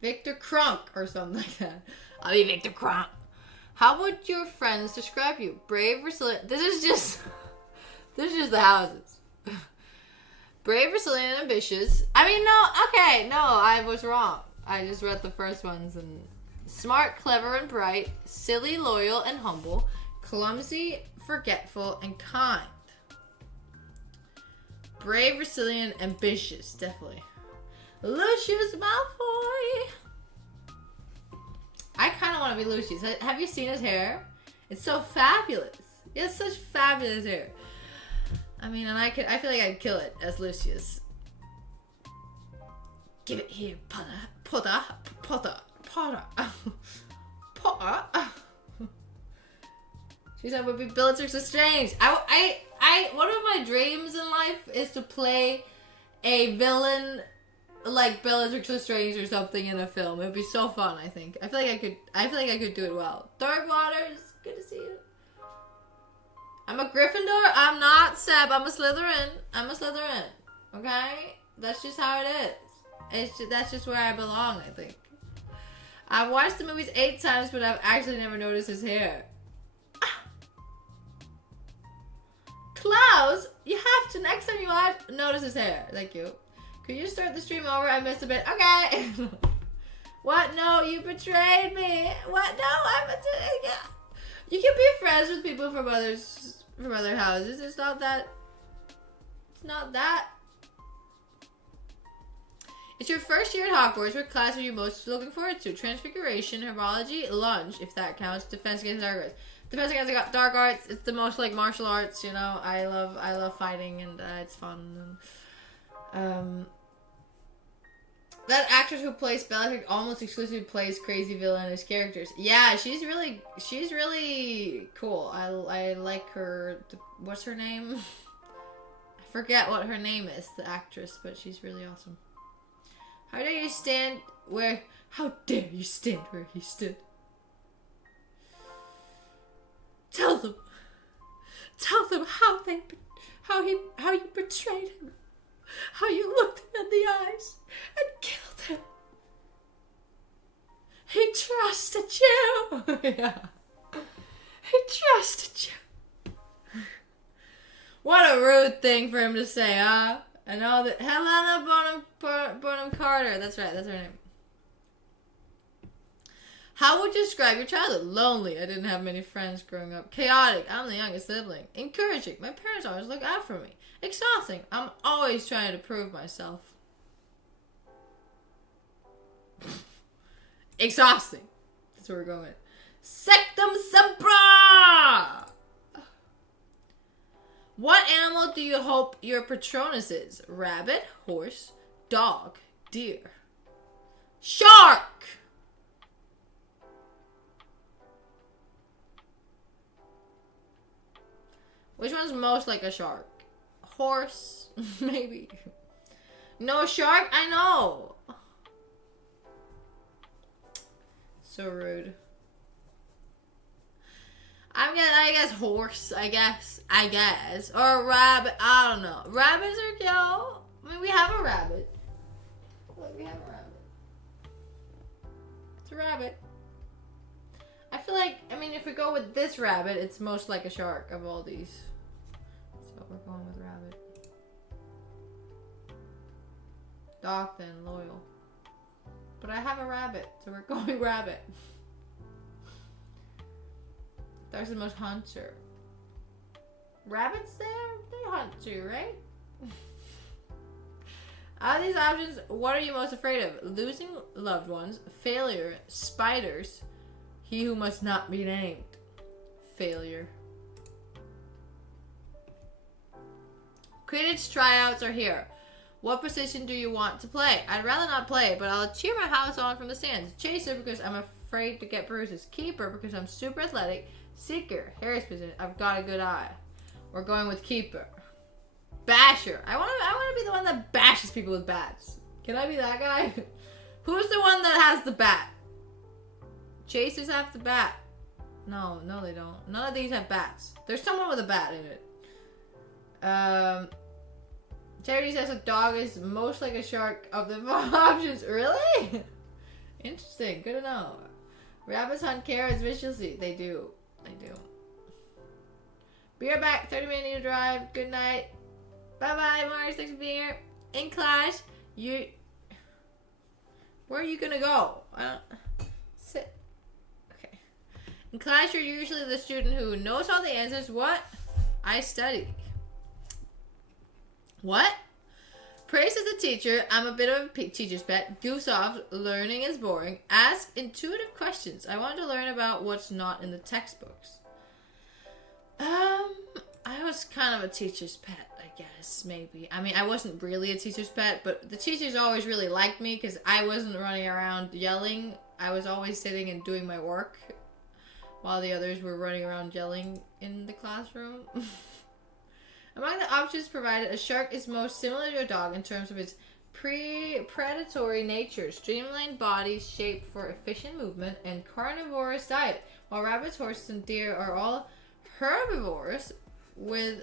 Victor Crunk or something like that. I'll be Victor Crunk. How would your friends describe you? Brave, resilient. This is just the houses. Brave, resilient, and ambitious. I mean, no. Okay, no, I was wrong. I just read the first ones and smart, clever, and bright. Silly, loyal, and humble. Clumsy, forgetful, and kind. Brave, resilient, ambitious. Definitely. Lucius Malfoy. I kind of want to be Lucius. Have you seen his hair? It's so fabulous. He has such fabulous hair. I mean, and I feel like I'd kill it as Lucius. Give it here, Potter. She said would be Bellatrix Lestrange. One of my dreams in life is to play a villain like Bellatrix Lestrange or something in a film. It would be so fun, I think. I feel like I could do it well. Dark Waters, good to see you. I'm a Gryffindor. I'm not Seb. I'm a Slytherin. Okay? That's just how it is. That's just where I belong, I think. I've watched the movies 8 times, but I've actually never noticed his hair. Klaus, you have to, next time you watch, notice his hair. Thank you. Could you start the stream over? I missed a bit. Okay. What? No, you betrayed me. What? No, I betrayed you. You can be friends with people from other houses. It's not that. It's your first year at Hogwarts. What class are you most looking forward to? Transfiguration, Herbology, Lunge, if that counts. Defense against Dark Arts. Defense against Dark Arts. It's the most like martial arts. You know, I love fighting and it's fun. And, that actress who plays Bellatrix almost exclusively plays crazy villainous characters. Yeah, she's really cool. I like her. What's her name? I forget what her name is, the actress, but she's really awesome. How dare you stand where he stood? Tell them how you betrayed him. How you looked him in the eyes and killed him. He trusted you. Yeah. He trusted you. What a rude thing for him to say, huh? And all that. Helena Bonham Carter. That's right. That's her name. How would you describe your childhood? Lonely. I didn't have many friends growing up. Chaotic. I'm the youngest sibling. Encouraging. My parents always look out for me. Exhausting. I'm always trying to prove myself. Exhausting. That's where we're going. Sectum Sempra! What animal do you hope your Patronus is? Rabbit, horse, dog, deer. Shark! Which one's most like a shark? Horse? Maybe. No shark? I know. So rude. I guess horse, I guess. Or rabbit, I don't know. Rabbits are cute. I mean, we have a rabbit. Look, we have a rabbit. It's a rabbit. I feel like, I mean, if we go with this rabbit, it's most like a shark of all these. So we're going with rabbit. Dog then, loyal. But I have a rabbit, so we're going rabbit. There's the most hunter. Rabbits there? They hunt too, right? Out of these options, what are you most afraid of? Losing loved ones, failure, spiders, he who must not be named. Failure. Quidditch tryouts are here. What position do you want to play? I'd rather not play, but I'll cheer my house on from the stands. Chaser because I'm afraid to get bruises. Keeper because I'm super athletic. Seeker. Harris position. I've got a good eye. We're going with keeper. Basher. I wanna be the one that bashes people with bats. Can I be that guy? Who's the one that has the bat? Chasers have the bat. No, they don't. None of these have bats. There's someone with a bat in it. Charity says a dog is most like a shark of the four options. Really? Interesting. Good to know. Rabbits hunt carrots viciously. They do. Be right back. 30-minute need to drive. Good night. Bye-bye, Mars. Thanks for being here. In class, where are you gonna go? Sit. Okay. In class, you're usually the student who knows all the answers. What? I study. What? Praise as a teacher. I'm a bit of a teacher's pet. Goose off. Learning is boring. Ask intuitive questions. I want to learn about what's not in the textbooks. I was kind of a teacher's pet, I guess, maybe. I mean, I wasn't really a teacher's pet, but the teachers always really liked me because I wasn't running around yelling. I was always sitting and doing my work while the others were running around yelling in the classroom. Among the options provided, a shark is most similar to a dog in terms of its predatory nature, streamlined body shaped for efficient movement, and carnivorous diet, while rabbits, horses, and deer are all herbivores with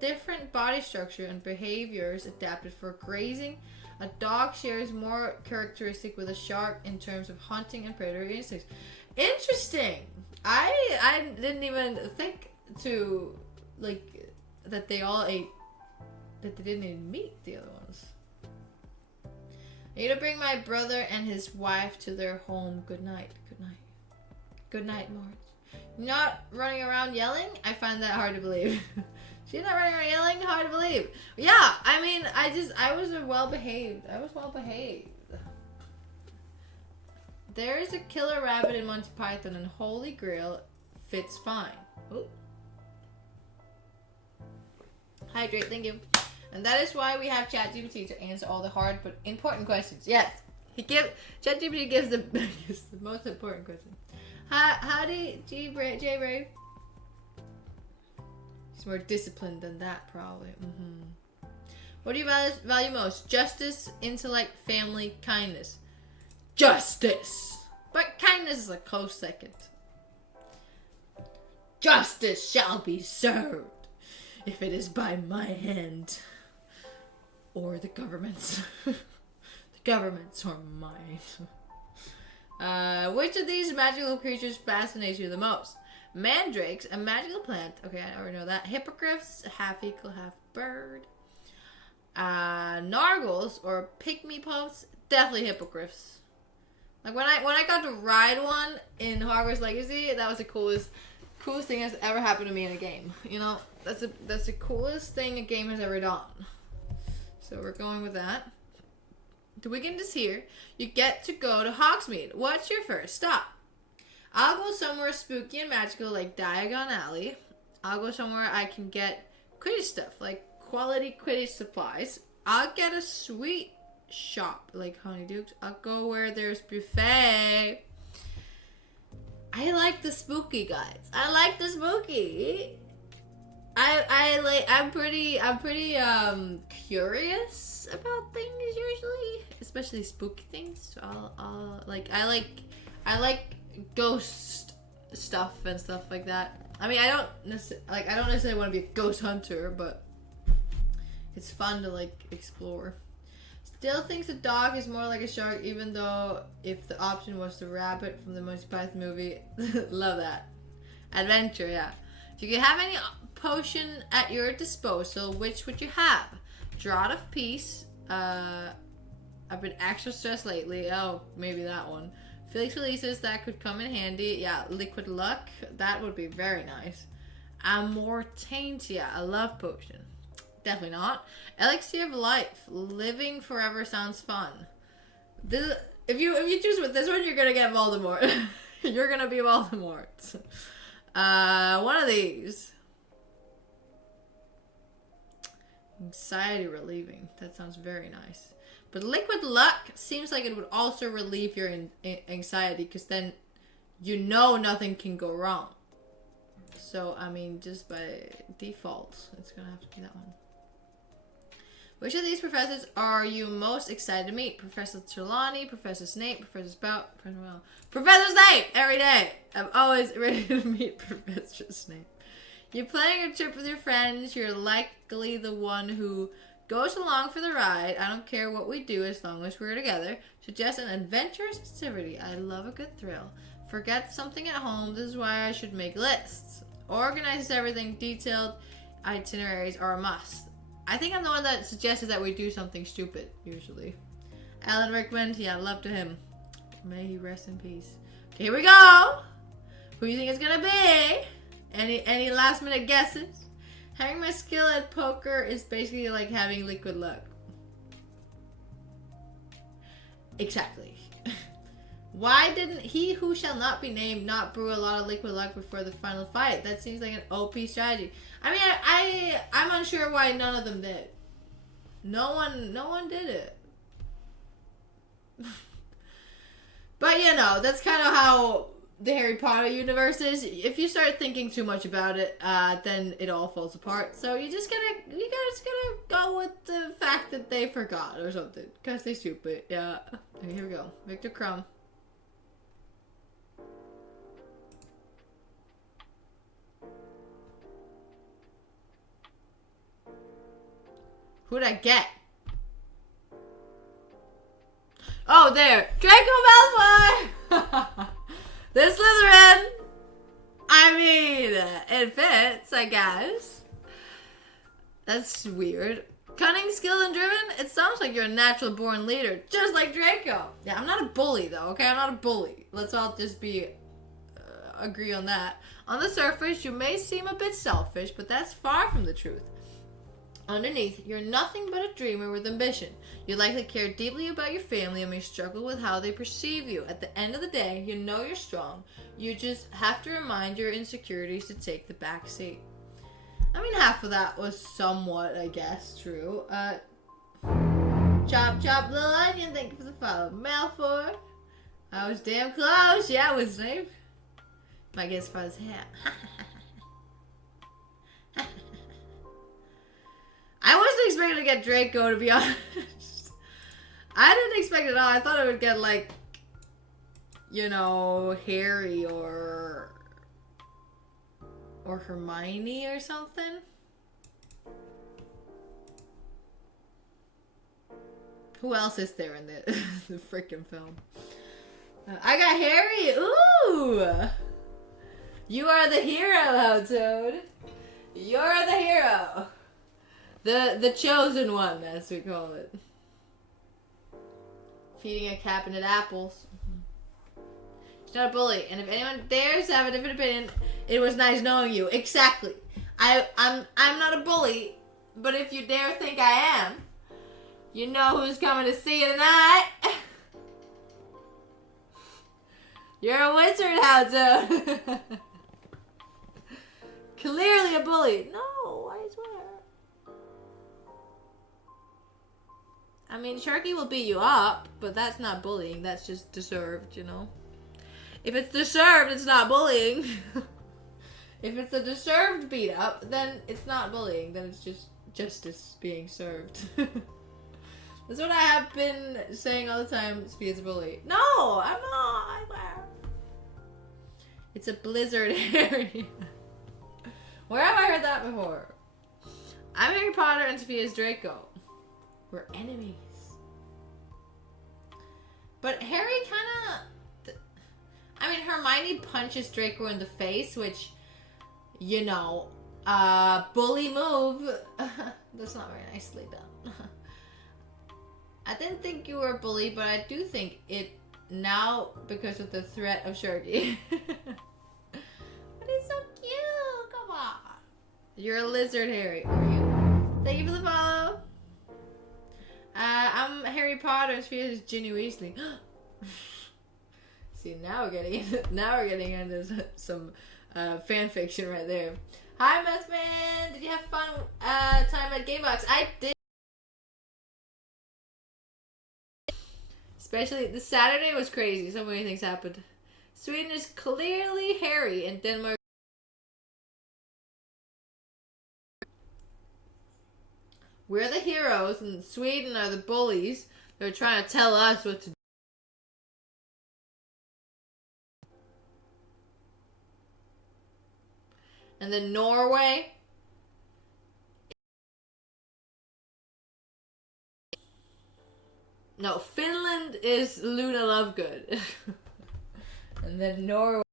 different body structure and behaviors adapted for grazing. A dog shares more characteristic with a shark in terms of hunting and predatory instincts. Interesting. I didn't even think to like that they all ate, that they didn't even meet the other ones. I need to bring my brother and his wife to their home. Good night. Good night. Good night, Marge. Not running around yelling? I find that hard to believe. She's not running around yelling? Hard to believe. Yeah, I mean, I was well behaved. There is a killer rabbit in Monty Python, and Holy Grail fits fine. Ooh. Hydrate, thank you. And that is why we have ChatGPT to answer all the hard but important questions. Yes, ChatGPT gives the most important questions. Howdy, J Brave. He's more disciplined than that, probably. What do you value most? Justice, intellect, family, kindness. Justice! But kindness is a close second. Justice shall be served, if it is by my hand. Or the government's. The government's or mine. Which of these magical creatures fascinates you the most? Mandrakes, a magical plant. Okay, I already know that. Hippogriffs, half eagle, half bird. Nargles or pygmy puffs. Definitely hippogriffs. Like when I got to ride one in Hogwarts Legacy, that was the coolest thing that's ever happened to me in a game. You know, that's the coolest thing a game has ever done. So we're going with that. The weekend is here. You get to go to Hogsmeade. What's your first stop? I'll go somewhere spooky and magical like Diagon Alley. I'll go somewhere I can get Quidditch stuff like quality Quidditch supplies. I'll get a sweet shop like Honeydukes. I'll go where there's buffet. I like the spooky, guys. I like the spooky. I'm pretty curious about things usually, especially spooky things. So I like ghost stuff and stuff like that. I mean, I don't necessarily want to be a ghost hunter, but it's fun to like explore. Still thinks a dog is more like a shark, even though if the option was the rabbit from the Monty Python movie, love that. Adventure, yeah. If you could have any potion at your disposal, which would you have? Draught of Peace. I've been extra stressed lately. Oh, maybe that one. Felix Felicis, that could come in handy. Yeah, Liquid Luck, that would be very nice. Amortaintia, a love potion. Definitely not. Elixir of Life, living forever sounds fun. If you choose with this one, you're gonna get Voldemort. You're gonna be Voldemort. One of these. Anxiety relieving. That sounds very nice. But Liquid Luck seems like it would also relieve your anxiety, because then you know nothing can go wrong. So, I mean, just by default, it's gonna have to be that one. Which of these professors are you most excited to meet? Professor Trelawney, Professor Snape, Professor Spout, Professor Well. Professor Snape! Every day! I'm always ready to meet Professor Snape. You're planning a trip with your friends. You're likely the one who goes along for the ride. I don't care what we do as long as we're together. Suggest an adventurous activity. I love a good thrill. Forget something at home. This is why I should make lists. Organizes everything. Detailed itineraries are a must. I think I'm the one that suggested that we do something stupid, usually. Alan Rickman, yeah, love to him. May he rest in peace. Okay, here we go. Who do you think it's gonna be? Any last minute guesses? Having my skill at poker is basically like having liquid luck. Exactly. Why didn't he who shall not be named not brew a lot of liquid luck before the final fight? That seems like an OP strategy. I mean, I'm unsure why none of them did. No one did it. But you know, that's kind of how the Harry Potter universe is. If you start thinking too much about it, then it all falls apart. So you just gotta go with the fact that they forgot or something, cause they're stupid. Yeah. Okay, here we go. Victor Crumb. Who'd I get? Oh, there. Draco Malfoy! This Slytherin! I mean, it fits, I guess. That's weird. Cunning, skilled, and driven? It sounds like you're a natural born leader, just like Draco. Yeah, I'm not a bully, though, okay? I'm not a bully. Let's all just agree on that. On the surface, you may seem a bit selfish, but that's far from the truth. Underneath, you're nothing but a dreamer with ambition. You likely care deeply about your family and may struggle with how they perceive you. At the end of the day, you know you're strong. You just have to remind your insecurities to take the back seat. I mean, half of that was somewhat, I guess, true. Chop, chop, little onion. Thank you for the follow. Malfoy. I was damn close. Yeah, I was Snape. Might get as far as hair. I wasn't expecting to get Draco, to be honest. I didn't expect it at all. I thought it would get, like, you know, Harry or Hermione or something. Who else is there in the, the freaking film? I got Harry. Ooh! You are the hero, Howtoad. You're the hero. The chosen one, as we call it. Feeding a cabinet apples. He's not a bully, and if anyone dares to have a different opinion, it was nice knowing you. Exactly. I'm not a bully, but if you dare think I am, you know who's coming to see you tonight. You're a wizard, Howzo. Clearly a bully. No, I swear. I mean, Sharky will beat you up, but that's not bullying. That's just deserved, you know? If it's deserved, it's not bullying. If it's a deserved beat up, then it's not bullying. Then it's just justice being served. That's what I have been saying all the time. Sophia's a bully. No, I'm not. I swear. It's a blizzard area. Where have I heard that before? I'm Harry Potter and Sophia's Draco. We're enemies. But Harry kind of... I mean, Hermione punches Draco in the face, which, you know, bully move. That's not very nicely done. I didn't think you were a bully, but I do think it now because of the threat of Sharky. But he's so cute. Come on. You're a lizard, Harry. Are you? Thank you for the follow. I'm Harry Potter and Sophia is Ginny Weasley. See, now we're getting into some fan fiction right there. Hi, Messman. Did you have fun time at Gamebox? I did. Especially the Saturday was crazy. So many things happened. Sweden is clearly Harry, and Denmark We're the heroes, and Sweden are the bullies. They're trying to tell us what to do. And then Norway. No, Finland is Luna Lovegood. And then Norway.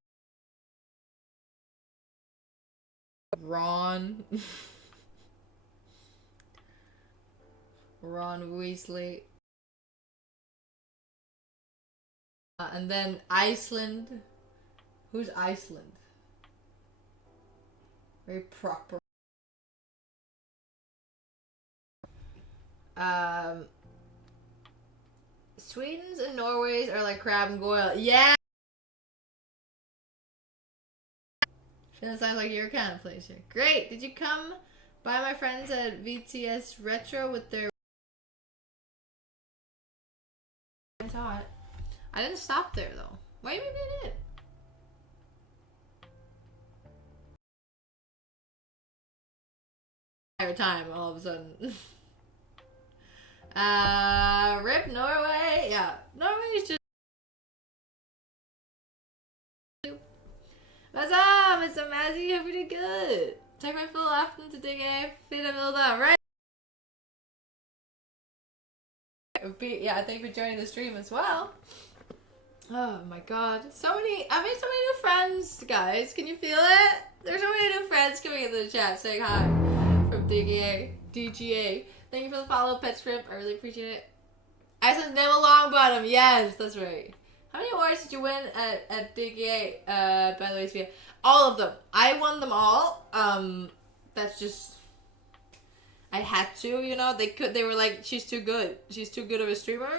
Ron. Ron Weasley. And then Iceland. Who's Iceland? Very proper. Sweden's and Norway's are like Crab and Goyle. Yeah! That sounds like your kind of place here. Great! Did you come by my friends at VTS Retro with their... I saw it. I didn't stop there though. Wait, maybe I did. Entire time all of a sudden. Rip Norway. Yeah, Norway's just... What's up, Mr. Mazzy? Hope you did good. Take my full afternoon to dig a fit of all right? Yeah, thank you for joining the stream as well. Oh my god. I made so many new friends, guys. Can you feel it? There's so many new friends coming into the chat saying hi from DGA. Thank you for the follow, Pet Shrimp. I really appreciate it. I said Neville Longbottom. Yes, that's right. How many awards did you win at DGA, by the way, Sophia? All of them. I won them all. That's just... I had to, you know. They were like, she's too good. She's too good of a streamer.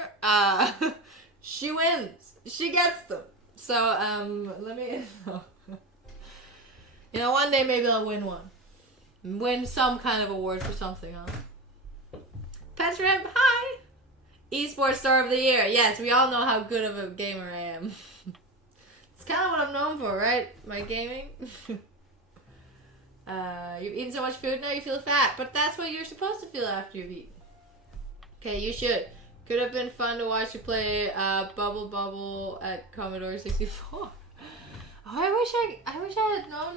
She wins. She gets them. So, let me... You know, one day maybe I'll win one. Win some kind of award for something, huh? Pet Shrimp, hi! Esports Star of the Year. Yes, we all know how good of a gamer I am. It's kind of what I'm known for, right? My gaming. You've eaten so much food now you feel fat, but that's what you're supposed to feel after you've eaten. Okay, you should. Could have been fun to watch you play Bubble Bubble at Commodore 64. Oh, I wish I had known.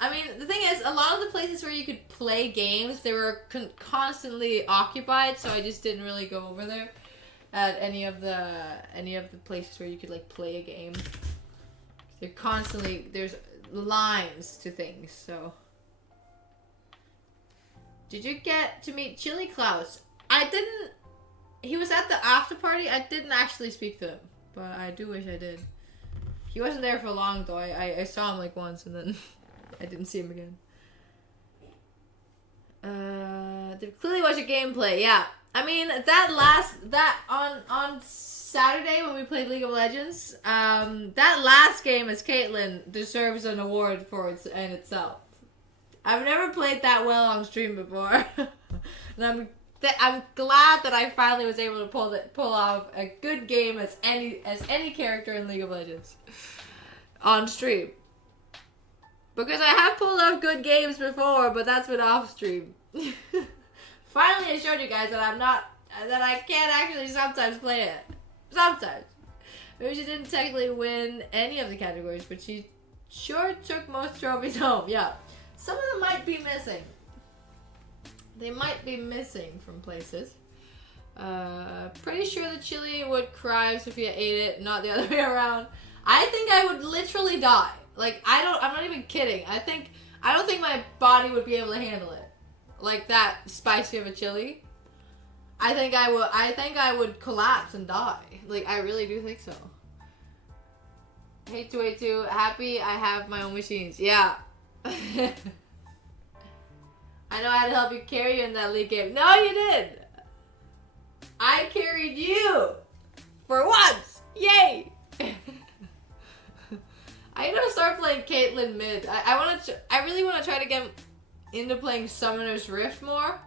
I mean, the thing is, a lot of the places where you could play games, they were constantly occupied, so I just didn't really go over there at any of the places where you could like play a game. There's lines to things. So, did you get to meet Chili Klaus? I didn't. He was at the after party. I didn't actually speak to him, but I do wish I did. He wasn't there for long though. I saw him like once and then I didn't see him again. They clearly watch a gameplay. Yeah, I mean that on Saturday when we played League of Legends, that last game as Caitlyn deserves an award for in itself. I've never played that well on stream before, and I'm glad that I finally was able to pull off a good game as any character in League of Legends on stream. Because I have pulled off good games before, but that's been off stream. Finally, I showed you guys that I can't actually sometimes play it. Sometimes. Maybe she didn't technically win any of the categories, but she sure took most trophies home. Yeah. Some of them might be missing. They might be missing from places. Pretty sure the chili would cry if Sophia ate it, not the other way around. I think I would literally die. Like, I'm not even kidding. I don't think my body would be able to handle it. Like that spicy of a chili. I think I would collapse and die. Like, I really do think so. Hey 282, happy I have my own machines. Yeah. I know I had to help you carry you in that league game. No, you did. I carried you for once. Yay! I'm gonna start playing Caitlyn mid. I really want to try to get into playing Summoner's Rift more.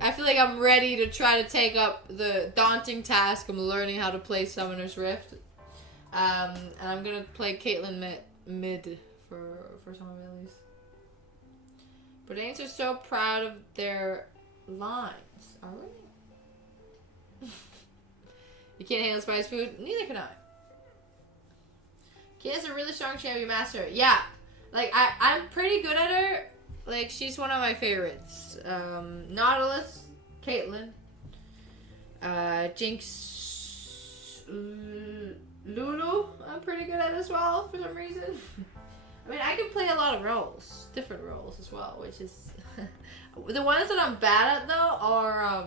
I feel like I'm ready to try to take up the daunting task of learning how to play Summoner's Rift. And I'm gonna play Caitlyn mid for some of it at least. But Danes are so proud of their lines. Are we? You can't handle spicy food? Neither can I. Kia's a really strong champion master. Yeah. Like, I'm pretty good at her. Like, she's one of my favorites. Nautilus, Caitlyn, Jinx, Lulu, I'm pretty good at as well for some reason. I mean, I can play a lot of roles, different roles as well, which is... The ones that I'm bad at, though, are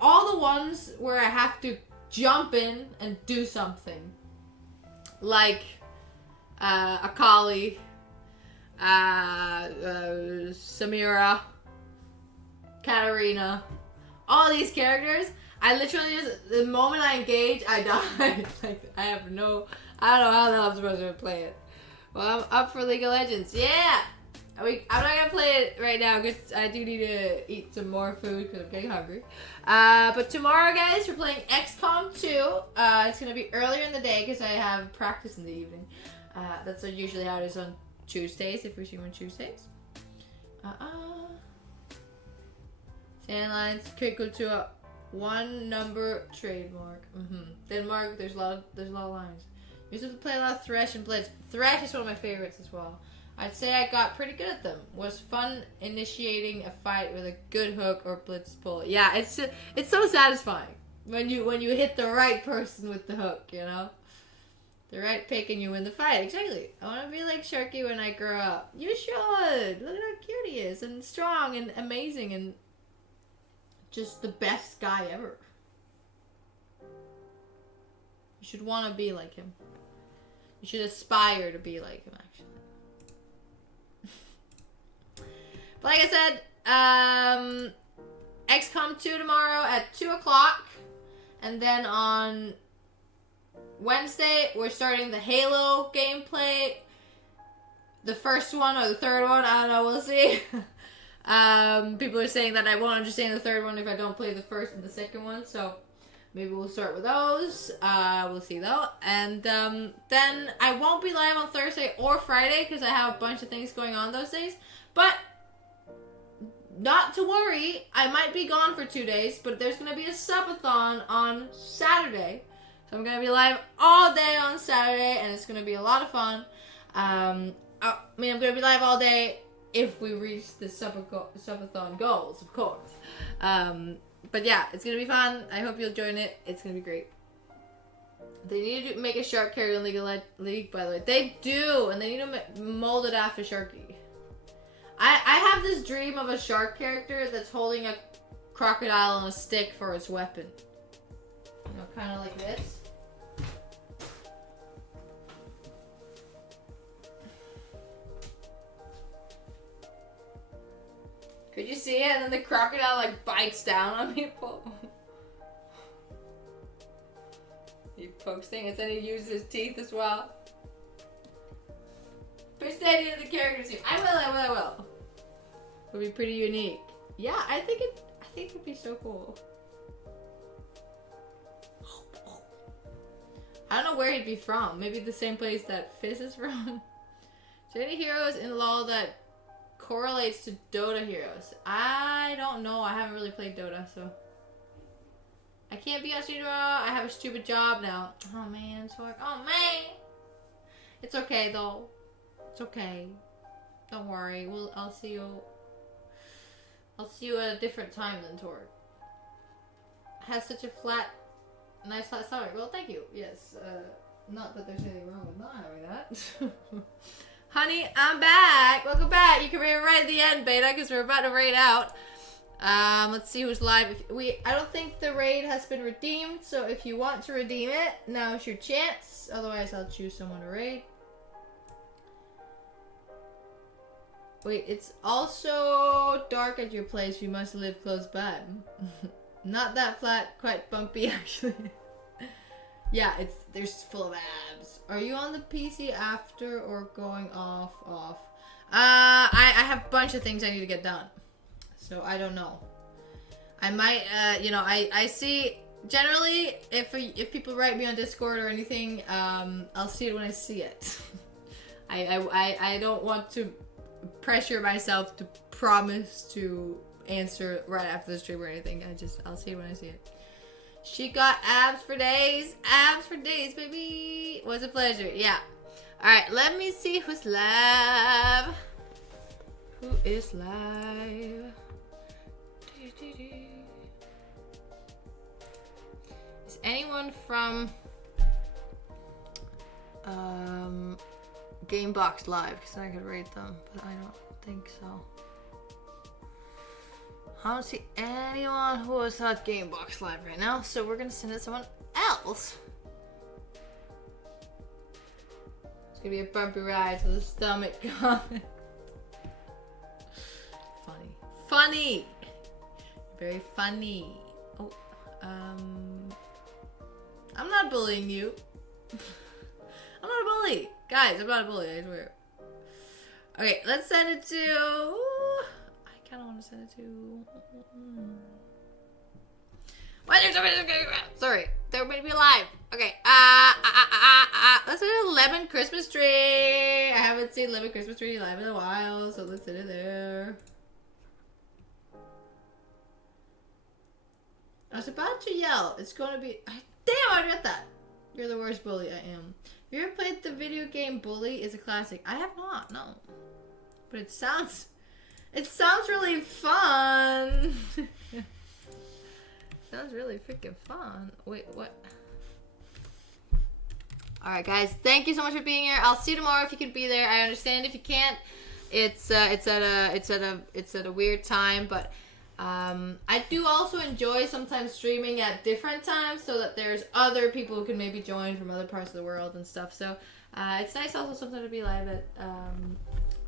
all the ones where I have to jump in and do something. Like Akali, Samira, Katarina, all these characters, I literally just, the moment I engage, I die. Like, I don't know how the hell I'm supposed to play it. Well, I'm up for League of Legends. Yeah! I'm not gonna play it right now because I do need to eat some more food because I'm getting hungry. But tomorrow, guys, we're playing XCOM 2. It's gonna be earlier in the day because I have practice in the evening. That's usually how it is on Tuesdays, if we're streaming on Tuesdays. Sandlines, critical to a 1-number trademark. Denmark, there's a lot of lines. You used to play a lot of Thresh and Blitz. Thresh is one of my favorites as well. I'd say I got pretty good at them. Was fun initiating a fight with a good hook or blitz pull. Yeah, it's so satisfying when you hit the right person with the hook, you know? The right pick and you win the fight. Exactly. I want to be like Sharky when I grow up. You should. Look at how cute he is and strong and amazing and just the best guy ever. You should want to be like him. You should aspire to be like him, actually. But like I said, XCOM 2 tomorrow at 2 o'clock. And then on Wednesday, we're starting the Halo gameplay. The first one or the third one, I don't know, we'll see. People are saying that I won't understand the third one if I don't play the first and the second one. So maybe we'll start with those. We'll see though. And then I won't be live on Thursday or Friday because I have a bunch of things going on those days. But not to worry, I might be gone for 2 days, but there's going to be a subathon on Saturday. So I'm going to be live all day on Saturday, and it's going to be a lot of fun. I'm going to be live all day if we reach the subathon goals, of course. But yeah, it's going to be fun. I hope you'll join it. It's going to be great. They need to make a shark character in League, by the way. They do, and they need to mold it after Sharky. I have this dream of a shark character that's holding a crocodile on a stick for its weapon. You know, kind of like this. Could you see it? And then the crocodile like bites down on people. He pokes things, and then he uses his teeth as well. Push that into the character team. I will. It'll be pretty unique. Yeah, I think it'd be so cool. I don't know where he'd be from. Maybe the same place that Fizz is from. Is there any heroes in LoL that correlates to Dota heroes? I don't know. I haven't really played Dota, so. I can't be on stream tomorrow. I have a stupid job now. Oh man, Torque. Oh man. It's okay though. It's okay. Don't worry. I'll see you. I'll see you at a different time than Torque. Has such a nice flat stomach. Well, thank you. Yes. Not that there's anything wrong with not having that. Honey, I'm back. Welcome back. You can read right at the end, Beta, because we're about to raid out. Let's see who's live. I don't think the raid has been redeemed, so if you want to redeem it, now's your chance. Otherwise, I'll choose someone to raid. Wait, it's also dark at your place. You must live close by. Not that flat, quite bumpy actually. Yeah, they're full of abs. Are you on the PC after or going off? I have a bunch of things I need to get done. So I don't know. I might, I see, generally, if people write me on Discord or anything, I'll see it when I see it. I don't want to pressure myself to promise to answer right after the stream or anything. I'll see it when I see it. She got abs for days. Abs for days, baby. Was a pleasure. Yeah. Alright, let me see who's live. Who is live? Is anyone from Gamebox live? Because I could rate them, but I don't think so. I don't see anyone who is at Gamebox live right now, so we're gonna send it to someone else. It's gonna be a bumpy ride to the stomach comment. Funny. Funny! Very funny. Oh, I'm not bullying you. I'm not a bully. Guys, I'm not a bully, I swear. Okay, let's send it to... I kind of want to send it to... Why there's somebody... Sorry, they're going to be live. Okay, let's send a lemon Christmas tree. I haven't seen lemon Christmas tree live in a while, so let's send it there. I was about to yell. It's going to be... Damn, I read that. You're the worst bully. I am. Have you ever played the video game Bully? Is a classic. I have not, no. But it sounds really fun. Sounds really freaking fun. Wait, what? Alright guys, thank you so much for being here. I'll see you tomorrow if you can be there. I understand if you can't. It's at a weird time, but I do also enjoy sometimes streaming at different times so that there's other people who can maybe join from other parts of the world and stuff. So it's nice also sometimes to be live at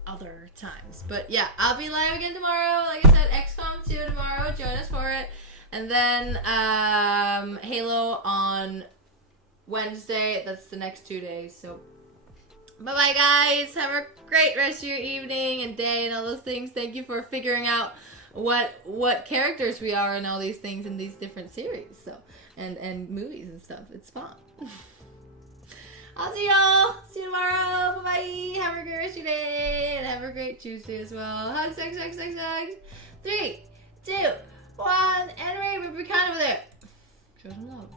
other times. But yeah, I'll be live again tomorrow. Like I said, XCOM 2 tomorrow. Join us for it. And then Halo on Wednesday. That's the next 2 days. So bye-bye, guys. Have a great rest of your evening and day and all those things. Thank you for figuring out what characters we are in all these things in these different series, so and movies and stuff. It's fun. I'll see y'all. See you tomorrow. Bye bye. Have a great rest of your day and have a great Tuesday as well. Hugs, hugs, hugs, hugs, hugs. 3, 2, 1, and Ray, we'll be kind over there. Show some love.